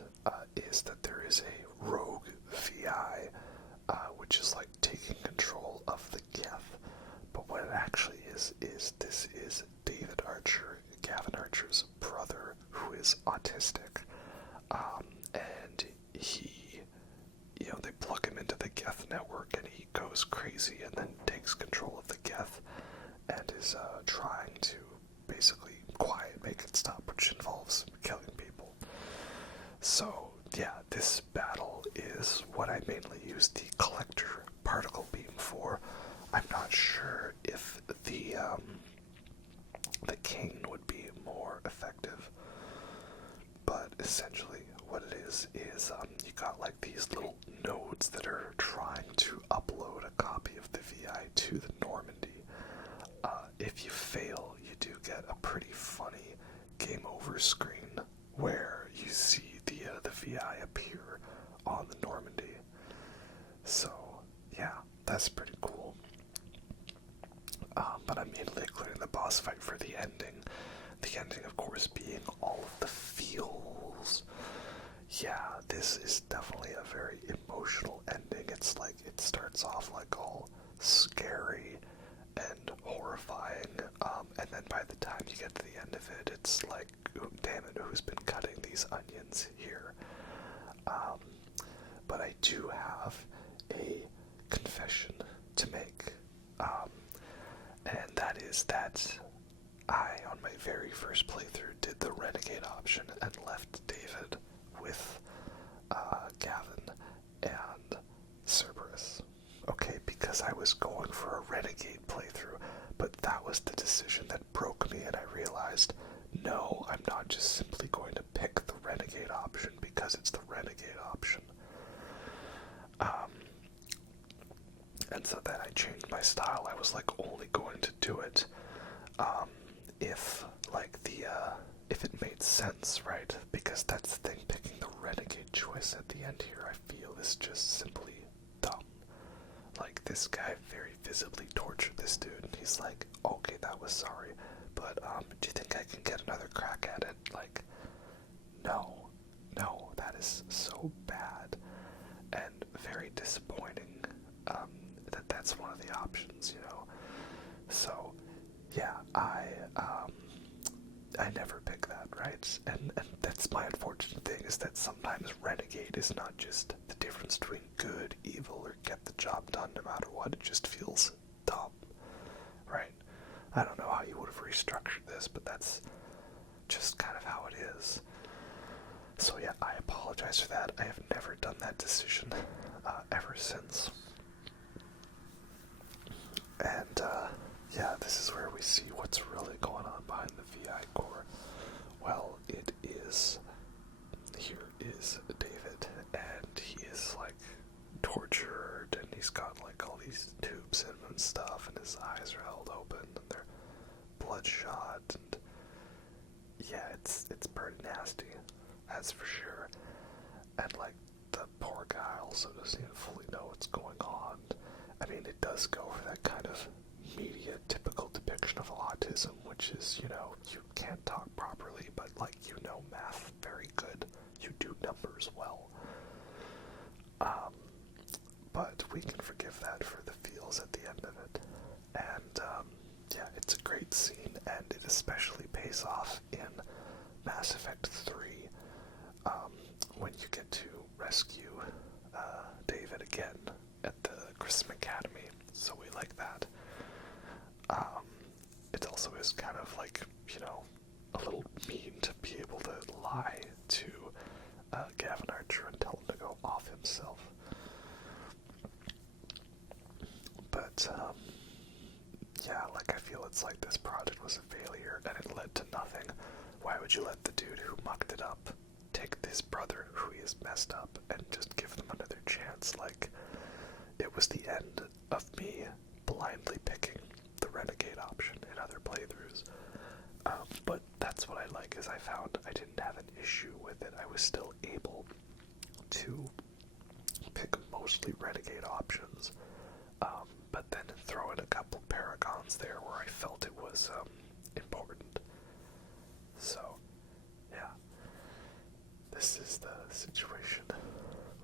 is that there is a rogue VI, which is like taking control of the Geth. But what it actually is this is David Archer, Gavin Archer's brother, who is autistic. And he, they plug him into the Geth network and he goes crazy and then takes control of the Geth and is trying to basically make it stop, which involves killing people. So, yeah, this battle is what I mainly use the collector particle beam for. I'm not sure if the cane would be more effective, but essentially what it is you got like these little nodes that are trying to upload a copy of the VI to the Normandy. If you fail, you do get a pretty funny game over screen where you see the VI appear on the Normandy. So, yeah, that's pretty cool. But I'm mainly including the boss fight for the ending. The ending, of course, being all of the feels. Yeah, this is definitely a very emotional ending. It's like, it starts off like all scary and horrifying, and then by the time you get to the end of it, it's like, damn it, who's been cutting these onions here? But I do have a confession to make, and that is that I, on my very first playthrough, did the Renegade option and left David with Gavin and Cerberus. Okay, because I was going for a Renegade playthrough, but that was the decision that broke me, and I realized, no, I'm not just simply going to pick the Renegade if, like, if it made sense, right? Because that's the thing, picking the renegade choice at the end here, I feel, is just simply dumb. Like, this guy very visibly tortured this dude, and he's like, okay, that was sorry, but, do you think I can get another crack at it? Like, no, that is so bad, and very disappointing, that's one of the options, you know? So, yeah, I never pick that, right? And that's my unfortunate thing, is that sometimes renegade is not just the difference between good, evil, or get the job done no matter what. It just feels dumb, right? I don't know how you would have restructured this, but that's just kind of how it is. So yeah, I apologize for that. I have never done that decision ever since. And yeah, this is where we see what's really going on behind the VI core. Well, here is David, and he is like tortured, and he's got like all these tubes in him and stuff, and his eyes are held open, and they're bloodshot, and yeah, it's pretty nasty, that's for sure. And like, the poor guy also doesn't even fully know what's going on. I mean, it does go for that kind of media typical depiction of autism, which is, you know, you can't talk properly, but like, you know math very good, you do numbers well. But we can forgive that for the feels at the end of it. And yeah, it's a great scene, and it especially pays off in Mass Effect 3, when you get to rescue David again at the Grissom Academy, so we like that. It also is kind of like, you know, a little mean to be able to lie to Gavin Archer and tell him to go off himself. But, yeah, like, I feel it's like this project was a failure and it led to nothing. Why would you let the dude who mucked it up take this brother who he has messed up and just give them another chance? Like, it was the end of me blindly picking the renegade option in other playthroughs. But that's what I like, is I found I didn't have an issue with it. I was still able to pick mostly renegade options, but then throw in a couple paragons there where I felt it was important. So, yeah, this is the situation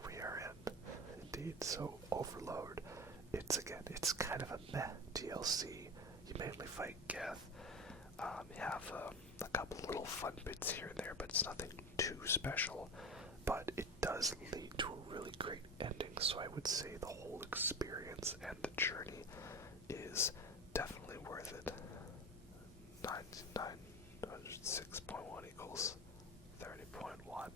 we are in, indeed. So, Overlord, it's kind of a meh DLC. You mainly fight Geth. You have a couple little fun bits here and there, but it's nothing too special. But it does lead to a really great ending, so I would say the whole experience and the journey is definitely worth it. 6.1 equals 30.1.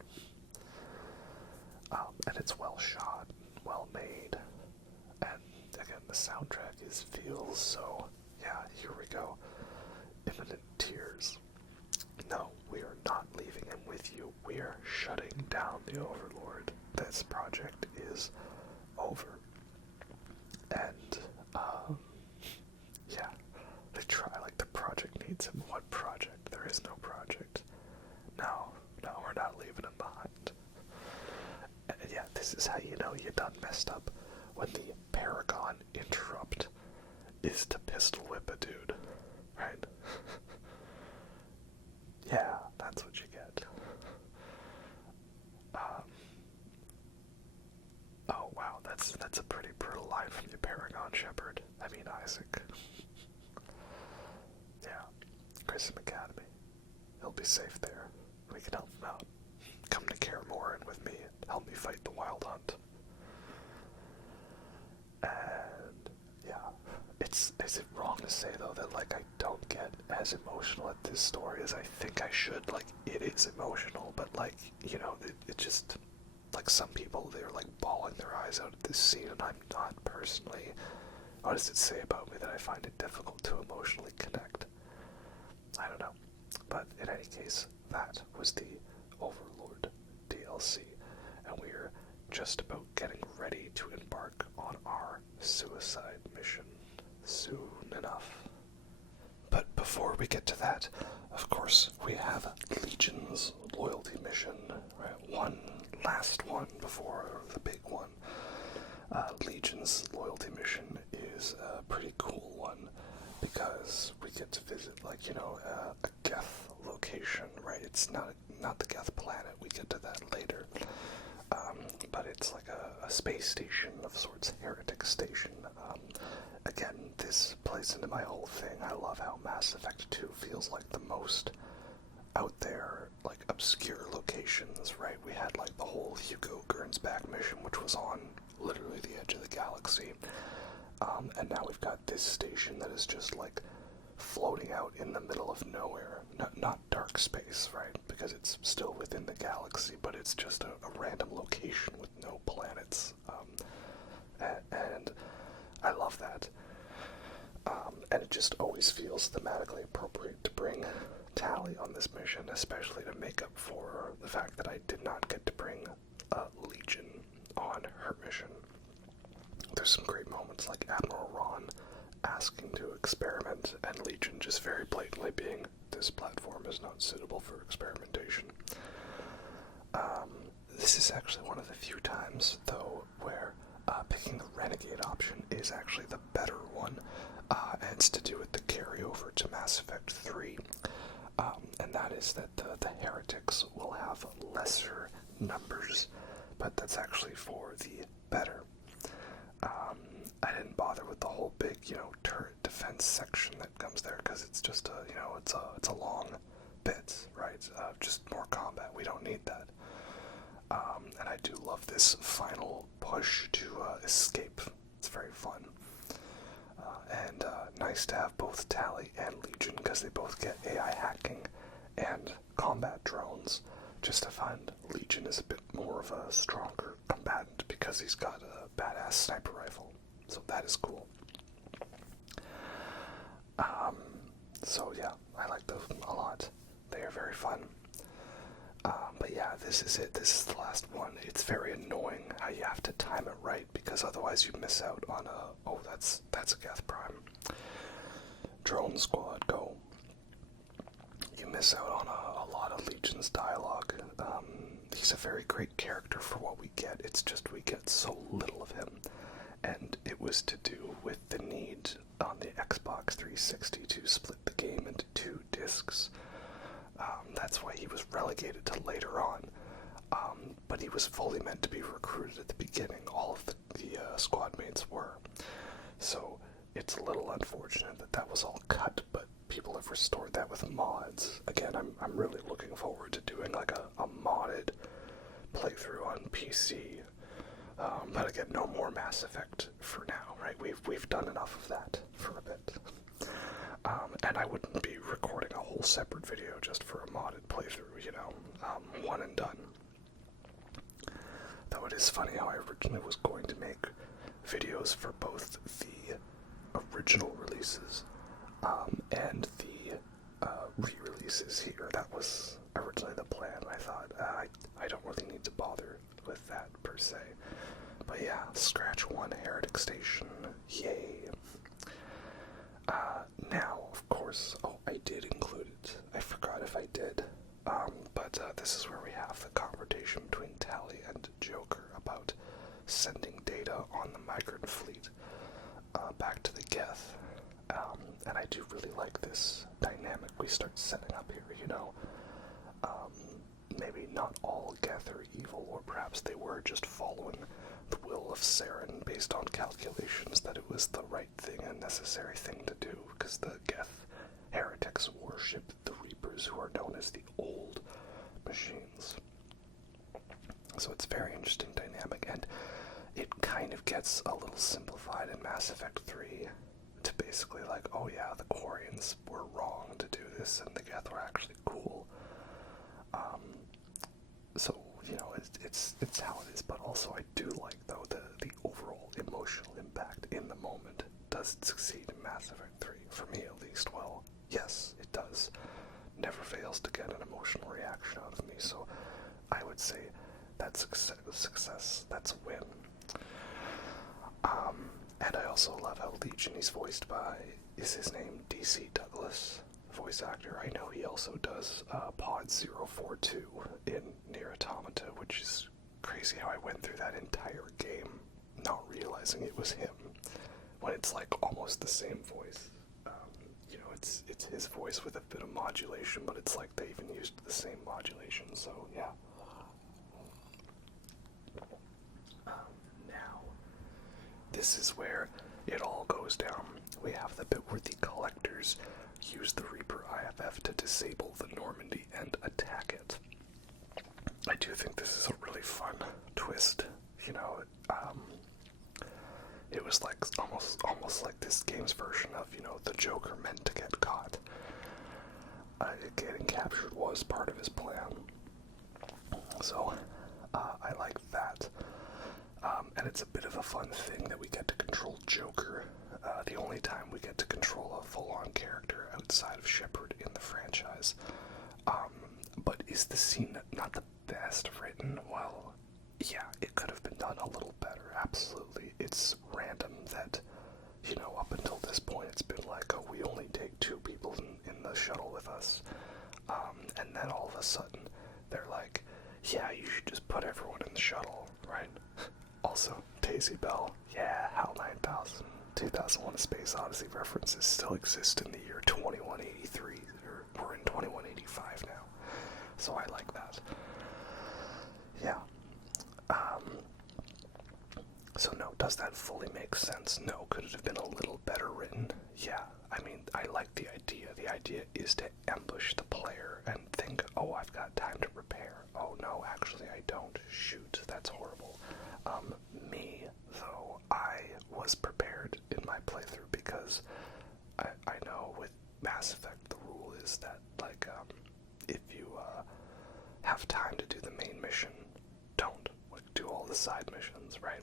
And it's well shot, well made, and again, the soundtrack feels so, yeah, here we go. Imminent tears. No, we are not leaving him with you. We are shutting down the Overlord. This project is over. And, yeah, they try, like, the project needs him. What project? There is no project. No, we're not leaving him behind. And yeah, this is how you know you done messed up. When the Paragon interrupt is to pistol whip a dude, right? Yeah, that's what you get. Oh wow, that's a pretty brutal line from the Paragon Shepherd. I mean Isaac. Yeah, Grissom Academy. He'll be safe there. We can help him out. Come to Kaer Morhen with me. Help me fight the Wild Hunt. And yeah, is it wrong to say though that like I don't get as emotional at this story as I think I should? Like, it is emotional, but like, you know, it just, like, some people, they're like bawling their eyes out at this scene, and I'm not personally. What does it say about me that I find it difficult to emotionally connect? I don't know. But in any case, that was the Overlord DLC, and we're just about getting ready to embark on our suicide mission soon enough. But before we get to that, of course, we have Legion's loyalty mission, right? One last one before the big one. Legion's loyalty mission is a pretty cool one because we get to visit, like, you know, a Geth location, right? It's not the Geth planet. We get to that later. But it's like a space station of sorts, heretic station. Again, this plays into my whole thing. I love how Mass Effect 2 feels like the most out there, like, obscure locations, right? We had, like, the whole Hugo Gernsback mission, which was on literally the edge of the galaxy. And now we've got this station that is just, like, floating out in the middle of nowhere. Not dark space, right? Because it's still within the galaxy, but it's just a random location with no planets. And I love that. And it just always feels thematically appropriate to bring Tali on this mission, especially to make up for the fact that I did not get to bring Legion on her mission. There's some great moments like Admiral Ron asking to experiment, and Legion just very blatantly being, this platform is not suitable for experimentation. This is actually one of the few times, though, where picking the Renegade option is actually the better one, and it's to do with the carryover to Mass Effect 3, and that is that the heretics will have lesser numbers, but that's actually for the better. I didn't bother with the whole big, you know, turret defense section that comes there, because it's just a, you know, it's a long bit, right? Just more combat. We don't need that. And I do love this final push to escape. It's very fun. And nice to have both Tali and Legion, because they both get AI hacking and combat drones, just to find Legion is a bit more of a stronger combatant because he's got a badass sniper rifle. So that is cool. So yeah, I like those a lot. They are very fun. But yeah, this is it. This is the last one. It's very annoying how you have to time it right, because otherwise you miss out on oh, that's a Geth Prime. Drone Squad, go. You miss out on a lot of Legion's dialogue. He's a very great character for what we get. It's just we get so little of him. And it was to do with the need on the Xbox 360 to split the game into 2 discs. That's why he was relegated to later on. But he was fully meant to be recruited at the beginning. All of the squad mates were. So it's a little unfortunate that that was all cut, but people have restored that with mods. Again, I'm really looking forward to doing like a modded playthrough on PC. But again, no more Mass Effect for now, right? We've done enough of that for a bit. And I wouldn't be recording a whole separate video just for a modded playthrough, you know, one and done. Though it is funny how I originally was going to make videos for both the original releases and the re-releases here. That was originally the plan. I thought, I don't really need to bother with that per se. But yeah, Scratch 1 Heretic Station, yay. Now, of course, I did include it. I forgot if I did. But this is where we have the conversation between Tali and Joker about sending data on the migrant fleet back to the Geth. And I do really like this dynamic we start setting up here, you know. Maybe not all Geth are evil, or perhaps they were just following the will of Saren based on calculations that it was the right thing and necessary thing to do, because the Geth heretics worship the Reapers, who are known as the Old Machines. So it's a very interesting dynamic, and it kind of gets a little simplified in Mass Effect 3 to basically like, oh yeah, the Quarians were wrong to do this, and the Geth were actually cool. So, you know, it's how it is, but also I do like, though, the overall emotional impact in the moment. Does it succeed in Mass Effect 3? For me, at least, well, yes, it does. Never fails to get an emotional reaction out of me, so I would say that's success, that's a win. And I also love how Legion is voiced by, is his name DC Douglas? voice actor. I know he also does Pod 042 in Nier Automata, which is crazy how I went through that entire game not realizing it was him, when it's like almost the same voice. You know, it's his voice with a bit of modulation, but it's like they even used the same modulation, so yeah. Now, this is where it all goes down. We have the bit where the collectors use the Reaper IFF to disable the Normandy and attack it. I do think this is a really fun twist, you know. It was like almost like this game's version of, you know, the Joker meant to get caught. Getting captured was part of his plan. So, I like that. And it's a bit of a fun thing that we get to control Joker. The only time we get to control a full-on character outside of Shepard in the franchise. But is the scene not the best written? Well, yeah, it could have been done a little better, absolutely. It's random that, you know, up until this point it's been like, oh, we only take 2 people in the shuttle with us. And then all of a sudden, they're like, yeah, you should just put everyone in the shuttle, right? Also, Daisy Bell, yeah, HAL 9000, 2001: A Space Odyssey references still exist in the year 2183, or we're in 2185 now, so I like that. Yeah. So no, does that fully make sense? No. Could it have been a little better written? Yeah. I mean, I like the idea. The idea is to ambush the player and think, oh, I've got time to prepare. Oh no, actually I don't. Shoot, that's horrible. Me, though, I was prepared in my playthrough because I know with Mass Effect the rule is that, like, if you have time to do the main mission, don't. Like, do all the side missions, right?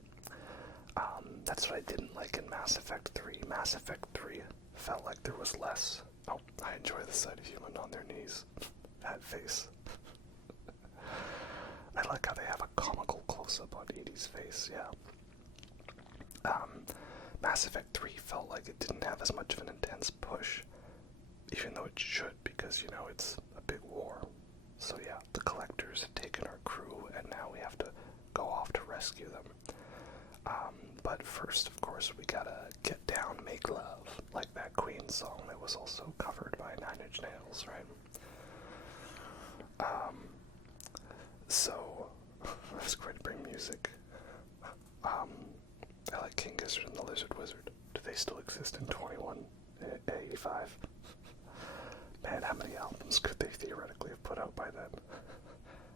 That's what I didn't like in Mass Effect 3. Mass Effect 3 felt like there was less. Oh, I enjoy the sight of human on their knees. That face. I like how they have a comical close-up on Edie's face, yeah. Mass Effect 3 felt like it didn't have as much of an intense push, even though it should, because, you know, it's a big war. So yeah, the collectors have taken our crew, and now we have to go off to rescue them. But first, of course, we gotta get down, make love, like that Queen song that was also covered by 9 Inch Nails, right? So, I was going to bring music. I like King Gizzard and the Lizard Wizard. Do they still exist in 2185? Man, how many albums could they theoretically have put out by then?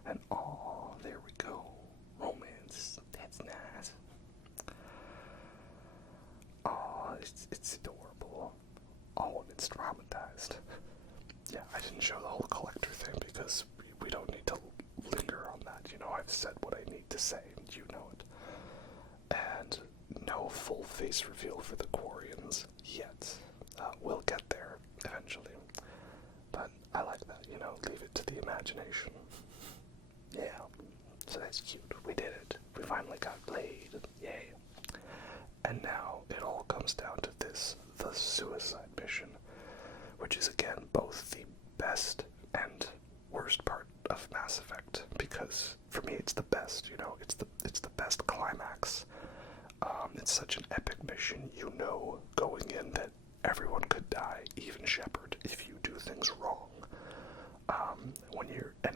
And oh, there we go. Romance. That's nice. Oh, it's adorable. Oh, and it's dramatized. Yeah, I didn't show the whole collector thing because we don't need to linger on that. You know, I've said what I need to say, and you know it. And no full face reveal for the Quarians yet. We'll get there eventually. But I like that, you know, leave it to the imagination. Yeah, so that's cute. We did it. We finally got played. Yay. And now it all comes down to this, the suicide mission, which is again both the best and worst part of Mass Effect, because for me it's the best, you know, it's the best climax. It's such an epic mission, you know, going in that everyone could die, even Shepard, if you do things wrong.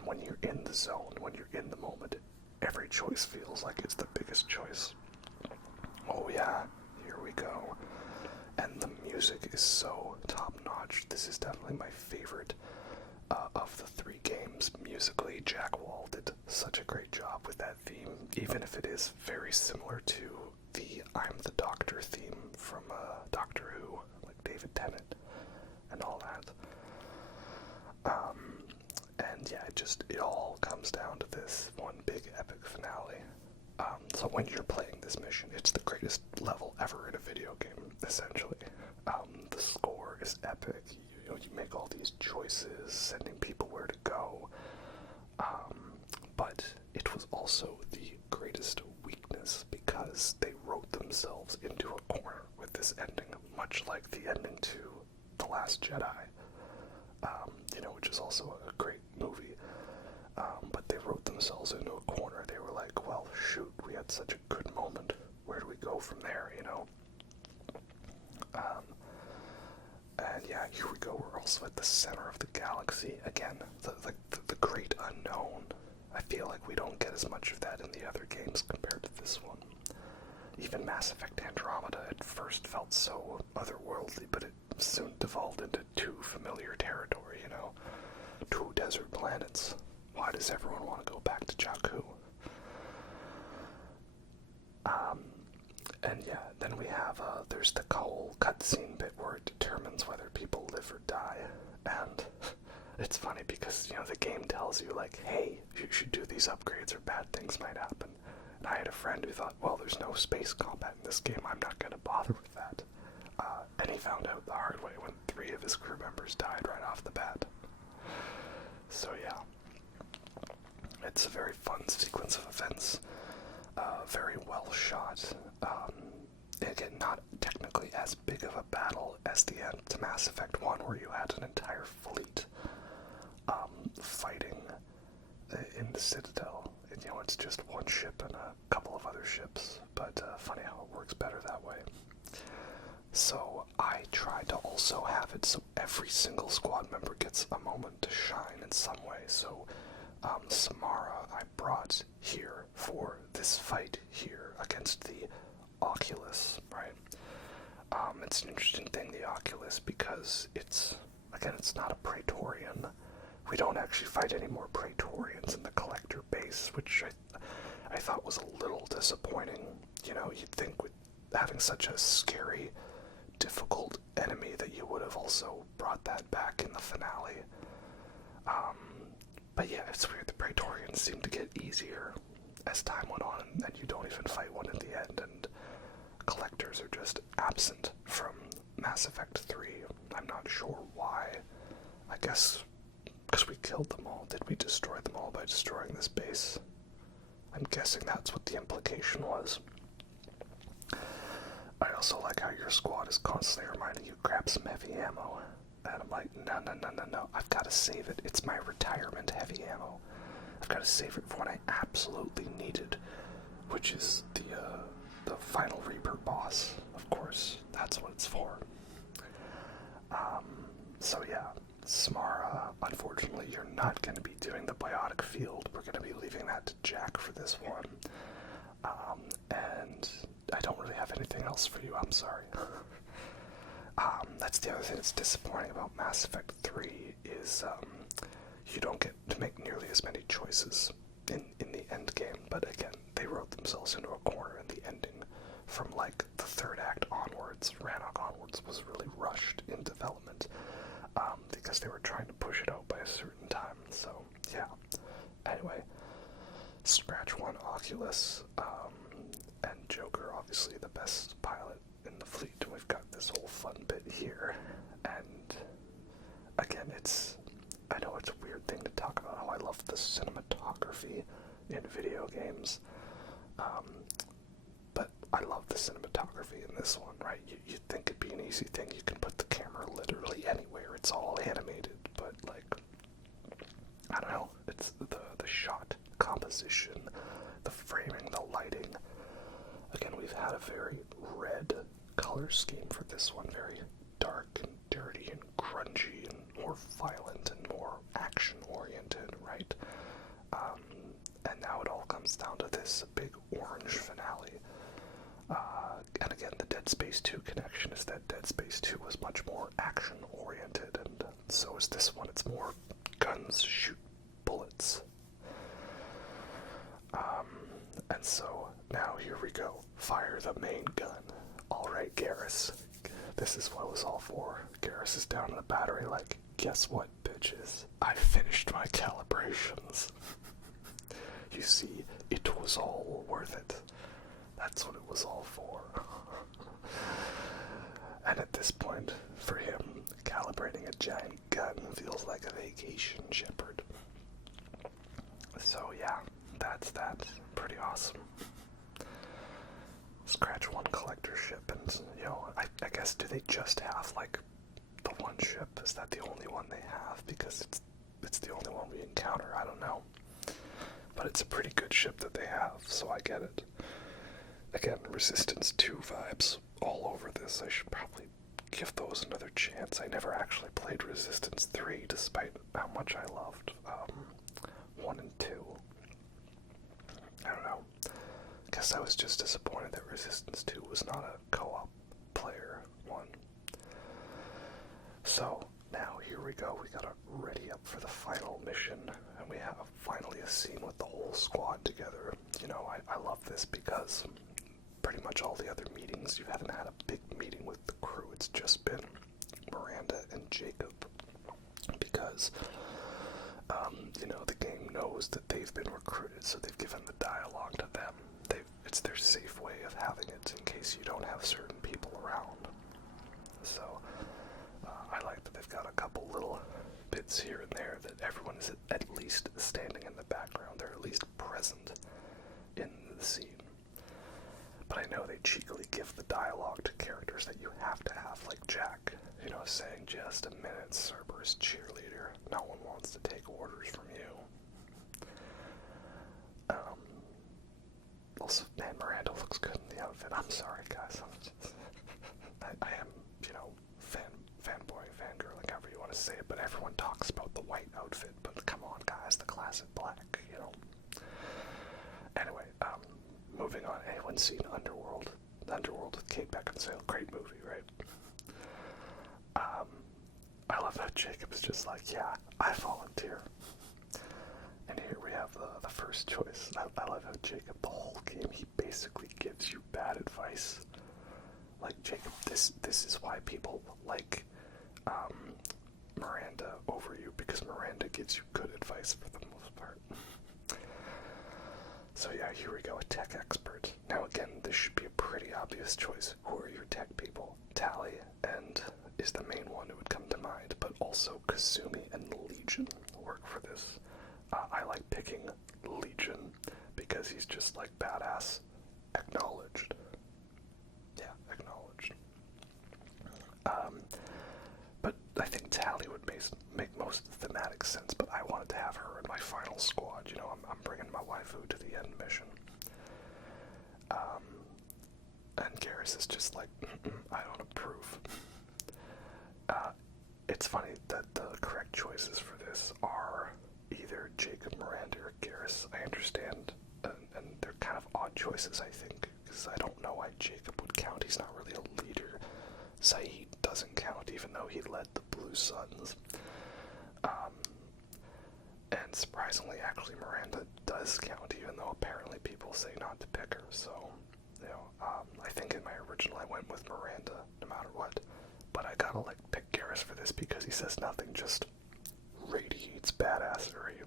When you're in the zone, when you're in the moment, every choice feels like it's the biggest choice. Oh yeah, here we go. And the music is so top-notch. This is definitely my favorite of the 3 games. Musically, Jack Wall did such a great job with that theme, even if it is very similar to the I'm the Doctor theme from Doctor Who, like David Tennant and all that. And yeah, it all comes down to this one big epic finale. So when you're playing this mission, it's the greatest level ever in a video game, essentially. The score is epic. You make all these choices, sending people where to go. But it was also the greatest weakness because they wrote themselves into a corner with this ending, much like the ending to The Last Jedi. is also a great movie. But they wrote themselves into a corner. They were like, well, shoot, we had such a good moment. Where do we go from there, you know? And yeah, here we go. We're also at the center of the galaxy. Again, the great unknown. I feel like we don't get as much of that in the other games compared to this one. Even Mass Effect Andromeda at first felt so otherworldly, but it soon devolved into too familiar territory, you know? 2 desert planets. Why does everyone want to go back to Jakku? And yeah, then we have, there's the whole cutscene bit where it determines whether people live or die. And it's funny because, you know, the game tells you, like, hey, you should do these upgrades or bad things might happen. And I had a friend who thought, well, there's no space combat in this game, I'm not going to bother with that. And he found out the hard way when 3 of his crew members died right off the bat. So yeah, it's a very fun sequence of events. Very well shot. Again, not technically as big of a battle as the end to Mass Effect 1, where you had an entire fleet fighting in the Citadel. And, you know, it's just one ship and a couple of other ships, but funny how it works better that way. So I tried to also have it so every single squad member gets a moment to shine in some way. So Samara I brought here for this fight here against the Oculus, right? It's an interesting thing, the Oculus, because it's not a Praetorian. We don't actually fight any more Praetorians in the Collector base, which I thought was a little disappointing. You know, you'd think with having such a scary, difficult enemy that you would have also brought that back in the finale. But yeah, it's weird. The Praetorians seem to get easier as time went on, and you don't even fight one at the end, and Collectors are just absent from Mass Effect 3. I'm not sure why. I guess because we killed them all. Did we destroy them all by destroying this base? I'm guessing that's what the implication was. I also like how your squad is constantly reminding you, grab some heavy ammo. And I'm like, no, I've got to save it. It's my retirement heavy ammo. I've got to save it for when I absolutely need it, which is the final Reaper boss, of course. That's what it's for. So yeah, Samara, unfortunately, you're not going to be doing the biotic field. We're going to be leaving that to Jack for this one. And I don't really have anything else for you, I'm sorry. That's the other thing that's disappointing about Mass Effect 3 is you don't get to make nearly as many choices in the end game, but again, they wrote themselves into a corner, and the ending from like the 3rd act onwards, Rannoch onwards, was really rushed in development because they were trying to push it out by a certain time. So yeah, anyway, Scratch 1 Oculus, and Joker, obviously the best pilot in the fleet, and we've got this whole fun bit here. And again, I know it's a weird thing to talk about how I love the cinematography in video games, but I love the cinematography in this one, right? You'd think it'd be an easy thing, you can put the camera literally anywhere, it's all animated, but like, I don't know, it's the shot composition, the framing, the lighting. Again, we've had a very red color scheme for this one, very dark and dirty and grungy and more violent and more action-oriented, right? And now it all comes down to this big orange finale. And again, the Dead Space 2 connection is that Dead Space 2 was much more action-oriented, and so is this one. It's more guns, shoot bullets. And so, now here we go. Fire the main gun. Alright, Garrus. This is what it was all for. Garrus is down in the battery like, guess what, bitches? I finished my calibrations. You see, it was all worth it. That's what it was all for. And at this point, for him, calibrating a giant gun feels like a vacation, Shepard. So yeah, that's that. Pretty awesome. Scratch 1 collector ship, and, you know, I guess, do they just have, like, the one ship? Is that the only one they have? Because it's the only one we encounter, I don't know. But it's a pretty good ship that they have, so I get it. Again, Resistance 2 vibes all over this. I should probably give those another chance. I never actually played Resistance 3, despite how much I loved 1 and 2. I don't know. Guess I was just disappointed that Resistance 2 was not a co-op player one. So, now here we go. We gotta ready up for the final mission, and we have finally a scene with the whole squad together. You know, I love this because pretty much all the other meetings, you haven't had a big meeting with the crew. It's just been Miranda and Jacob. Because, you know, the game knows that they've been recruited, so they've given the dialogue to them. It's their safe way of having it in case you don't have certain people around. So, I like that they've got a couple little bits here and there that everyone is at least standing in the background. They're at least present in the scene. But I know they cheekily give the dialogue to characters that you have to have, like Jack, you know, saying, "Just a minute, Cerberus cheerleader. No one wants to take orders from you." Also, man, Miranda looks good in the outfit. I'm sorry, guys. I am, you know, fanboy, fangirling, however you want to say it, but everyone talks about the white outfit, but come on, guys, the classic black, you know. Anyway, moving on. Anyone seen Underworld? Underworld with Kate Beckinsale. Great movie, right? I love how Jacob is just like, yeah, I volunteer. And here we have the first choice. I love how Jacob, the whole game, he basically gives you bad advice. Like, Jacob, this is why people like Miranda over you, because Miranda gives you good advice for the most part. So yeah, here we go, a tech expert. Now again, this should be a pretty obvious choice. Who are your tech people? Tally and is the main one who would come to mind, but also Kasumi and Legion work for this. I like picking Legion because he's just like badass. Acknowledged. Yeah, acknowledged. But I think Tally would make most thematic sense, but I wanted to have her in my final squad. You know, I'm bringing my waifu to the end mission. And Garrus is just like, I don't approve. It's funny that the correct choices for this are either Jacob, Miranda, or Garrus. I understand, and they're kind of odd choices, I think, because I don't know why Jacob would count. He's not really a leader. Saeed doesn't count, even though he led the Blue Suns. And surprisingly, actually, Miranda does count, even though apparently people say not to pick her. So, you know, I think in my original I went with Miranda, no matter what. But I gotta, like, pick Garrus for this because he says nothing, just radiates badassery.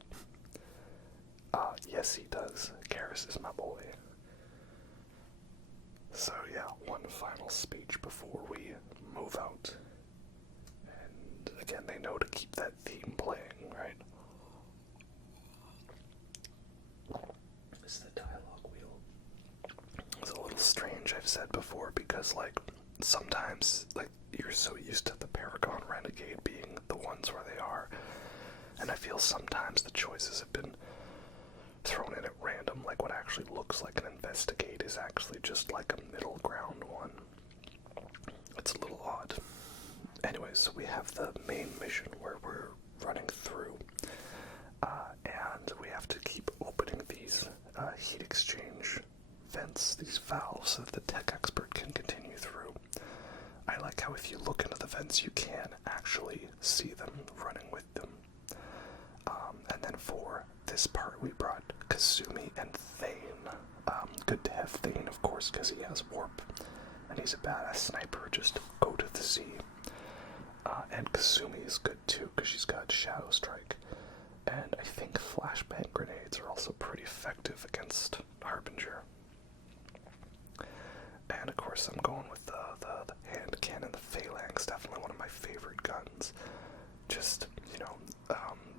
Yes, he does. Garrus is my boy. So, yeah, one final speech before we move out. And, again, they know to keep that theme playing, right? It's the dialogue wheel. It's a little strange, I've said before, because, like, sometimes, like, you're so used to the Paragon Renegade being the ones where they are, and I feel sometimes the choices have been thrown in at random, like what actually looks like an investigate is actually just like a middle ground one. It's a little odd. Anyways, so we have the main mission where we're running through, and we have to keep opening these heat exchange vents, these valves, so that the tech expert can continue through. I like how if you look into the vents, you can actually see them running with them. And then for this part, we brought Kasumi and Thane. Good to have Thane, of course, because he has warp, and he's a badass sniper. Just go to the sea. And Kasumi is good too, because she's got Shadow Strike. And I think flashbang grenades are also pretty effective against Harbinger. And of course, I'm going with the hand cannon, the Phalanx, definitely one of my favorite guns. Just, you know,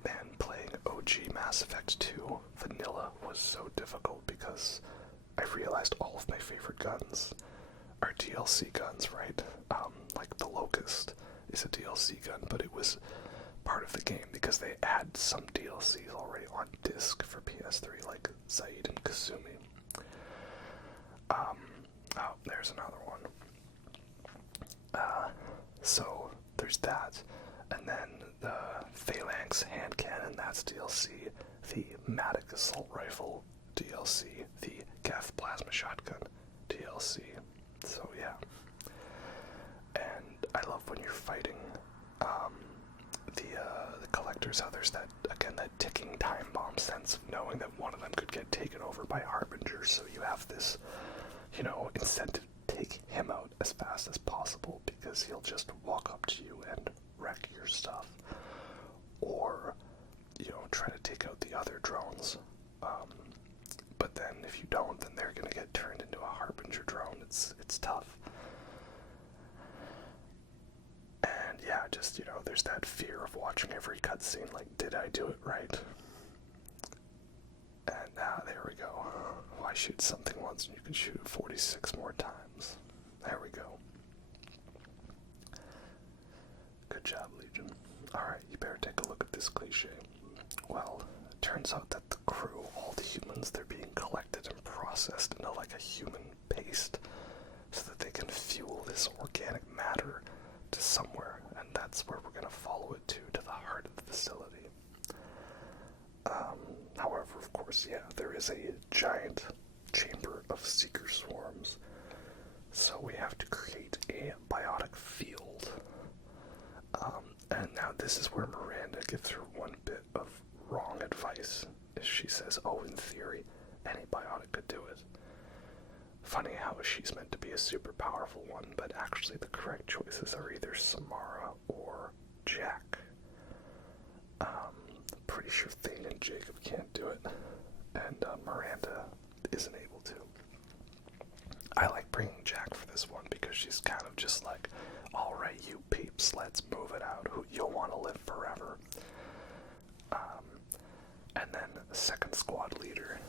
man, playing OG Mass Effect 2 vanilla was so difficult because I realized all of my favorite guns are DLC guns, right? Like the Locust is a DLC gun, but it was part of the game because they had some DLCs already on disc for PS3, like Zaid and Kasumi. Oh, there's another one. So there's that, and then the Phalanx hand cannon, that's DLC, the Matic assault rifle DLC, the Geth plasma shotgun DLC. So yeah, and I love when you're fighting the collectors, how there's that, again, that ticking time bomb sense of knowing that one of them could get taken over by Harbinger, so you have this, you know, incentive to take him out as fast as possible because he'll just walk up to you and wreck your stuff, or, you know, try to take out the other drones, but then if you don't, then they're gonna get turned into a Harbinger drone. It's tough. And yeah, just, you know, there's that fear of watching every cutscene, like, did I do it right? And there we go. Why shoot something once and you can shoot it 46 more times? There we go. Good job, Legion. Alright, you better take a look at this cliche. Well, it turns out that the crew, all the humans, they're being collected and processed into like a human paste so that they can fuel this organic matter to somewhere, and that's where we're going to follow it to the heart of the facility. However, of course, yeah, there is a giant chamber of seeker swarms, so we have to create a biotic field. And now this is where Miranda gives her one bit of wrong advice. She says, oh, in theory, any biotic could do it. Funny how she's meant to be a super powerful one, but actually the correct choices are either Samara or Jack. Pretty sure Thane and Jacob can't do it, and Miranda isn't able to. I like bringing Jack for this one because she's kind of just like, alright, you peeps, let's move it out. You'll want to live forever. And then the second squad leader.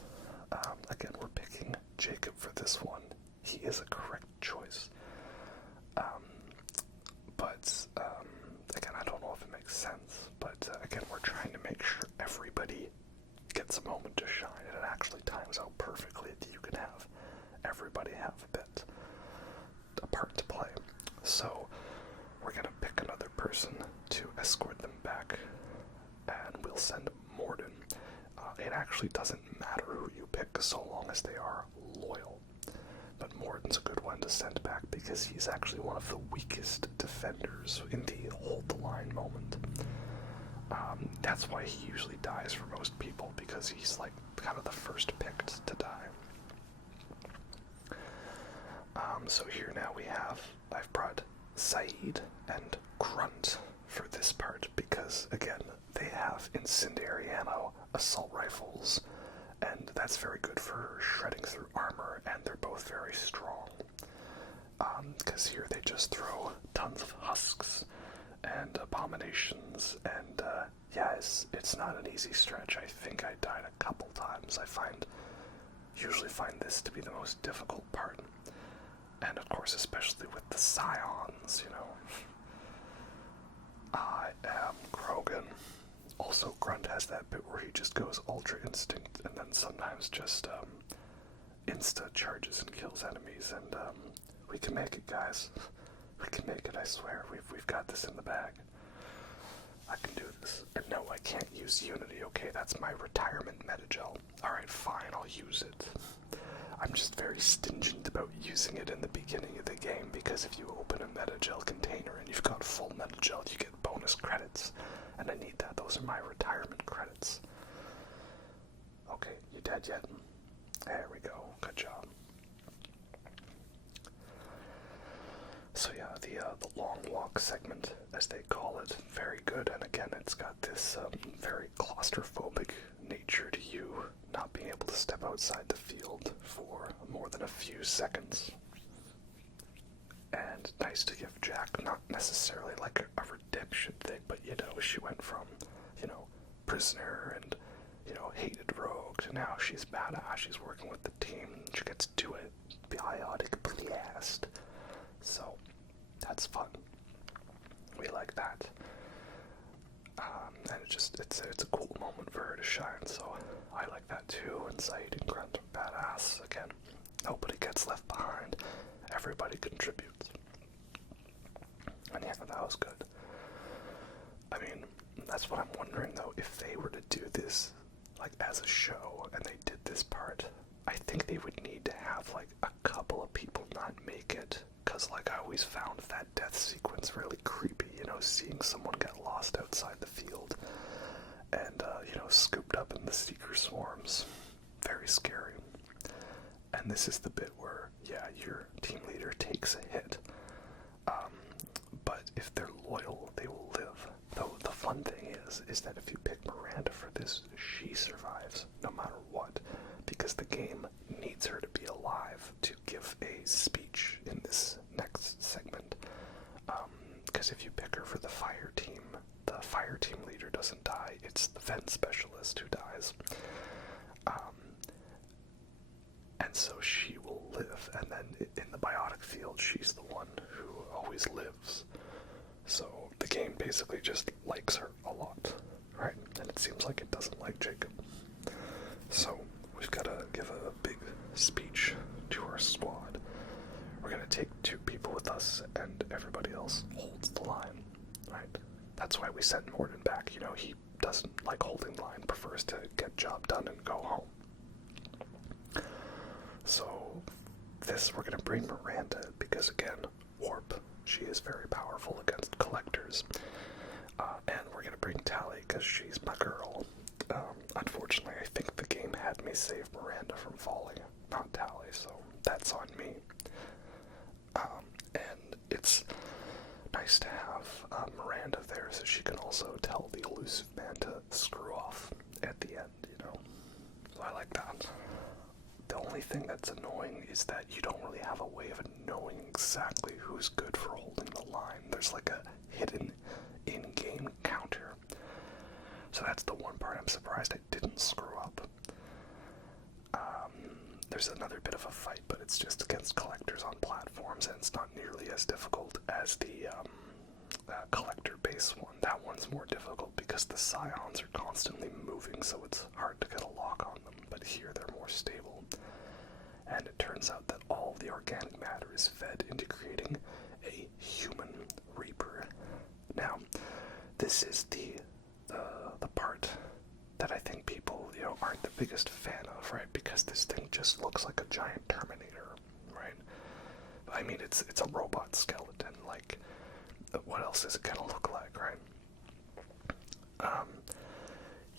Again, we're picking Jacob for this one. He is a correct choice. But again, I don't know if it makes sense. But again, we're trying to make sure everybody gets a moment to shine. And it actually times out perfectly that you can have everybody have a part to play. So we're going to pick another person to escort them back. And we'll send Morden. It actually doesn't matter who you pick so long as they are loyal. But Morden's a good one to send back because he's actually one of the weakest defenders in the hold the line moment. That's why he usually dies for most people, because he's like kind of the first picked to die. So here now I've brought Saeed and Grunt for this part because, again, they have incendiary ammo, assault rifles, and that's very good for shredding through armor, and they're both very strong. Because here they just throw tons of husks and abominations, and yeah, it's not an easy stretch. I think I died a couple times. I usually find this to be the most difficult part. And of course, especially with the Scions, you know. I am Krogan. Also, Grunt has that bit where he just goes Ultra Instinct and then sometimes just insta charges and kills enemies, and we can make it, guys. We can make it, I swear. We've got this in the bag. I can do this. And no, I can't use Unity, okay? That's my retirement metagel. Alright, fine, I'll use it. I'm just very stingent about using it in the beginning of the game, because if you open a metagel container and you've got full metagel, you get bonus credits. And I need that. Those are my retirement credits. Okay, you dead yet? There we go. Good job. So yeah, the long walk segment, as they call it, very good. And again, it's got this very claustrophobic nature to you, not being able to step outside the field for more than a few seconds. And nice to give Jack not necessarily like a redemption thing, but you know, she went from, you know, prisoner and, you know, hated rogue to now she's badass, she's working with the team, and she gets to do a biotic blast. So, that's fun. We like that. and it's a cool moment for her to shine, so I like that too. And Saeed and Grunt are badass. Again, nobody gets left behind, everybody contributes. And yeah, that was good. I mean, that's what I'm wondering though, if they were to do this like as a show and they did this part, I think they would need to have like a couple of people not make it, because like I always found that death sequence really creepy, you know, seeing someone get lost outside the field and you know, scooped up in the seeker swarms. Very scary. And this is the bit where, yeah, your team leader takes a hit, but if they're loyal, they will live. Though the fun thing is that if you pick Miranda for this, she survives no matter what, because the game needs her to be alive to give a speech in this next segment. Because if you pick her for the fire team leader doesn't die, it's the vent specialist who dies. And so she will live, and then in the biotic field, she's the one who always lives. So the game basically just likes her a lot, right? And it seems like it doesn't like Jacob. So we've got to give a big speech to our squad. We're going to take 2 people with us, and everybody else holds the line, right? That's why we sent Morden back. You know, he doesn't like holding the line, prefers to get job done and go home. So this, we're going to bring Miranda, because again, warp, she is very powerful against collectors. And we're going to bring Tally, because she's my girl. Unfortunately, I think the game had me save Miranda from falling, not Tally, so that's on me. And it's nice to have Miranda there, so she can also tell the elusive man to screw off at the end, you know. So I like that. The only thing that's annoying is that you don't really have a way of knowing exactly who's good for holding the line. There's like a hidden in-game counter. So that's the one part I'm surprised I didn't screw up. There's another bit of a fight, but it's just against collectors on platforms, and it's not nearly as difficult as the collector base one. That one's more difficult because the scions are constantly moving, so it's hard to get a lock on them. But here they're more stable. And it turns out that all the organic matter is fed into creating a human reaper. Now, this is the part that I think people, you know, aren't the biggest fan of, right? Because this thing just looks like a giant Terminator, right? I mean, it's a robot skeleton. Like, what else is it gonna look like, right?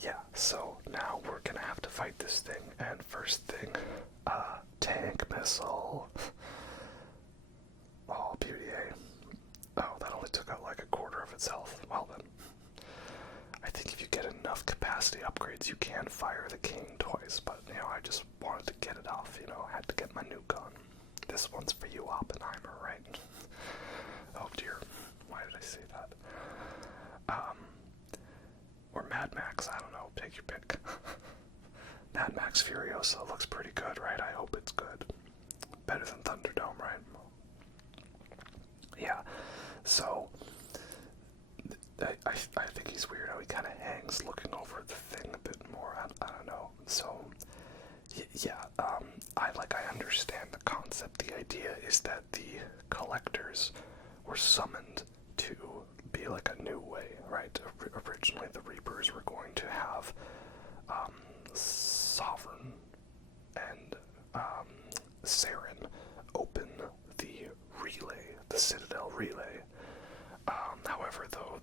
Yeah. So now we're gonna have to fight this thing, and first thing, tank missile. Oh, beauty, eh? Oh, that only took out like a quarter of its health. Well then. I think if you get enough capacity upgrades, you can fire the king twice, but, you know, I just wanted to get it off, you know, I had to get my nuke on. This one's for you, Oppenheimer, right? Oh dear, why did I say that? Or Mad Max, I don't know, take your pick. Mad Max Furiosa looks pretty good, right? I hope it's good. Better than Thunderdome, right? Yeah, so I think he's weird how he kind of hangs looking over the thing a bit more. I don't know. So, yeah, I understand the concept. The idea is that the collectors were summoned to be like a new way, right? Originally, the Reapers were going to have Sovereign and Saren open the relay, the Citadel relay. However, though,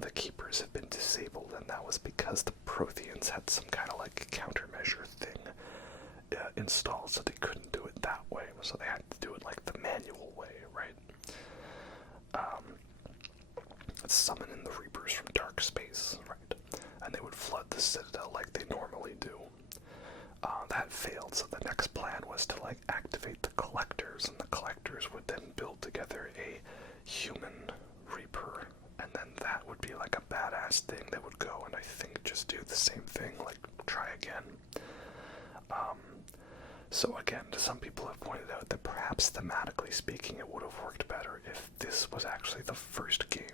the Keepers have been disabled, and that was because the Protheans had some kind of like countermeasure thing installed, so they couldn't do it that way, so they had to do it like the manual way, right? Summon in the Reapers from dark space, right? And they would flood the Citadel like they normally do. That failed, so the next plan was to like activate the Collectors, and the Collectors would then build together a human Reaper, and then that would be like a badass thing that would go and I think just do the same thing, like try again. So again, some people have pointed out that perhaps thematically speaking it would have worked better if this was actually the first game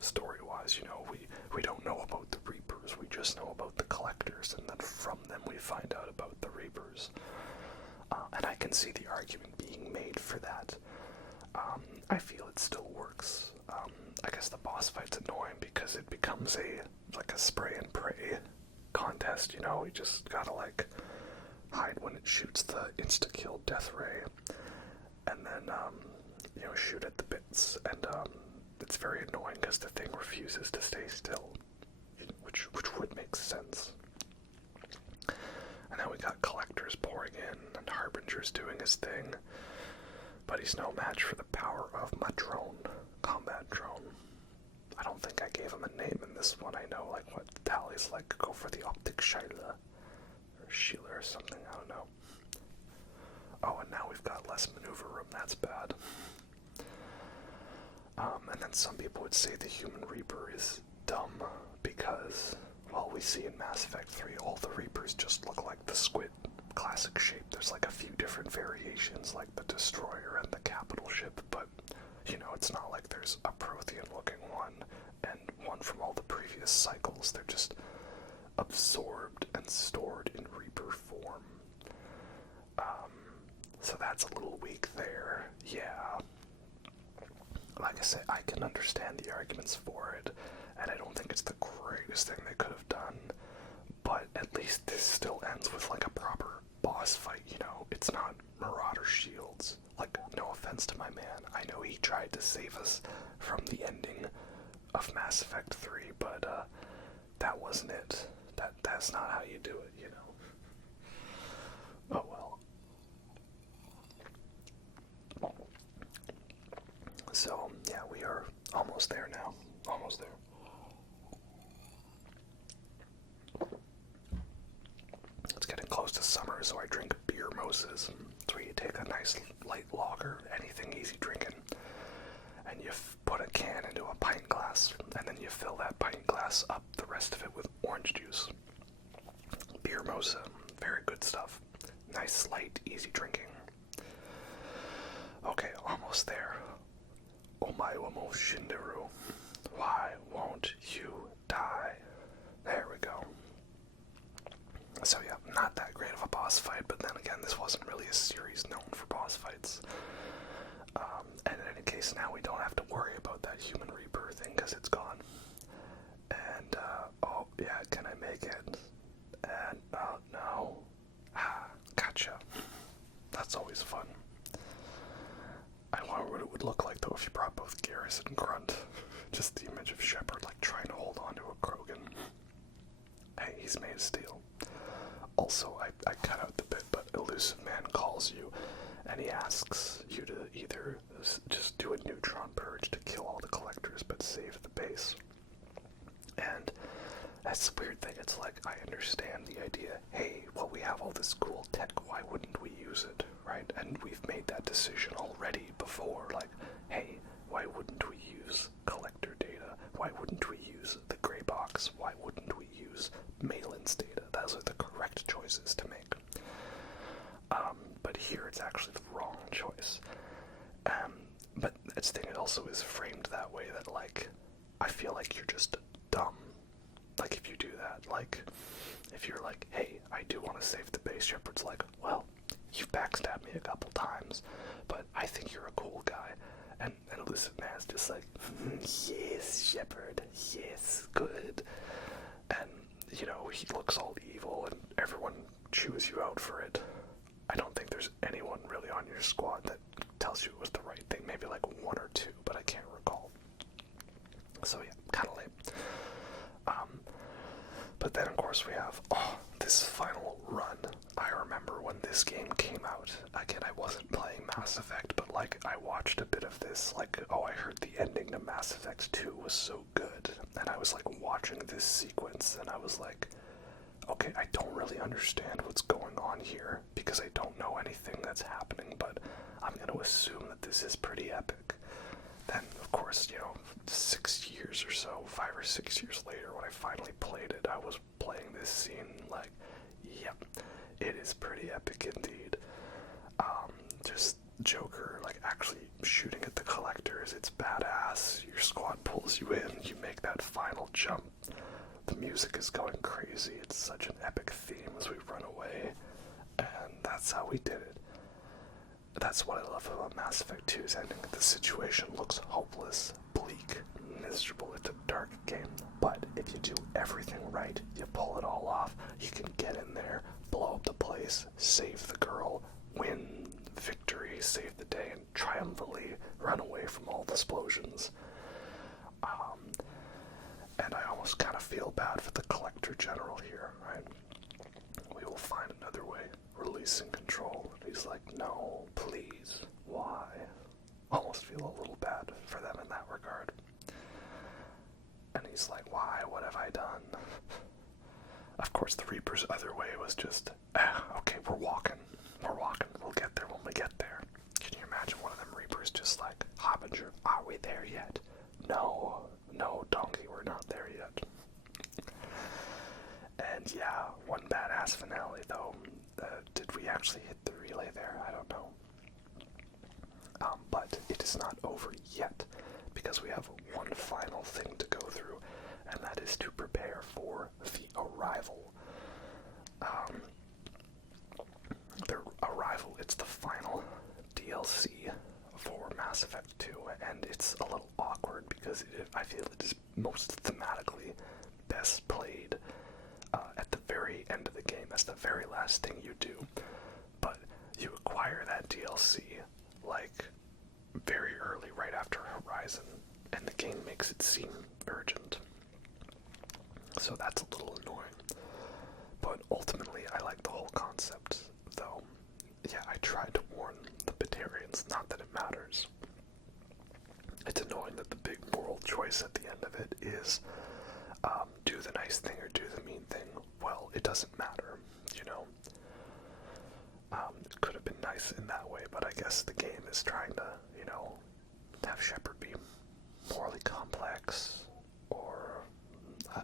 story-wise. You know, we don't know about the Reapers, we just know about the Collectors, and then from them we find out about the Reapers. And I can see the argument being made for that. I feel it still works. I guess the boss fight's annoying because it becomes like a spray and pray contest, you know, you just gotta like hide when it shoots the insta-kill death ray, and then, you know, shoot at the bits, and it's very annoying because the thing refuses to stay still, which would make sense. And then we got Collectors pouring in, and Harbinger's doing his thing, but he's no match for the power of my drone, combat drone. I don't think I gave him a name in this one. I know, like, what Tally's like, go for the optic Sheila, or Sheila or something, I don't know. Oh, and now we've got less maneuver room, that's bad. And then some people would say the Human Reaper is dumb, because, well, we see in Mass Effect 3, all the Reapers just look like the Squid classic shape. There's like a few different variations, like the Destroyer and the Capital ship, but, you know, it's not like there's a Prothean-looking one, and one from all the previous cycles. They're just absorbed and stored in Reaper form. So that's a little weak there, yeah. Like I say, I can understand the arguments for it, and I don't think it's the greatest thing they could have done, but at least this still ends with like a proper boss fight, you know? It's not Marauder shields. Like, no offense to my man, I know he tried to save us from the ending of Mass Effect 3, but that wasn't it. That's not how you do it, you know? Oh well. So, yeah, we are almost there now. Almost there. It's getting close to summer, so I drink beer moses. So you take a nice light lager, anything easy drinking, and you put a can into a pint glass, and then you fill that pint glass up, the rest of it, with orange juice. Beer mosa, very good stuff. Nice, light, easy drinking. Okay, almost there. Omae wa mo shinderu. Why won't you die? There we go. So yeah, not that great of a boss fight, but then again, this wasn't really a series known for boss fights. And in any case, now we don't have to worry about that Human Reaper thing, because it's gone. And, oh, yeah, can I make it? And, oh, no. Ah, gotcha. That's always fun. I wonder what it would look like, though, if you brought both Garrus and Grunt. Just the image of Shepard, like, trying to hold on to a Krogan. Hey, he's made of steel. Also, I cut out the bit, but Elusive Man calls you, and he asks you to either just do a neutron purge to kill all the Collectors, but save the base. And that's the weird thing. It's like, I understand the idea, hey, well, we have all this cool tech, why wouldn't we use it, right? And we've made that decision already before, like, hey, why wouldn't we use Collector data? Why wouldn't we use the gray box? Why wouldn't we use Malin's data? Those are the correct choices to make. But here it's actually the wrong choice. But that's the thing, it also is framed that way, that, like, I feel like you're just dumb. Like, if you do that, like, if you're like, hey, I do want to save the base, Shepard's like, well, you've backstabbed me a couple times, but I think you're a cool guy. And Elusive Man's just like, yes, Shepard, yes, good. And, you know, he looks all evil, and everyone chews you out for it. I don't think there's anyone really on your squad that tells you it was the right thing. Maybe like one or two, but I can't recall. So yeah, kind of lame. But then of course we have, this final run. I remember when this game came out. Again, I wasn't playing Mass Effect, but like I watched a bit of this. Like, I heard the ending to Mass Effect 2 was so good, and I was like watching this sequence, and I was like, okay, I don't really understand what's going on here, because I don't know anything that's happening, but I'm going to assume that this is pretty epic. Then, of course, you know, 6 years or so, 5 or 6 years later, when I finally played it, I was playing this scene like, yep, it is pretty epic indeed. Just Joker, like, actually shooting at the collectors. It's badass. Your squad pulls you in. You make that final jump. The music is going crazy. It's such an epic theme as we run away. And that's how we did it. That's what I love about Mass Effect 2's ending. The situation looks hopeless, bleak, miserable. It's a dark game. But if you do everything right, you pull it all off, you can get in there, blow up the place, save the girl, win victory, save the day, and triumphantly run away from all the explosions. And I almost kind of feel bad for the Collector General here, right? We will find another way. Releasing control. He's like, no, please, why? Almost feel a little bad for them in that regard. And he's like, why? What have I done? Of course, the Reaper's other way was just, okay, we're walking. We'll get there when we get there. Can you imagine one of them Reapers just like, Hoppinger, are we there yet? No, donkey, we're not there yet. And yeah, one badass finale though. Did we actually hit the relay there? I don't know. But it is not over yet, because we have one final thing to go through, and that is to prepare for the Arrival. The Arrival, it's the final DLC for Mass Effect 2, and it's a little awkward because I feel it is most thematically best played at the very end of the game. That's the very last thing you do. But you acquire that DLC like very early, right after Horizon, and the game makes it seem urgent. So that's a little annoying. But ultimately, I like the whole concept, though. Yeah, I tried to warn the Batarians, not that it matters. It's annoying that the big moral choice at the end of it is do the nice thing or do the mean thing. Well, it doesn't matter, you know. It could have been nice in that way, but I guess the game is trying to, you know, have Shepard be morally complex, or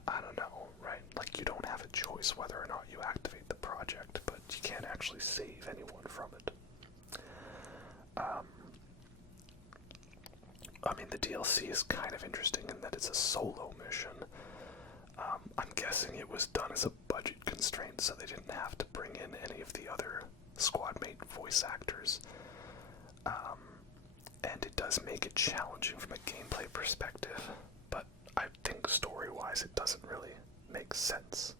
I don't know, right? Like, you don't have a choice whether or not you activate the project, but you can't actually save anyone from it. I mean, the DLC is kind of interesting in that it's a solo mission. I'm guessing it was done as a budget constraint, so they didn't have to bring in any of the other squad-mate voice actors. And it does make it challenging from a gameplay perspective, but I think story-wise it doesn't really make sense.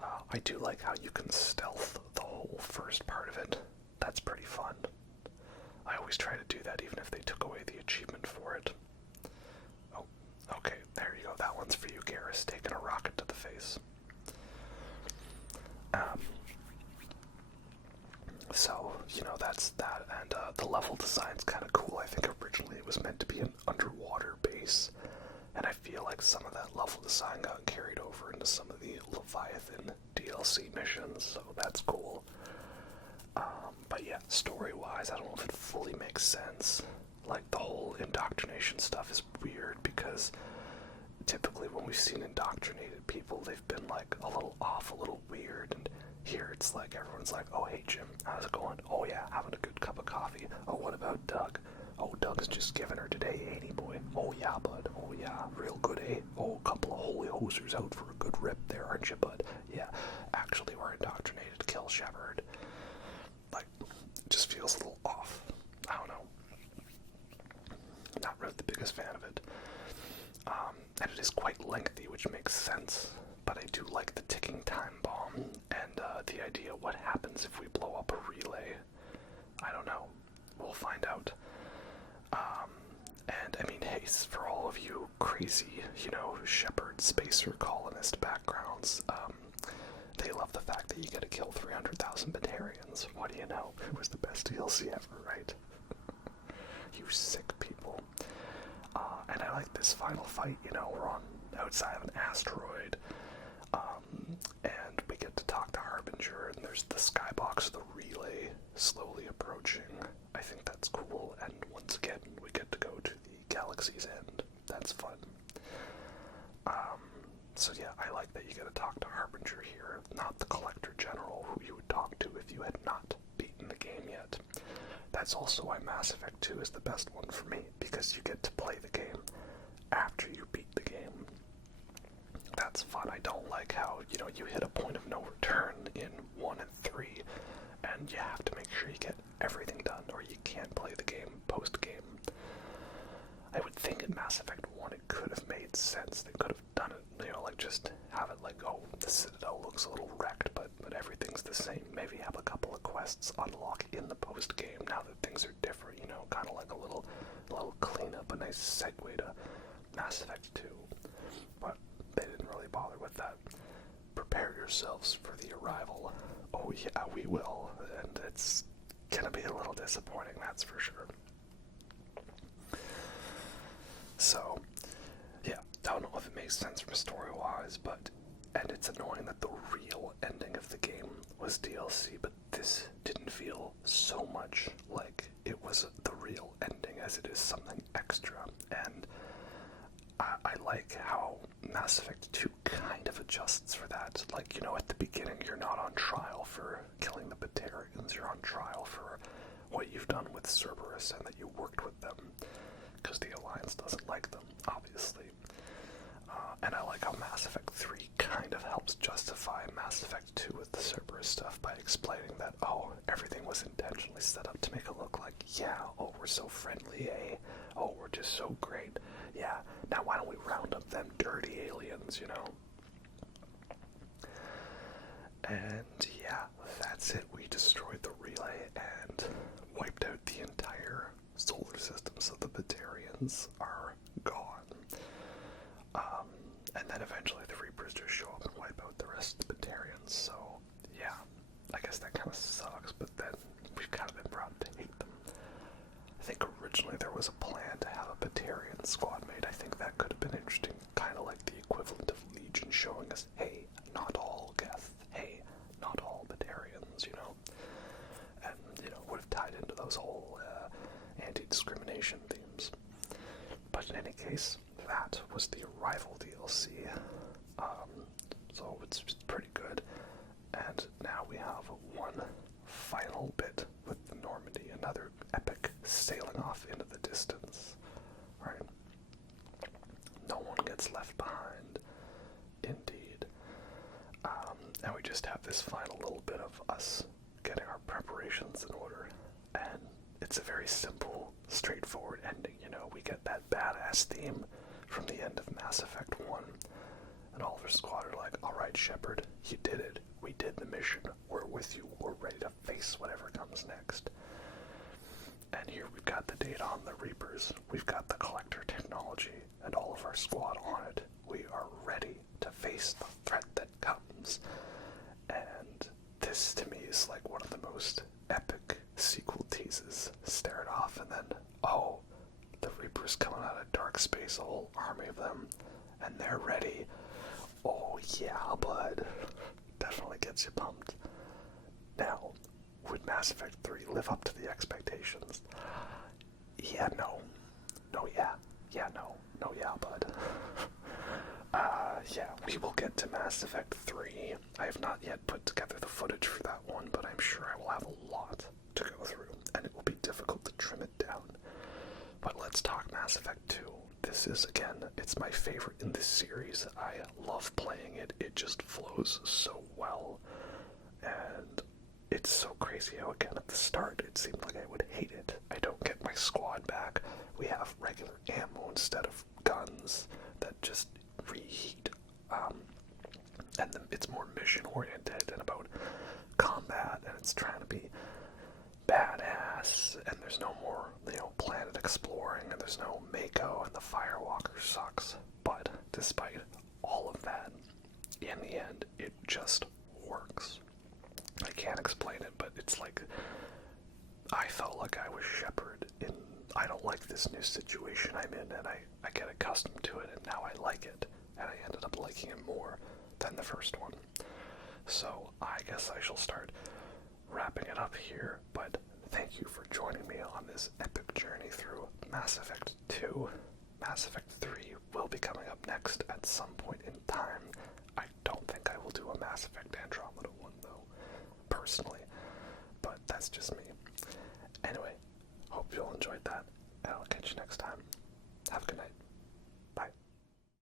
I do like how you can stealth the whole first part of it. That's pretty fun. I always try to do that even if they took away the achievement for it. Oh, okay, there you go. That one's for you, Garrus, taking a rocket to the face. So, you know, that's that, and the level design's kind of cool. I think originally it was meant to be an underwater base, and I feel like some of that level design got carried over into some of the Leviathan DLC missions, so that's cool. But yeah, story-wise, I don't know if it fully makes sense. Like, the whole indoctrination stuff is weird, because typically when we've seen indoctrinated people, they've been, like, a little off, a little weird, and here it's like everyone's like, oh, hey, Jim, how's it going? Oh, yeah, having a good cup of coffee. Oh, what about Doug? Oh, Doug's just giving her today, ain't he, boy? Oh, yeah, bud. Oh, yeah, real good, eh? Oh, a couple of holy hosers out for a good rip there, aren't you, bud? Yeah, actually, we're indoctrinated to kill Shepard. Like, it just feels a little off. I don't know. Not really the biggest fan of it. And it is quite lengthy, which makes sense. But I do like the ticking time bomb, and the idea what happens if we blow up a relay. I don't know. We'll find out. And I mean, hey, for all of you crazy, you know, Shepard spacer colonist backgrounds, they love the fact that you get to kill 300,000 Batarians. What do you know? It was the best DLC ever, right? You sick people. And I like this final fight, you know, we're on outside of an asteroid, and we get to talk to Harbinger, and there's the skybox of the relay slowly approaching. I think that's cool, and once again, we get to go to the galaxy's end. That's fun. So yeah, I like that you get to talk to Harbinger here, not the Collector General, who you would talk to if you had not beaten the game yet. That that's also why Mass Effect 2 is the best one for me, because you get to play the game after you beat the game. That's fun. I don't like how, you hit a point of no return in 1 and 3, and you have to make sure you get everything done, or you can't play the game post-game. I would think in Mass Effect 1 it could have made sense. They could have done it, just have it the Citadel looks a little wrecked, but everything's the same. Maybe have a couple of quests unlock in the post-game now that things are different, kind of like a little cleanup, a nice segue to Mass Effect 2. But they didn't really bother with that. Prepare yourselves for the arrival. Oh yeah, we will, and it's gonna be a little disappointing, that's for sure. So, yeah, don't know if it makes sense from story-wise, and it's annoying that the real ending of the game was DLC, but this didn't feel so much like it was the real ending as it is something extra, and I like how Mass Effect 2 kind of adjusts for that. At the beginning, you're not on trial for killing the Batarians, you're on trial for what you've done with Cerberus and that you worked with them, because the Alliance doesn't like them, obviously. And I like how Mass Effect 3 kind of helps justify Mass Effect 2 with the Cerberus stuff by explaining that, everything was intentionally set up to make it look like, we're so friendly, eh? Oh, we're just so great. Yeah, now why don't we round up them dirty aliens, And yeah, that's it. We destroyed the relay and wiped out the entire solar system, so the Batarians are gone. And then eventually the Reapers just show up and wipe out the rest of the Batarians, so yeah, I guess that kind of sucks, but then we've kind of been brought to hate them. I think originally there was a plan to have a Batarian squad mate. I think that could have been interesting, kind of like the equivalent of Legion showing us, hey, not all Geth, hey, not all Batarians, and, would have tied into those whole anti-discrimination themes. But in any case, that was the Arrival DLC, so it's pretty good, and now we have one final bit with the Normandy, another epic sailing off into the distance, right? No one gets left behind, indeed. And we just have this final little bit of us getting our preparations in order, and it's a very simple, straightforward ending, we get that badass theme from the end of Mass Effect 1, and all of our squad are like, alright Shepard, you did it, we did the mission, we're with you, we're ready to face whatever comes next. And here we've got the data on the Reapers, we've got the Collector technology, and all of our squad on it. We are ready to face the threat that comes. And this, to me, is like one of the most epic sequel teases. Stare it off, and then, the Reapers coming out of dark space, a whole army of them, and they're ready. Oh yeah, bud. Definitely gets you pumped. Now, would Mass Effect 3 live up to the expectations? Yeah, no. No, yeah. Yeah, no. No, yeah, bud. Yeah, we will get to Mass Effect 3. I have not yet put together the footage for that one, but I'm sure I will have a lot to go through, and it will be difficult to trim it down. But let's talk Mass Effect 2. This is, again, it's my favorite in this series. I love playing it. It just flows so well. And it's so crazy how, again, at the start, it seemed like I would hate it. I don't get my squad back. We have regular ammo instead of guns that just reheat. And then it's more mission-oriented and about combat, and it's trying to be badass, and there's no more, planet exploring, and there's no Mako, and the Firewalker sucks. But despite all of that, in the end, it just works. I can't explain it, but it's like, I felt like I was Shepard in, I don't like this new situation I'm in, and I get accustomed to it, and now I like it, and I ended up liking it more than the first one. So I guess I shall start wrapping it up here, but thank you for joining me on this epic journey through Mass Effect 2. Mass Effect 3 will be coming up next at some point in time. I don't think I will do a Mass Effect Andromeda one, though, personally, but that's just me. Anyway, enjoyed that, and I'll catch you next time. Have a good night.